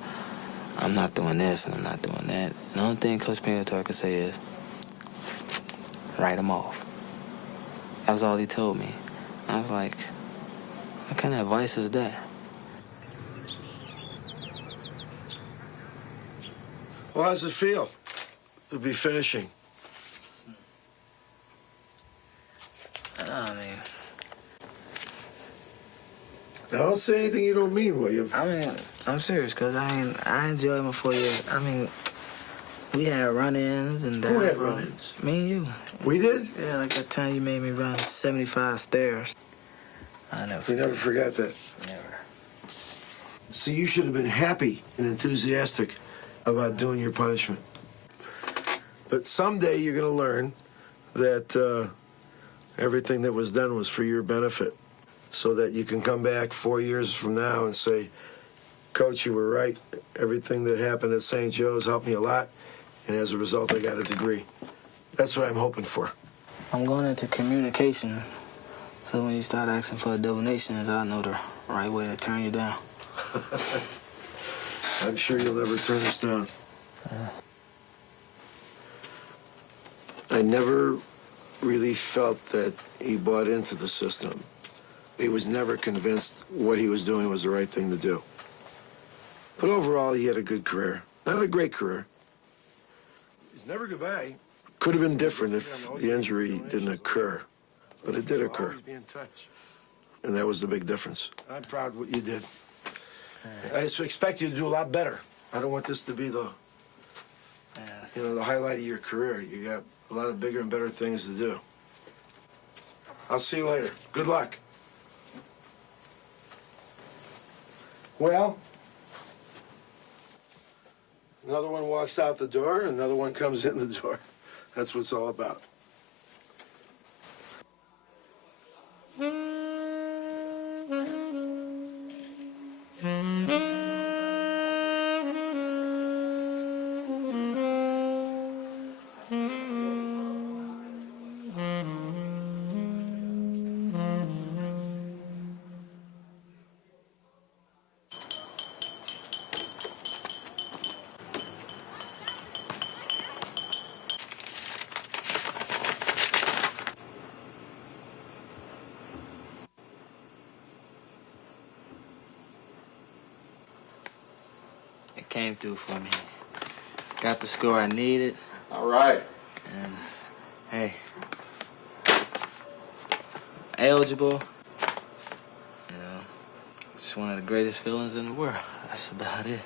I'm not doing this and I'm not doing that. And the only thing Coach Pingatar could say is, write them off. That was all he told me. I was like, what kind of advice is that? Well, how does it feel to be finishing? I mean... Now, don't say anything you don't mean, William. I mean, I'm serious, because I enjoyed my 4 years. I mean, we had run-ins and... Who had run-ins? Me and you. We did? Yeah, like that time you made me run 75 stairs. I never... You never forgot that? Never. See, you should have been happy and enthusiastic about doing your punishment. But someday you're going to learn that everything that was done was for your benefit, so that you can come back 4 years from now and say, Coach, you were right. Everything that happened at St. Joe's helped me a lot, and as a result, I got a degree. That's what I'm hoping for. I'm going into communication, so when you start asking for donations, I know the right way to turn you down. I'm sure you'll never turn us down. I never really felt that he bought into the system. He was never convinced what he was doing was the right thing to do. But overall, he had a good career. Not a great career. It's never goodbye. Could have been different if the injury didn't occur, but it did occur. And that was the big difference. I'm proud of what you did. I just expect you to do a lot better. I don't want this to be the, the highlight of your career. You got a lot of bigger and better things to do. I'll see you later. Good luck. Well, another one walks out the door, another one comes in the door. That's what it's all about. Came through for me. Got the score I needed. All right. And, hey, eligible. It's one of the greatest feelings in the world. That's about it.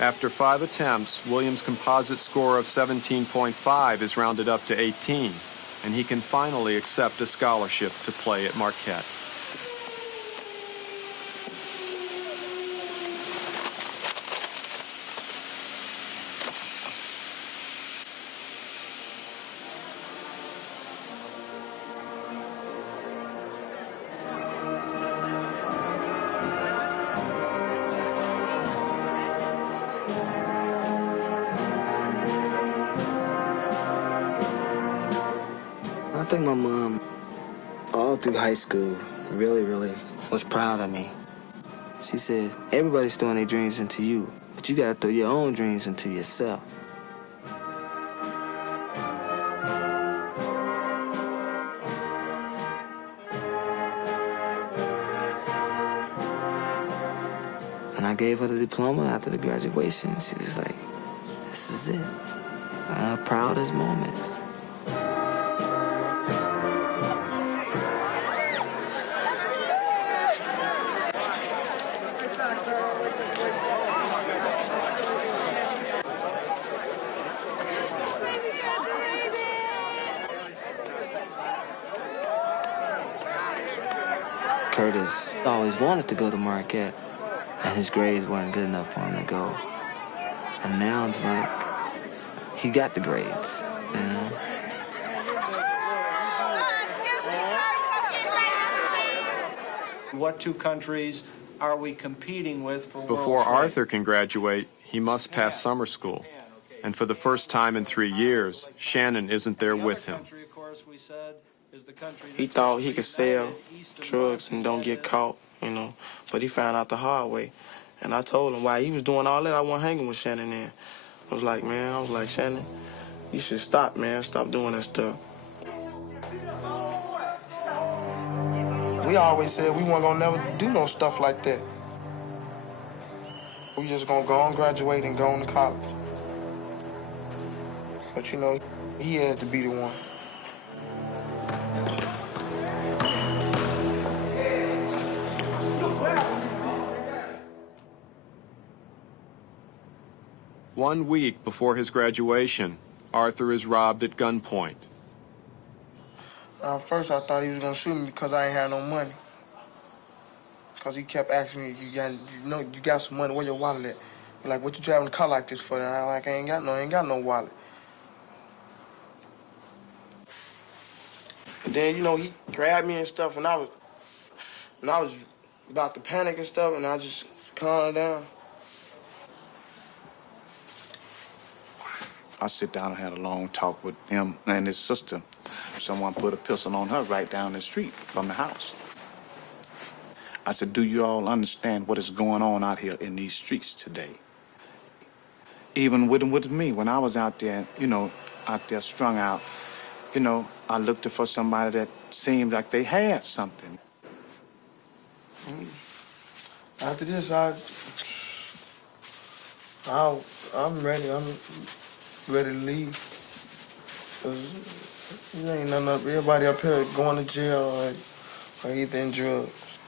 After 5 attempts, Williams' composite score of 17.5 is rounded up to 18, and he can finally accept a scholarship to play at Marquette. I think my mom, all through high school, really was proud of me. She said, everybody's throwing their dreams into you, but you gotta throw your own dreams into yourself. And I gave her the diploma after the graduation. She was like, this is it. Our proudest moments. Curtis always wanted to go to Marquette, and his grades weren't good enough for him to go. And now it's like, he got the grades, you know? What two countries are we competing with for Before world trade? Arthur can graduate, he must pass summer school. And for the first time in 3 years, Shannon isn't there with him. He thought he could sell drugs and don't get caught, but he found out the hard way. And I told him while he was doing all that, I wasn't hanging with Shannon then. I was like, Shannon, you should stop, man. Stop doing that stuff. We always said we weren't gonna never do no stuff like that. We just gonna go on, graduate, and go on to college. But you know, he had to be the one. One week before his graduation, Arthur is robbed at gunpoint. First, I thought he was gonna shoot me because I ain't had no money. Cause he kept asking me, you got some money? Where your wallet at? Like, what you driving a car like this for? And I'm like, I ain't got no wallet. And then, you know, he grabbed me and stuff, and I was about to panic and stuff, and I just calmed down. I sit down and had a long talk with him and his sister. Someone put a pistol on her right down the street from the house. I said, do you all understand what is going on out here in these streets today? Even with me, when I was out there, out there strung out, I looked for somebody that seemed like they had something. After this, I'm ready. I'm ready to leave. 'Cause there ain't nothing up. Everybody up here going to jail or either in drugs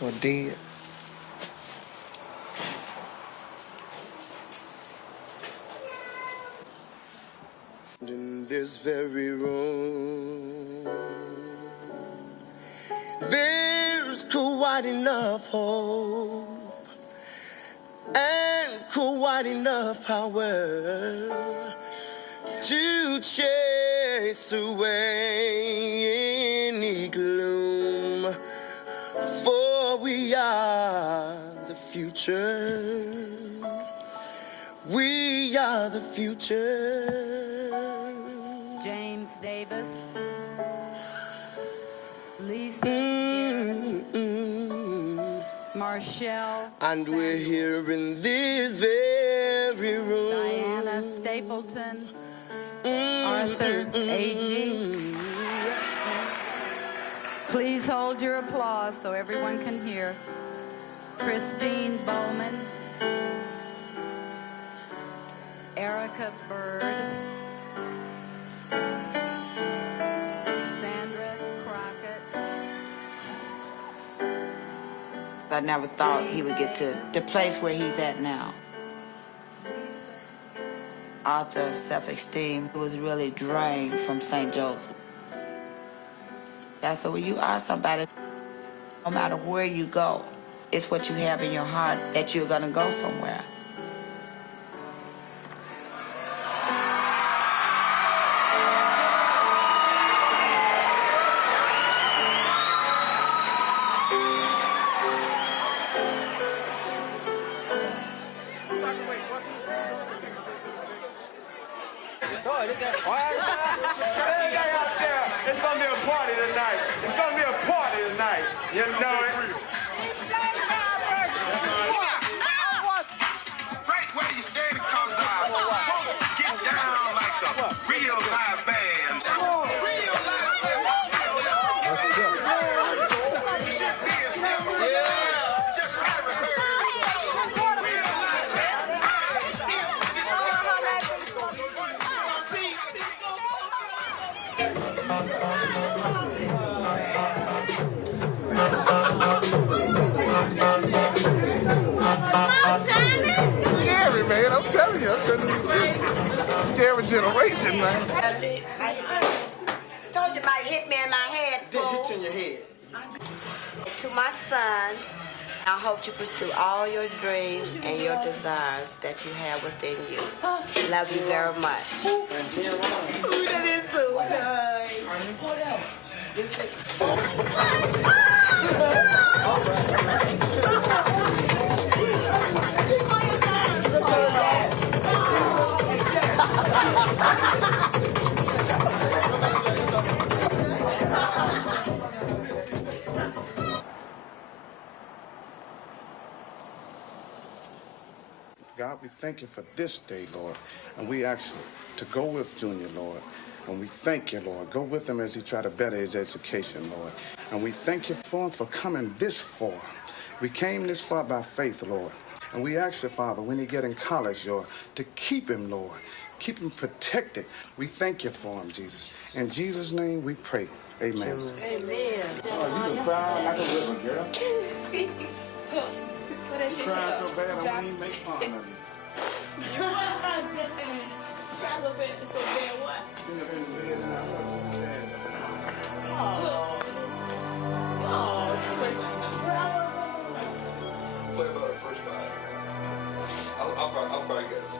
or dead. In this very room, there's quite enough hope and quite enough power to chase away any gloom, for we are the future. We are the future. James Davis, Lisa, Marshall, and we're here in this very room. Diana Stapleton, Arthur Agee. Please hold your applause so everyone can hear. Christine Bowman, Erica Bird, Sandra Crockett. I never thought he would get to the place where he's at now. Arthur's self-esteem was really drained from St. Joseph. That's so when you are somebody, no matter where you go, it's what you have in your heart that you're gonna go somewhere. It's gonna be a party tonight. It's gonna be a party tonight. You know it. Right where you stand, cause get down like a real live band. Real live band. You should be a step. Just haven't heard. Real live Scary, man. I'm telling you. Scary generation, man. Told you might hit me in my head. Hit you in your head. To my son, I hope you pursue all your dreams and your desires that you have within you. Love you very much. Ooh, that is so nice. God, we thank you for this day, Lord. And we ask you to go with Junior, Lord. And we thank you, Lord. Go with him as he try to better his education, Lord. And we thank you for him for coming this far. We came this far by faith, Lord. And we ask you, Father, when he get in college, Lord, to keep him, Lord. Keep him protected. We thank you for him, Jesus. In Jesus' name we pray. Amen. Amen. Oh, you can cry like a river, girl. You crying so bad, I won't even make fun of you. Try a little bit, so bad what? Sing up in the bed and I love you. Oh, Play about our first 5. I'll fight you guys.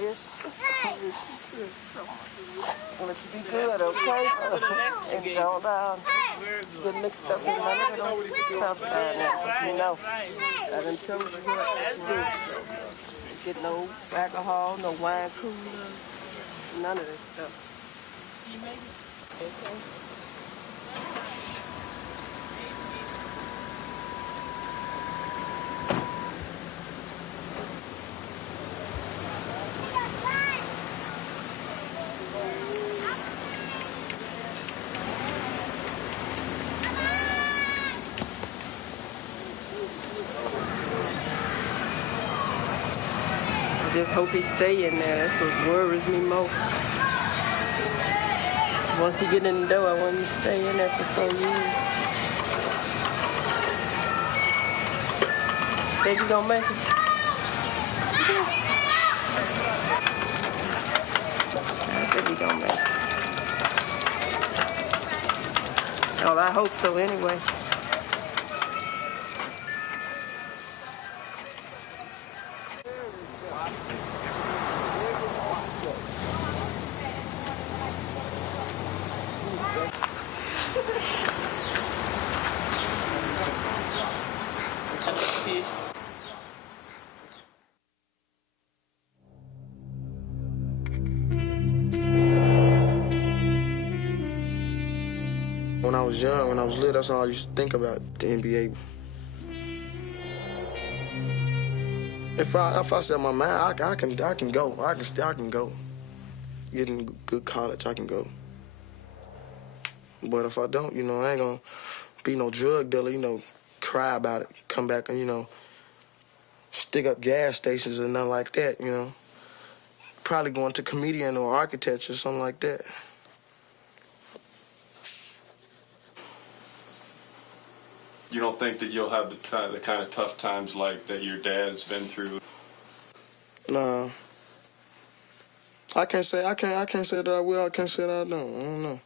Miss. I'll let you be good, okay? And don't get mixed up in none of those tough times. You know, I done told you what to do. Get no alcohol, no wine coolers, none of this stuff. Okay? I just hope he stay in there. That's what worries me most. Once he get in the door, I want him to stay in there for 4 years. Think he gonna make it? I think he gonna make it. Oh, I hope so anyway. When I was young, when I was little, that's all I used to think about, the NBA. If I set my mind, I can go. I can go. Get in good college, I can go. But if I don't, I ain't gonna be no drug dealer, cry about it, come back and, stick up gas stations and nothing like that, Probably going to comedian or architecture, something like that. You don't think that you'll have the kind of tough times like that your dad's been through? Nah. I can't say that I will. I can't say that I don't. I don't know.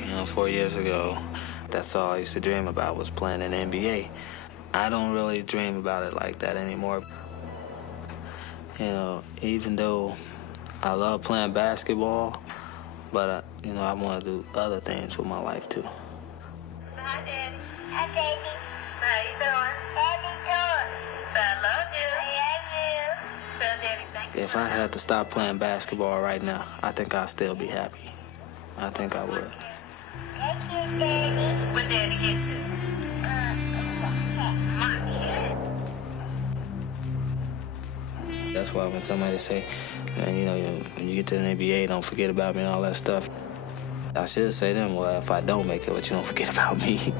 You know, 4 years ago, that's all I used to dream about was playing in the NBA. I don't really dream about it like that anymore. Even though I love playing basketball, but I want to do other things with my life too. Hi, Daddy. Hi, baby. How you doing? How you doing? I love you. I love you. Tell Daddy thank you. If I had to stop playing basketball right now, I think I'd still be happy. I think I would. Thank you, Daddy. When Daddy gets you. That's why when somebody say, man, when you get to the NBA, don't forget about me and all that stuff, I should say to them, well, if I don't make it, but you don't forget about me.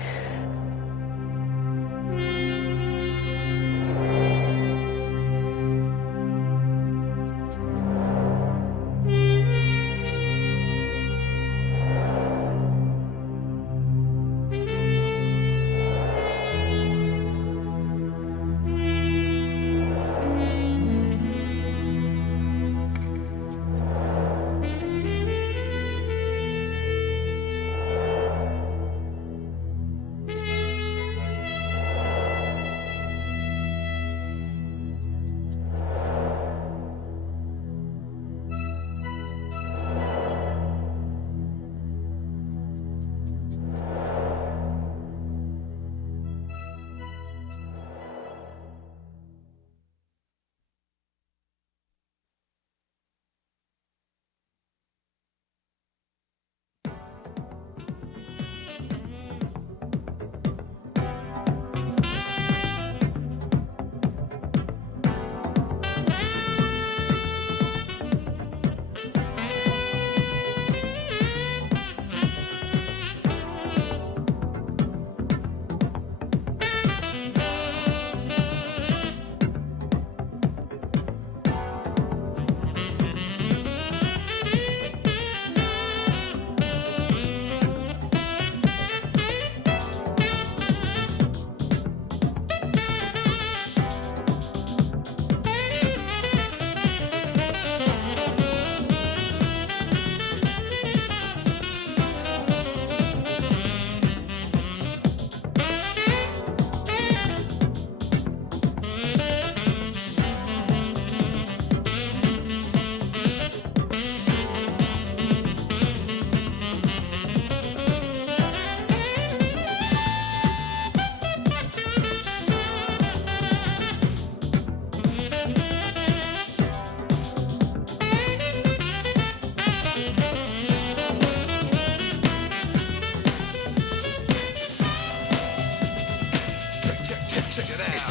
Check it out.